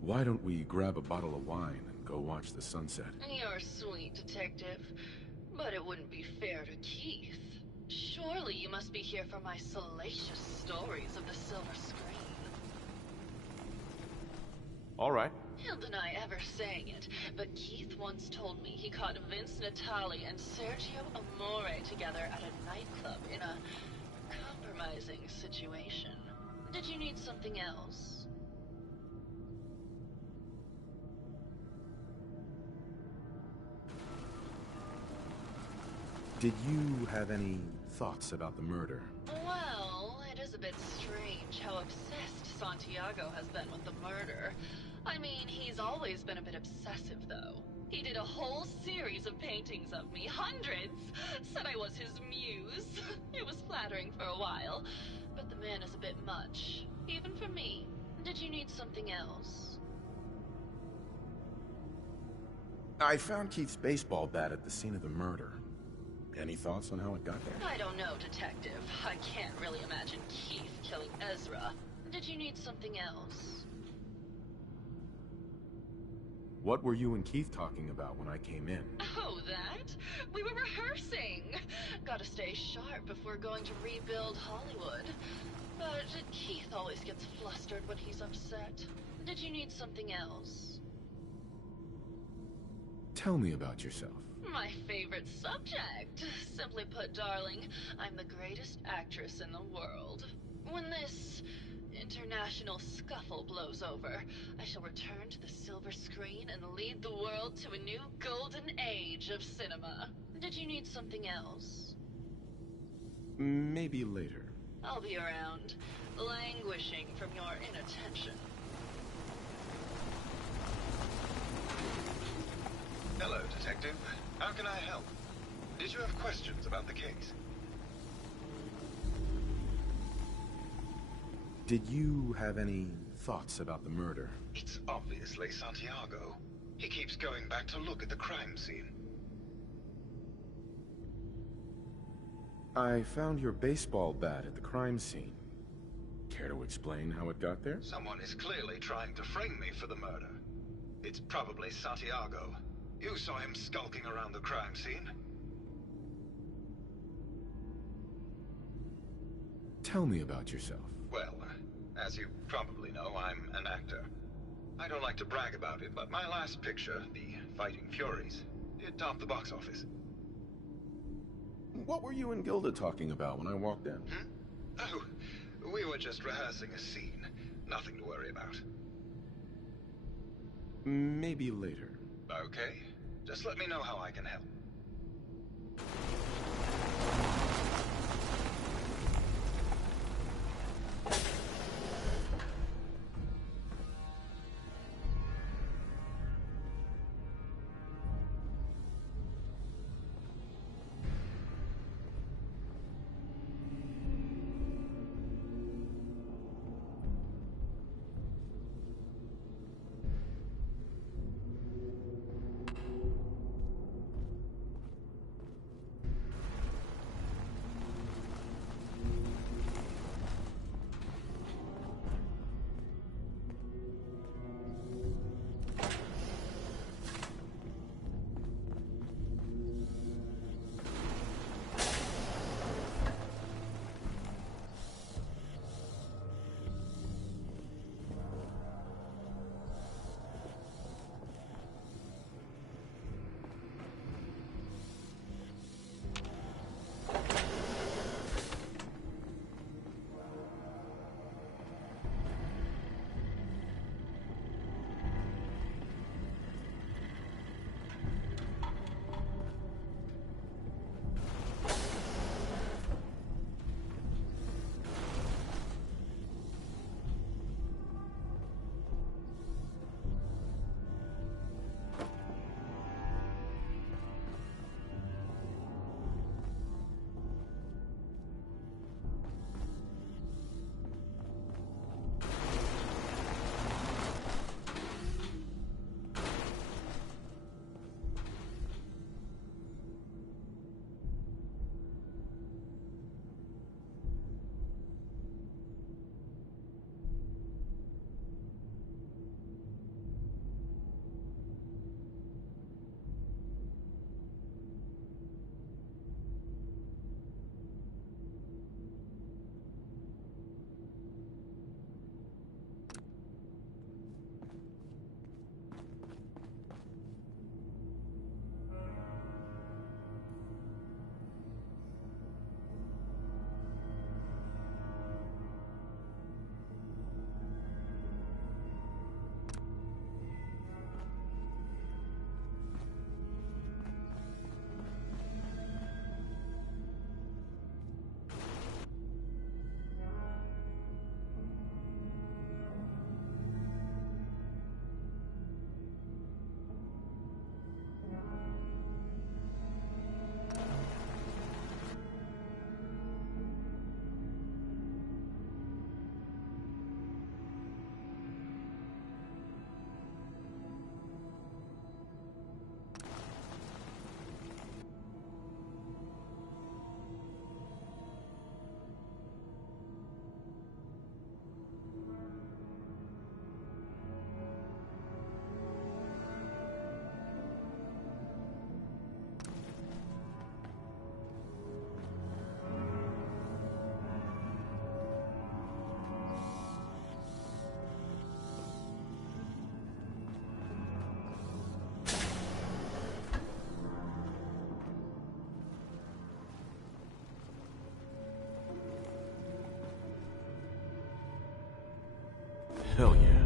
Why don't we grab a bottle of wine and go watch the sunset? You're sweet, detective, but it wouldn't be fair to Keith. Surely you must be here for my salacious stories of the silver screen. All right. He'll deny ever saying it, but Keith once told me he caught Vince Natali and Sergio Amore together at a nightclub in a compromising situation. Did you need something else? Did you have any thoughts about the murder? Well, it is a bit strange how obsessed Santiago has been with the murder. I mean, he's always been a bit obsessive, though. He did a whole series of paintings of me, hundreds, said I was his muse. It was flattering for a while, but the man is a bit much, even for me. Did you need something else? I found Keith's baseball bat at the scene of the murder. Any thoughts on how it got there? I don't know, detective. I can't really imagine Keith killing Ezra. Did you need something else? What were you and Keith talking about when I came in? Oh, that? We were rehearsing. Gotta stay sharp if we're going to rebuild Hollywood. But Keith always gets flustered when he's upset. Did you need something else? Tell me about yourself. My favorite subject. Simply put, darling, I'm the greatest actress in the world. When this international scuffle blows over, I shall return to the silver screen and lead the world to a new golden age of cinema. Did you need something else? Maybe later. I'll be around, languishing from your inattention. Hello, Detective. How can I help? Did you have questions about the case? Did you have any thoughts about the murder? It's obviously Santiago. He keeps going back to look at the crime scene. I found your baseball bat at the crime scene. Care to explain how it got there? Someone is clearly trying to frame me for the murder. It's probably Santiago. You saw him skulking around the crime scene. Tell me about yourself. Well, as you probably know, I'm an actor. I don't like to brag about it, but my last picture, The Fighting Furies, did top the box office. What were you and Gilda talking about when I walked in? Oh, we were just rehearsing a scene. Nothing to worry about. Maybe later. Okay. Just let me know how I can help. Hell yeah.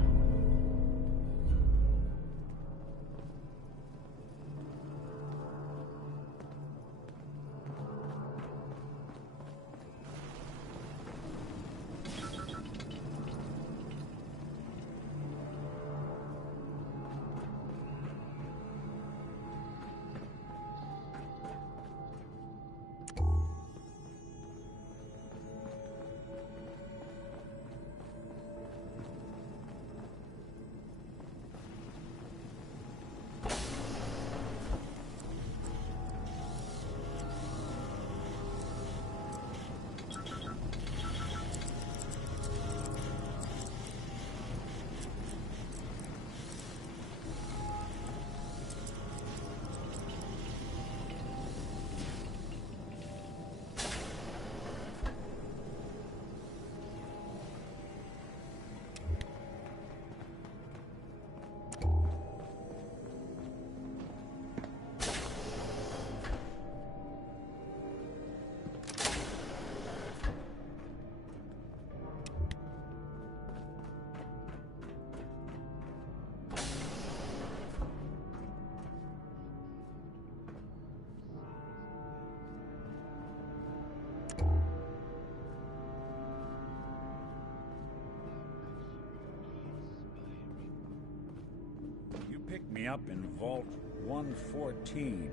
Picked me up in Vault 114.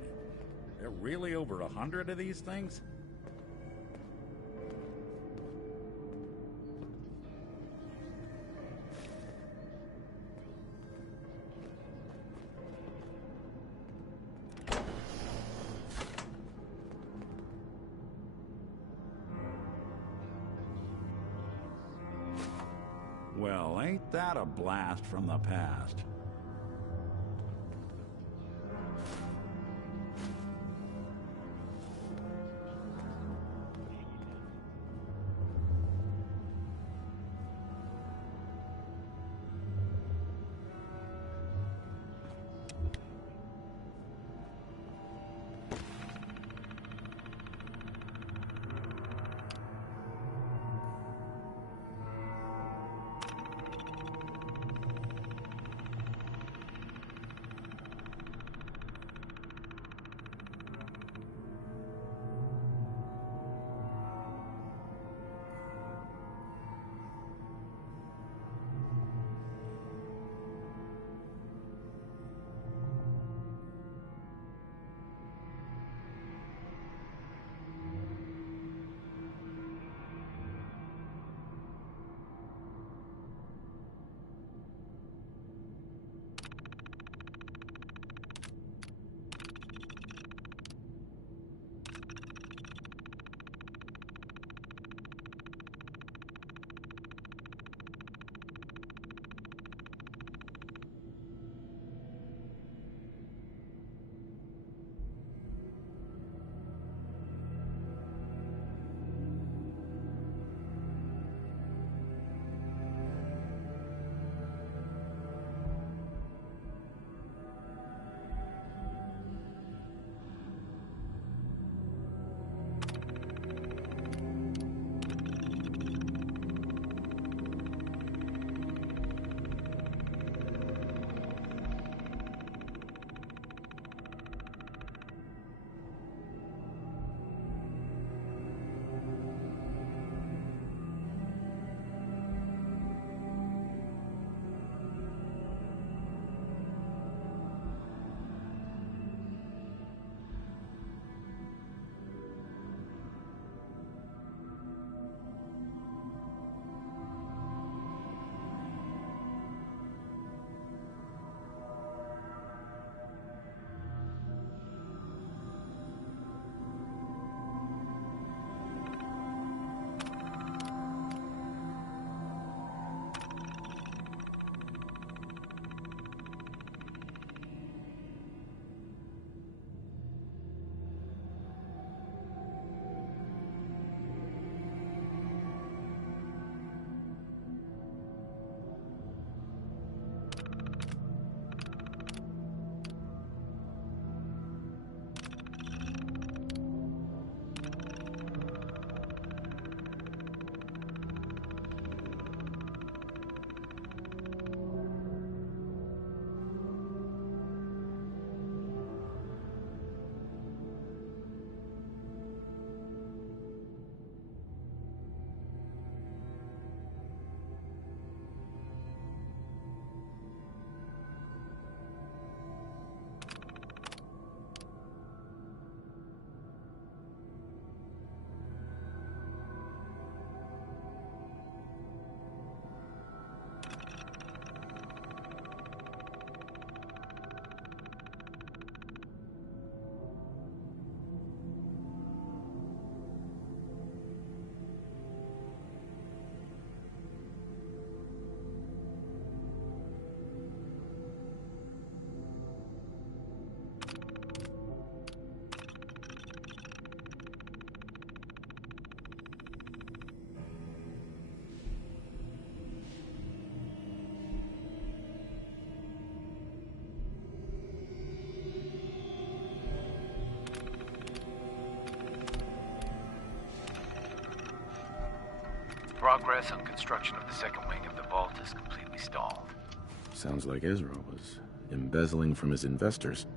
There are really over 100 of these things? Well, ain't that a blast from the past? Progress on construction of the second wing of the vault is completely stalled. Sounds like Ezra was embezzling from his investors.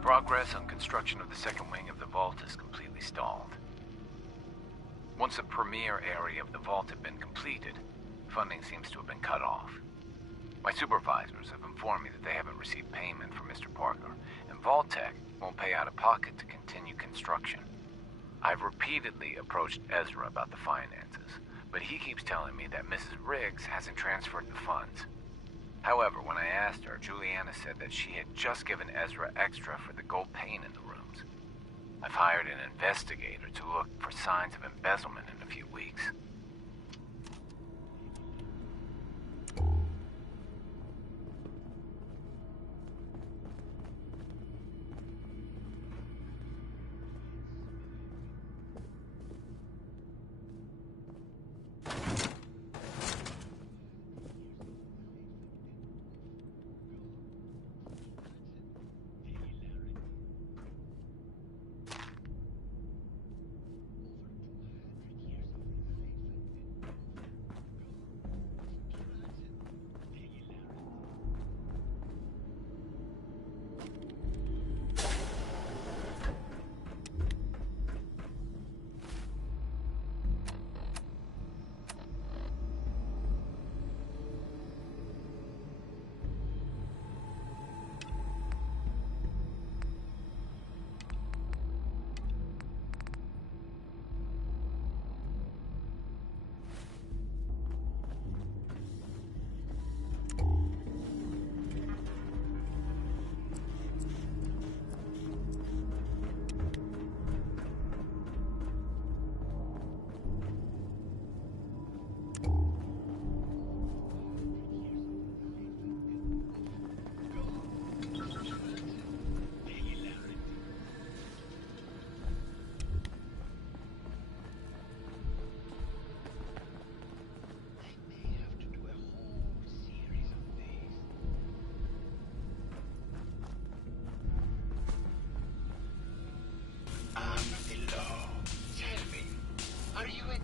Progress on construction of the second wing of the vault is completely stalled. Once the premier area of the vault had been completed, funding seems to have been cut off. My supervisors have informed me that they haven't received payment from Mr. Parker, and Vault-Tec won't pay out of pocket to continue construction. I've repeatedly approached Ezra about the finances, but he keeps telling me that Mrs. Riggs hasn't transferred the funds. However, when I asked her, Juliana said that she had just given Ezra extra for the gold paint in the rooms. I've hired an investigator to look for signs of embezzlement in a few weeks.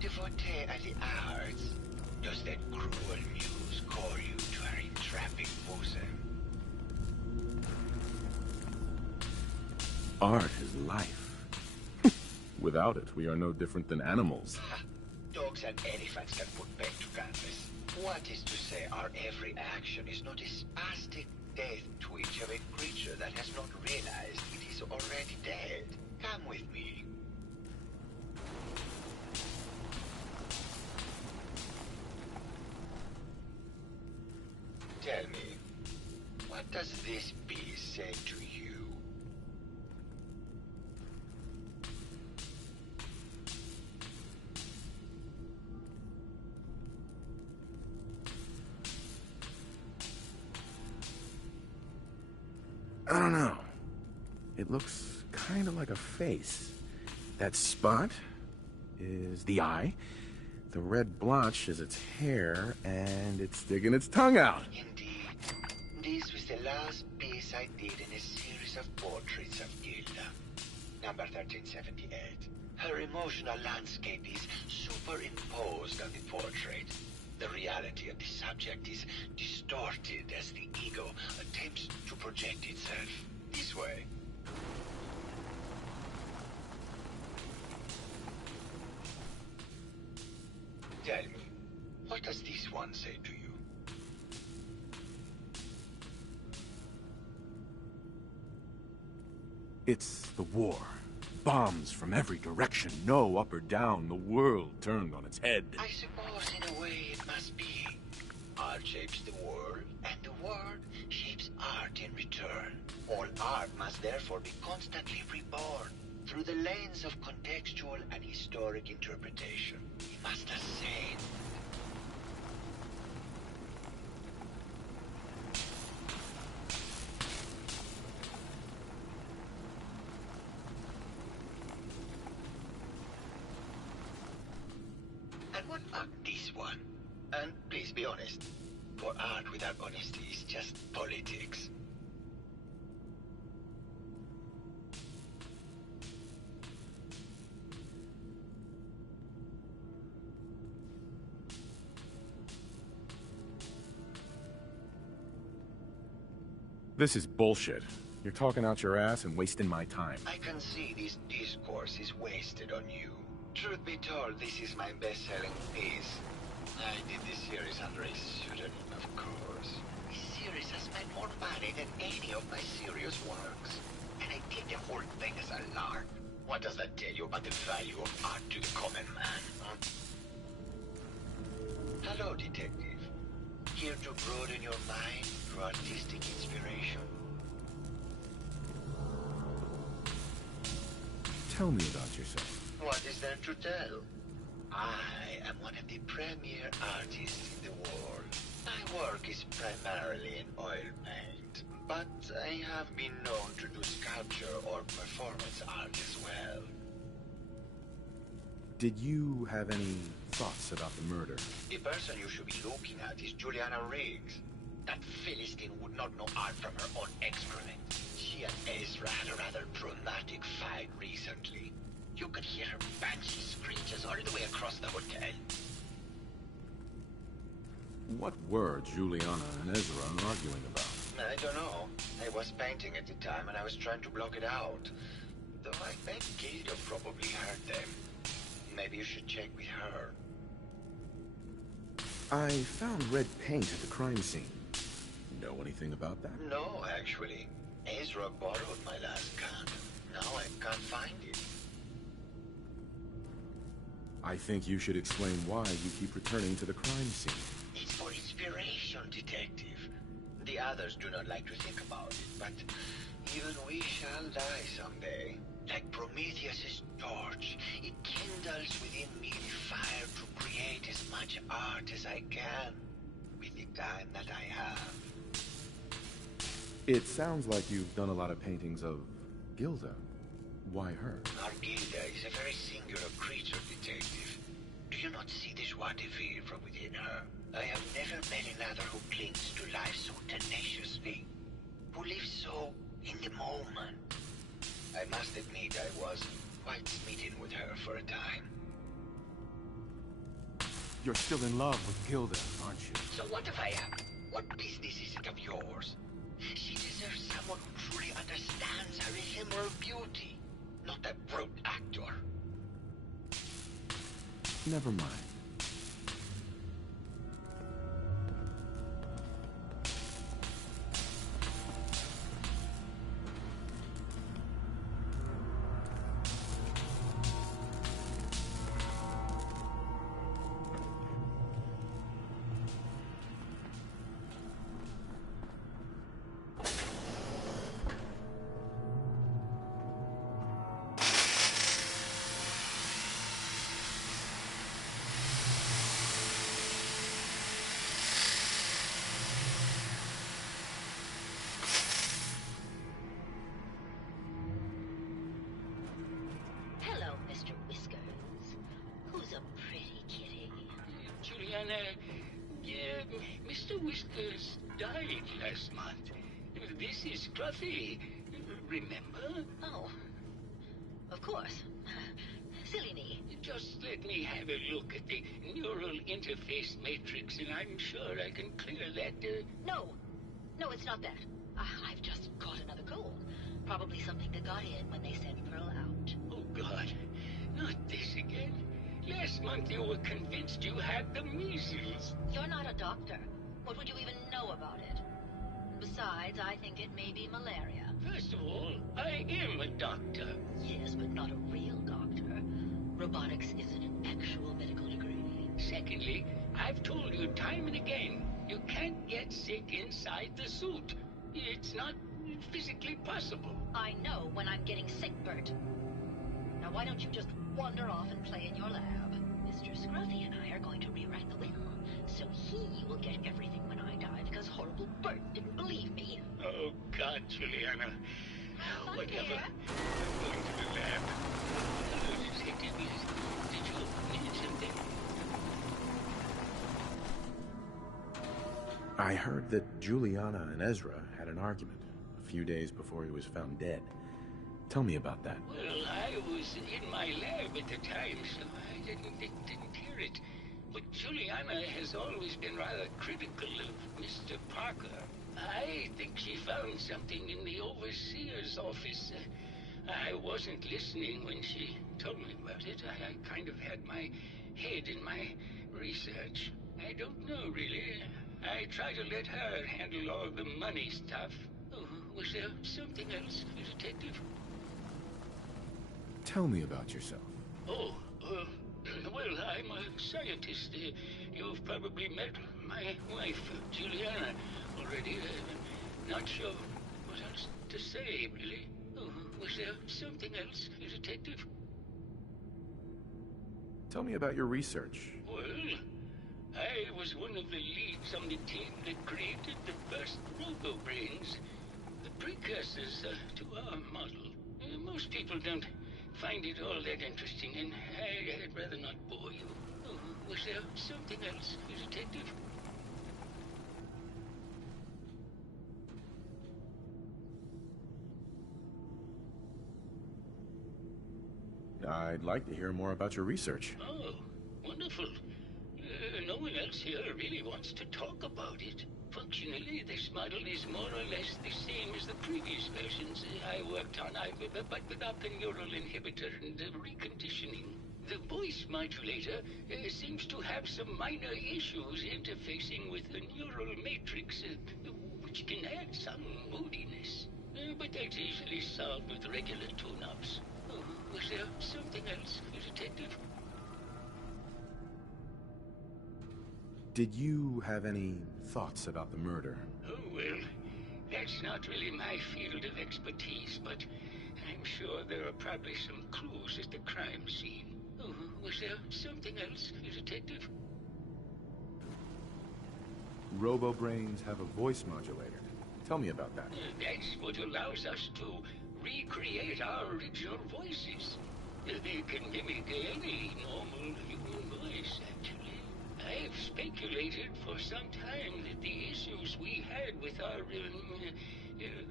Devotee at the arts? Does that cruel muse call you to her entrapping bosom? Art is life. Without it, we are no different than animals. Dogs and elephants can put pen to canvas. What is to say our every action is not a spastic death twitch of a creature that has not realized it is already dead? Come with me. Tell me, what does this piece say to you? I don't know. It looks kind of like a face. That spot is the eye. The red blotch is its hair, and it's sticking its tongue out. This was the last piece I did in a series of portraits of Gilda. Number 1378. Her emotional landscape is superimposed on the portrait. The reality of the subject is distorted as the ego attempts to project itself this way. Tell me, what does this one say to you? It's the war. Bombs from every direction, no up or down, the world turned on its head. I suppose in a way it must be. Art shapes the world, and the world shapes art in return. All art must therefore be constantly reborn through the lens of contextual and historic interpretation. We must ascend. be honest. For art without honesty is just politics. This is bullshit. You're talking out your ass and wasting my time. I can see this discourse is wasted on you. Truth be told, this is my best-selling piece. I did this series under a pseudonym, of course. This series has made more money than any of my serious works. And I did the whole thing as a lark. What does that tell you about the value of art to the common man, huh? Hello, detective. Here to broaden your mind through artistic inspiration. Tell me about yourself. What is there to tell? I am one of the premier artists in the world. My work is primarily in oil paint, but I have been known to do sculpture or performance art as well. Did you have any thoughts about the murder? The person you should be looking at is Juliana Riggs. That Philistine would not know art from her own excrement. She and Ezra had a rather dramatic fight recently. You could hear her banshee screeches all the way across the hotel. What were Juliana and Ezra arguing about? I don't know. I was painting at the time and I was trying to block it out. Though I think Gilda probably heard them. Maybe you should check with her. I found red paint at the crime scene. Know anything about that? No, actually. Ezra borrowed my last gun. Now I can't find it. I think you should explain why you keep returning to the crime scene. It's for inspiration, detective. The others do not like to think about it, but even we shall die someday. Like Prometheus's torch, it kindles within me the fire to create as much art as I can with the time that I have. It sounds like you've done a lot of paintings of Gilda. Why her? Our Gilda is a very singular creature, detective. Do you not see the joie de vivre from within her? I have never met another who clings to life so tenaciously, who lives so in the moment. I must admit I was quite smitten with her for a time. You're still in love with Gilda, aren't you? So what if I am? What business is it of yours? She deserves someone who truly understands her ephemeral beauty, not a brute actor. Never mind. Mr. Whiskers died last month. This is Scruffy. Remember? Oh. Of course. Silly me. Just let me have a look at the neural interface matrix and I'm sure I can clear that, No. No, it's not that. I've just caught another cold. Probably something that got in when they sent Pearl out. Oh, God. Not this again. Last month you were convinced you had the measles. You're not a doctor. What would you even know about it? Besides, I think it may be malaria. First of all, I am a doctor. Yes, but not a real doctor. Robotics isn't an actual medical degree. Secondly, I've told you time and again, you can't get sick inside the suit. It's not physically possible. I know when I'm getting sick, Bert. Now why don't you just wander off and play in your lab? Mr. Scruffy and I are going to rewrite the will, so he will get everything when I die because horrible Bert didn't believe me. Oh, God, Juliana. Whatever. Here. I'm going to the lab. Hello, detective. Did you need something? I heard that Juliana and Ezra had an argument a few days before he was found dead. Tell me about that. Well, I was in my lab at the time, so I didn't hear it. But Juliana has always been rather critical of Mr. Parker. I think she found something in the overseer's office. I wasn't listening when she told me about it. I kind of had my head in my research. I don't know, really. I try to let her handle all the money stuff. Oh, was there something else, Detective? Tell me about yourself. Oh, well, I'm a scientist. You've probably met my wife, Juliana, already. Not sure what else to say, really. Oh, was there something else, Detective? Tell me about your research. Well, I was one of the leads on the team that created the first robo-brains, the precursors to our model. Most people don't find it all that interesting, and I'd rather not bore you. Oh, was there something else, Detective? I'd like to hear more about your research. Oh, wonderful. No one else here really wants to talk about it. Functionally, this model is more or less the same as the previous versions I worked on, but without the neural inhibitor and the reconditioning. The voice modulator seems to have some minor issues interfacing with the neural matrix, which can add some moodiness. But that's easily solved with regular tune-ups. Oh, was there something else, Detective? Did you have any thoughts about the murder? Oh, well, that's not really my field of expertise, but I'm sure there are probably some clues at the crime scene. Oh, was there something else, Detective? Robo-brains have a voice modulator. Tell me about that. That's what allows us to recreate our original voices. They can mimic any normal human voice, actually. I've speculated for some time that the issues we had with our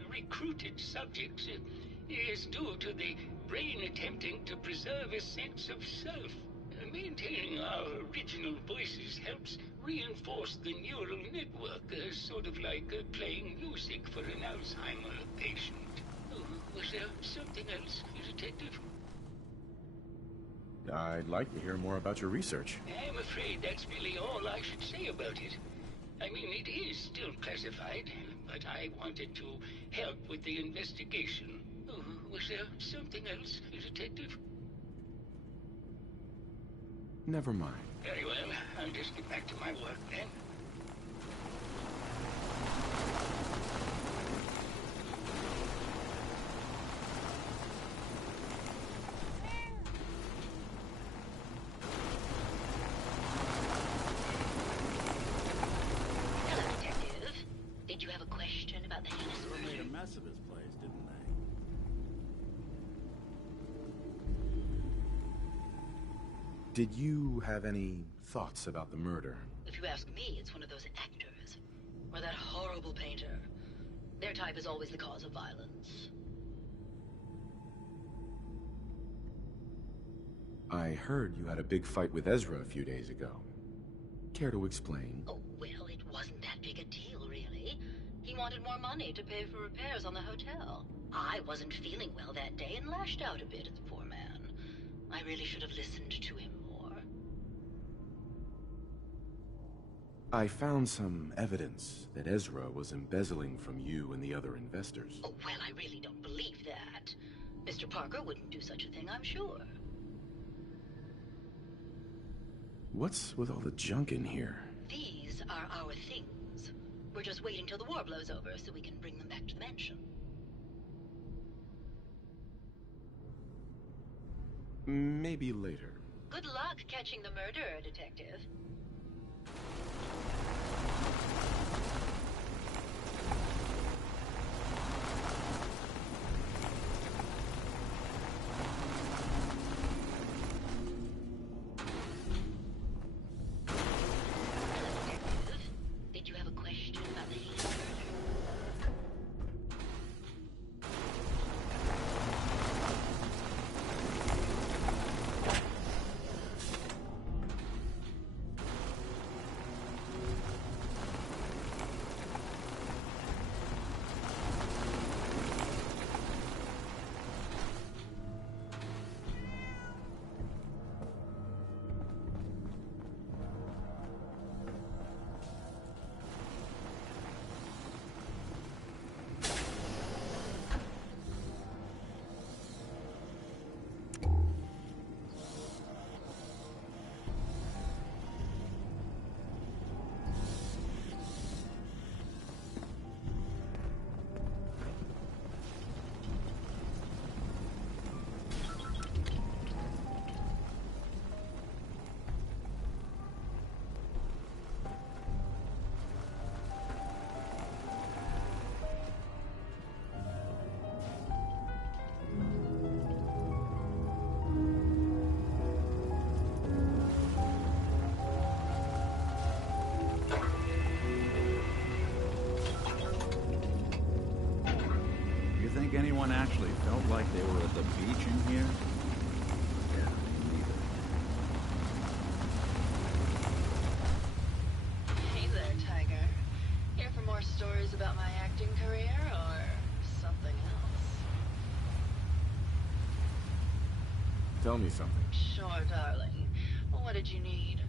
recruited subjects is due to the brain attempting to preserve a sense of self. Maintaining our original voices helps reinforce the neural network, sort of like playing music for an Alzheimer patient. Oh, was there something else, Detective? I'd like to hear more about your research. I'm afraid that's really all I should say about it. I mean, it is still classified, but I wanted to help with the investigation. Oh, was there something else, Detective? Never mind. Very well. I'll just get back to my work then. Of this place, didn't they? Did you have any thoughts about the murder? If you ask me, it's one of those actors. Or that horrible painter. Their type is always the cause of violence. I heard you had a big fight with Ezra a few days ago. Care to explain? Oh, well, it wasn't that big a deal, really. He wanted more money to pay for repairs on the hotel. I wasn't feeling well that day and lashed out a bit at the poor man. I really should have listened to him more. I found some evidence that Ezra was embezzling from you and the other investors. Oh, well, I really don't believe that. Mr. Parker wouldn't do such a thing, I'm sure. What's with all the junk in here? These are our things. We're just waiting till the war blows over so we can bring them back to the mansion. Maybe later. Good luck catching the murderer, Detective. Did you have a question think anyone actually felt like they were at the beach in here? Yeah, neither. Hey there, Tiger. Here for more stories about my acting career, or something else? Tell me something. Sure, darling. What did you need?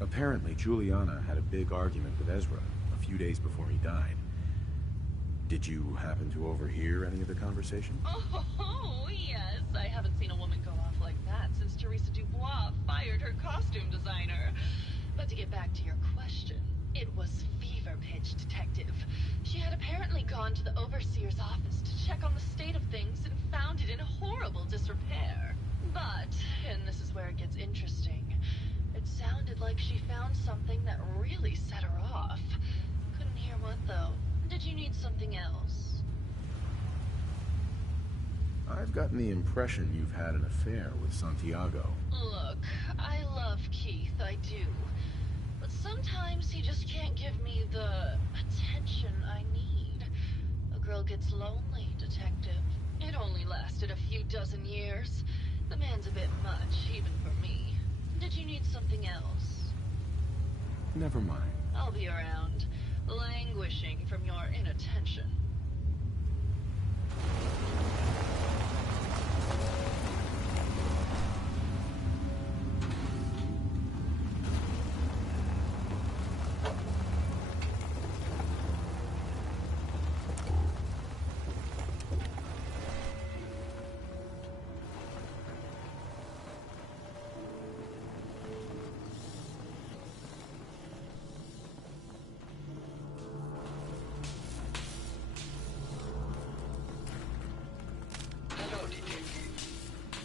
Apparently, Juliana had a big argument with Ezra a few days before he died. Did you happen to overhear any of the conversation? Oh, yes. I haven't seen a woman go off like that since Teresa Dubois fired her costume designer. But to get back to your question, it was fever pitch, Detective. She had apparently gone to the Overseer's office to check on the state of things and found it in horrible disrepair. But, and this is where it gets interesting, it sounded like she found something that really set her off. Couldn't hear what, though. Did you need something else? I've gotten the impression you've had an affair with Santiago. Look, I love Keith, I do. But sometimes he just can't give me the attention I need. A girl gets lonely, Detective. It only lasted a few dozen years. The man's a bit much, even for me. Did you need something else? Never mind. I'll be around, languishing from your inattention.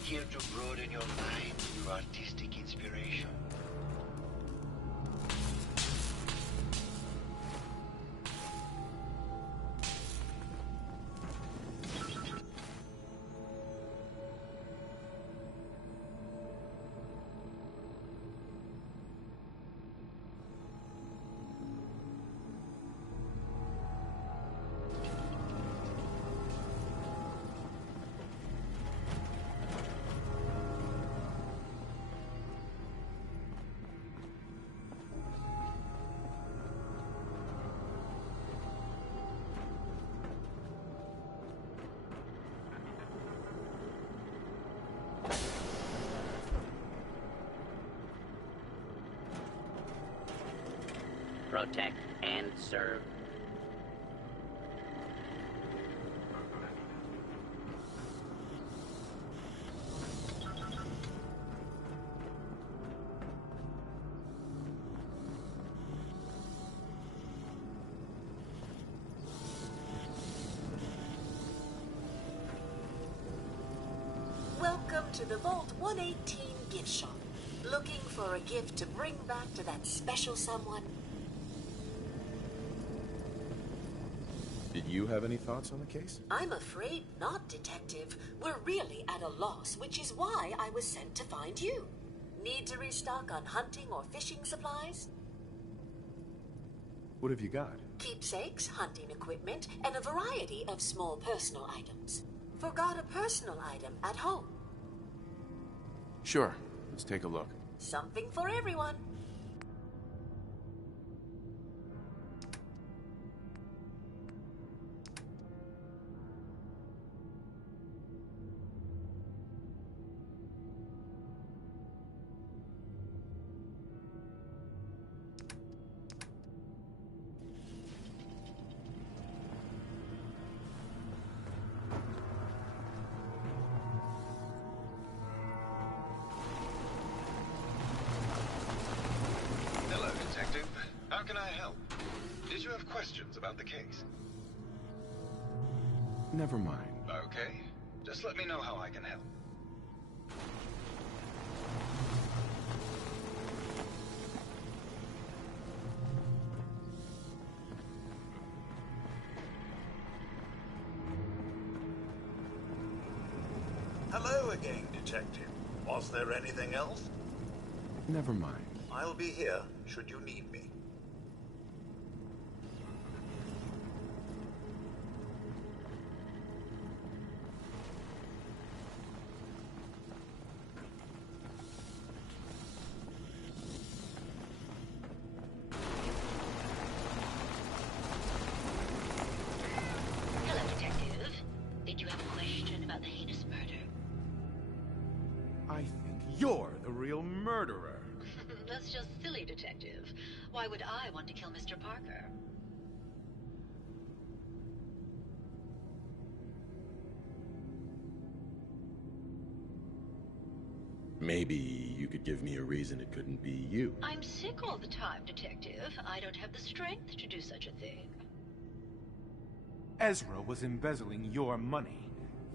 Here to broaden your mind through artistic inspiration. Protect and serve. Welcome to the Vault 118 gift shop. Looking for a gift to bring back to that special someone? Did you have any thoughts on the case? I'm afraid not, Detective. We're really at a loss, which is why I was sent to find you. Need to restock on hunting or fishing supplies? What have you got? Keepsakes, hunting equipment, and a variety of small personal items. Forgot a personal item at home. Sure. Let's take a look. Something for everyone. How can I help? Did you have questions about the case? Never mind. Okay. Just let me know how I can help. Hello again, Detective. Was there anything else? Never mind. I'll be here should you need me. Why would I want to kill Mr. Parker? Maybe you could give me a reason it couldn't be you. I'm sick all the time, Detective. I don't have the strength to do such a thing. Ezra was embezzling your money.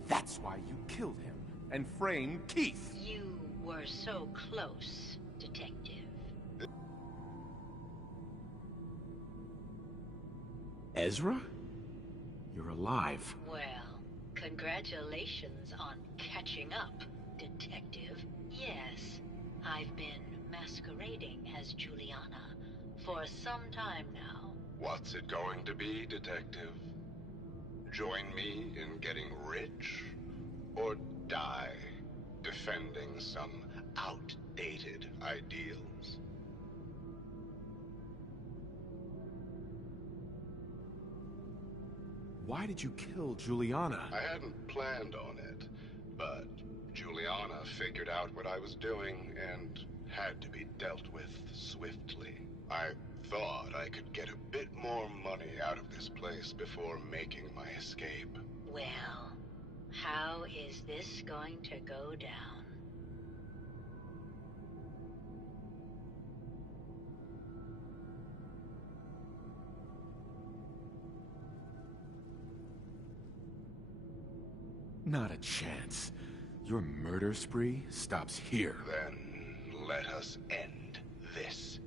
That's why you killed him and framed Keith. You were so close, Detective. Ezra? You're alive. Well, congratulations on catching up, Detective. Yes, I've been masquerading as Juliana for some time now. What's it going to be, Detective? Join me in getting rich? Or die defending some outdated ideals? Why did you kill Juliana? I hadn't planned on it, but Juliana figured out what I was doing and had to be dealt with swiftly. I thought I could get a bit more money out of this place before making my escape. Well, how is this going to go down? Not a chance. Your murder spree stops here. Then let us end this.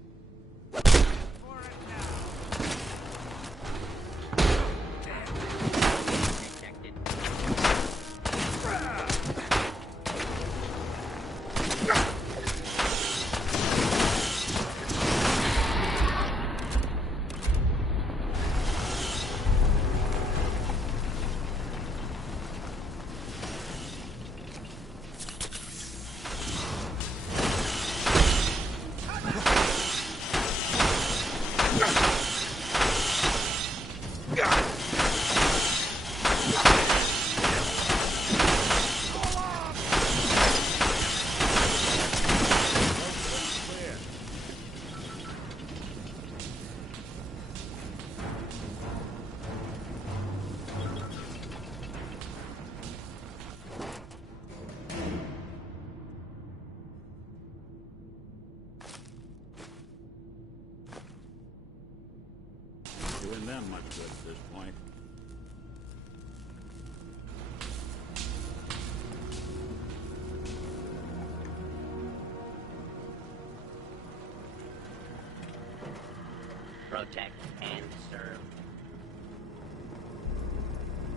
Doing them much good at this point. Protect and serve.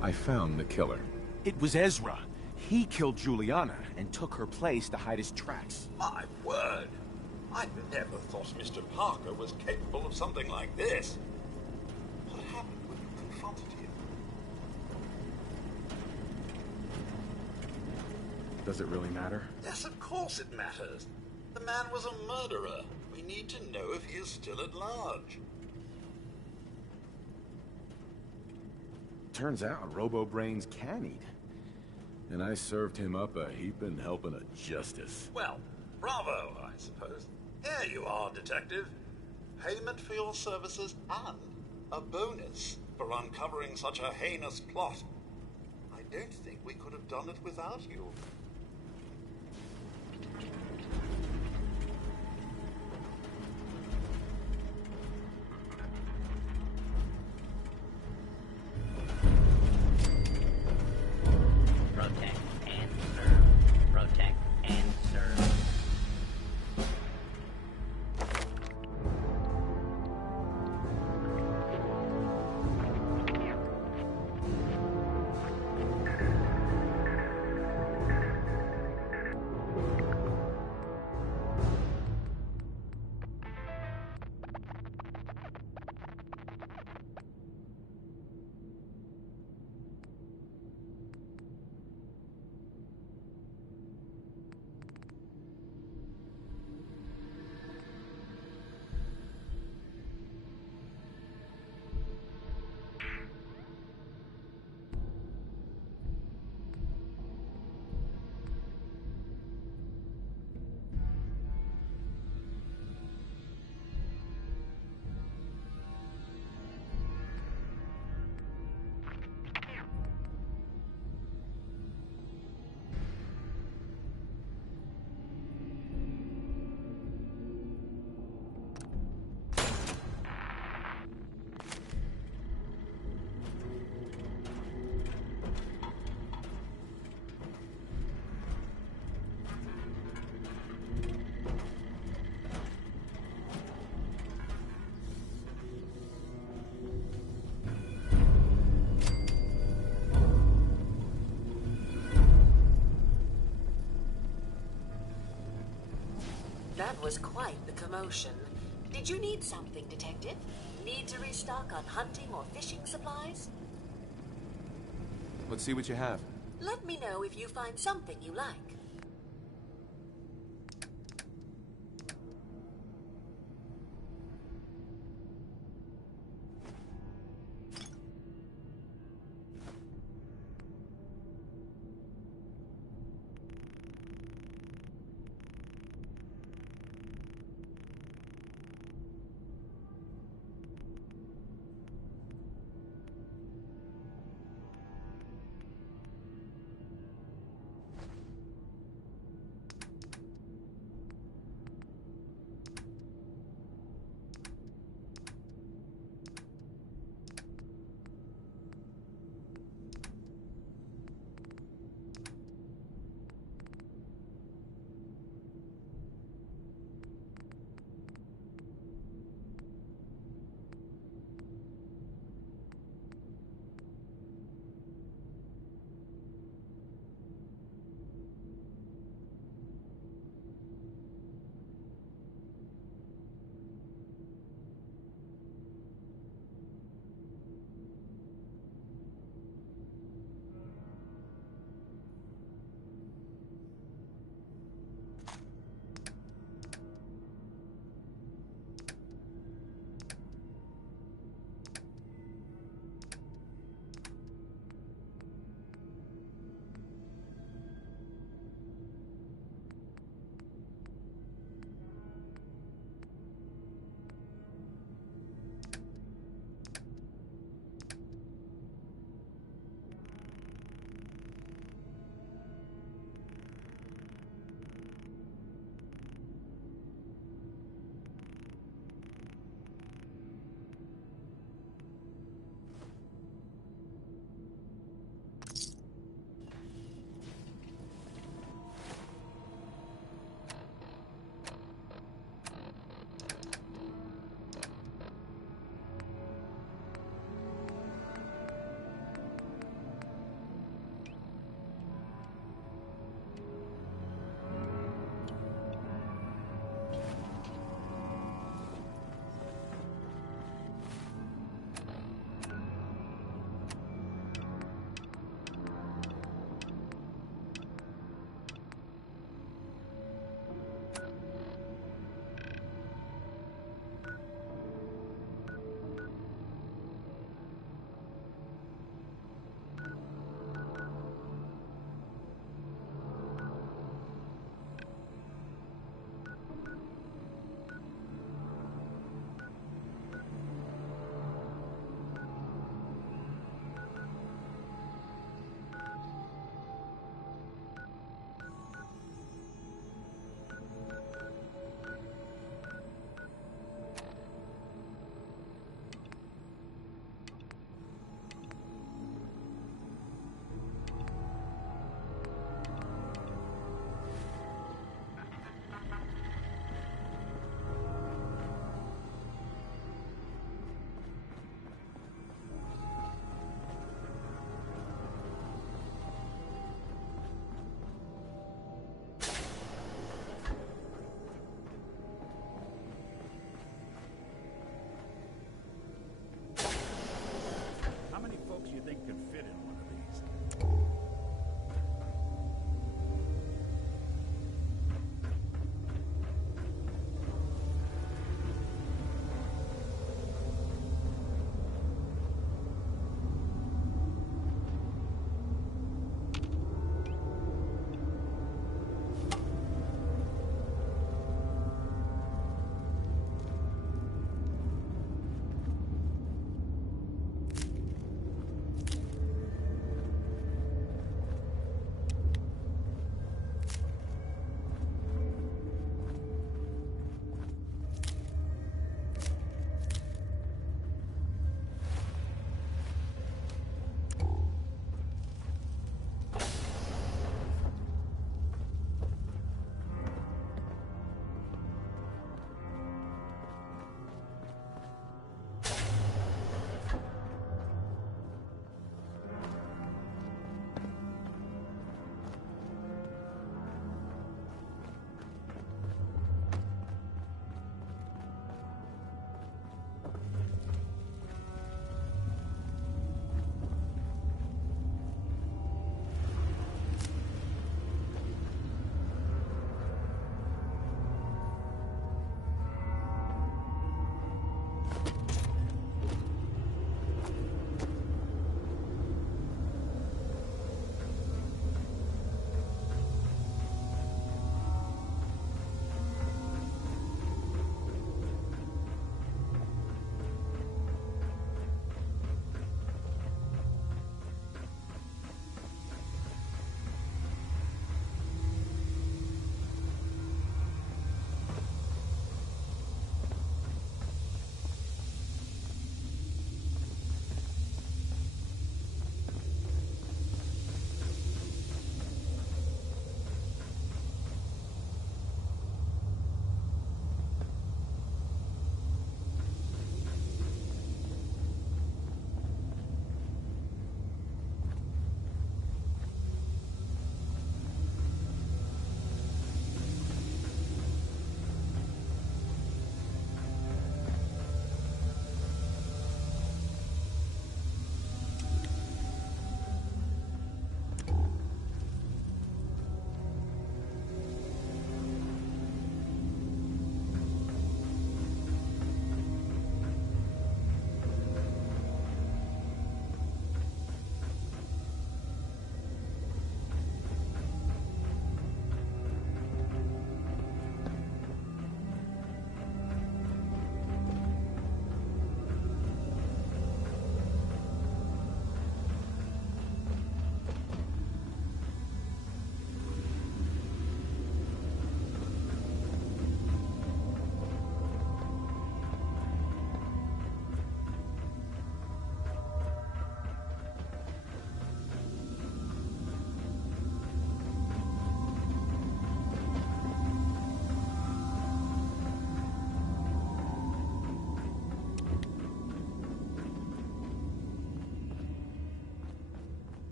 I found the killer. It was Ezra. He killed Juliana and took her place to hide his tracks. My word! I never thought Mr. Parker was capable of something like this. What happened when you confronted him? Does it really matter? Yes, of course it matters. The man was a murderer. We need to know if he is still at large. Turns out Robo-Brains can eat. And I served him up a heapin' helping of justice. Well, bravo, I suppose. Here you are, Detective. Payment for your services and a bonus for uncovering such a heinous plot. I don't think we could have done it without you. Protect and serve. Protect and serve. was quite the commotion. Did you need something, Detective? Need to restock on hunting or fishing supplies? Let's see what you have. Let me know if you find something you like.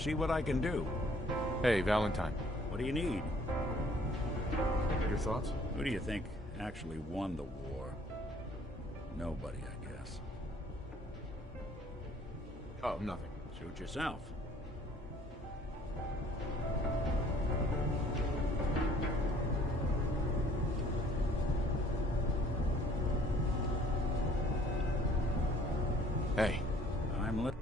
see what I can do. Hey, Valentine. What do you need? Your thoughts? Who do you think actually won the war? Nobody, I guess. Oh, nothing. Suit yourself. Hey. I'm listening.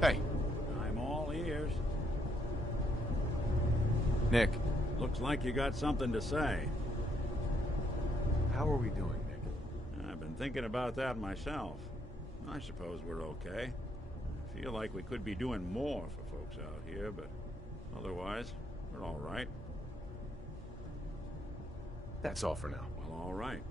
Hey. I'm all ears. Nick. Looks like you got something to say. How are we doing, Nick? I've been thinking about that myself. I suppose we're okay. I feel like we could be doing more for folks out here, but otherwise, we're all right. That's all for now. Well, all right.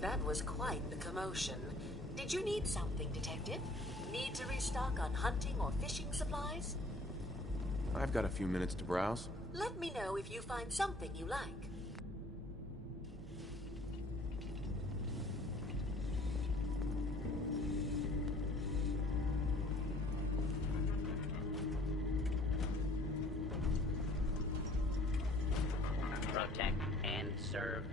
That was quite the commotion. Did you need something, Detective? Need to restock on hunting or fishing supplies? I've got a few minutes to browse. Let me know if you find something you like. Protect and serve.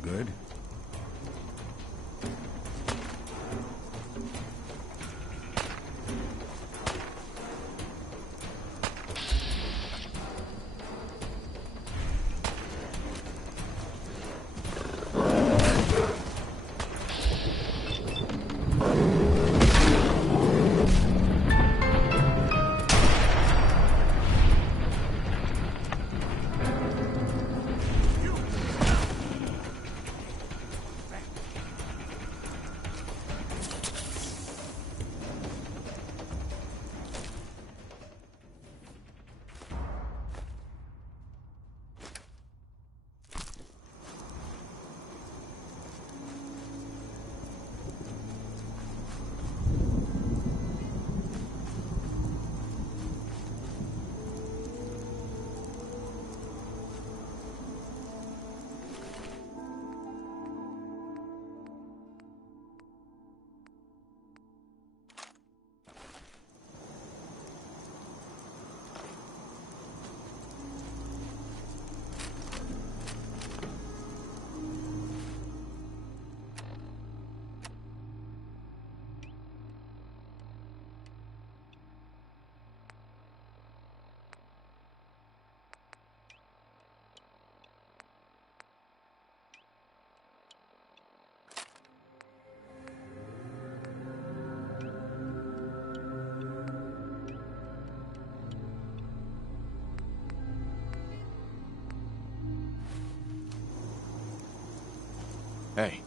good? Hey,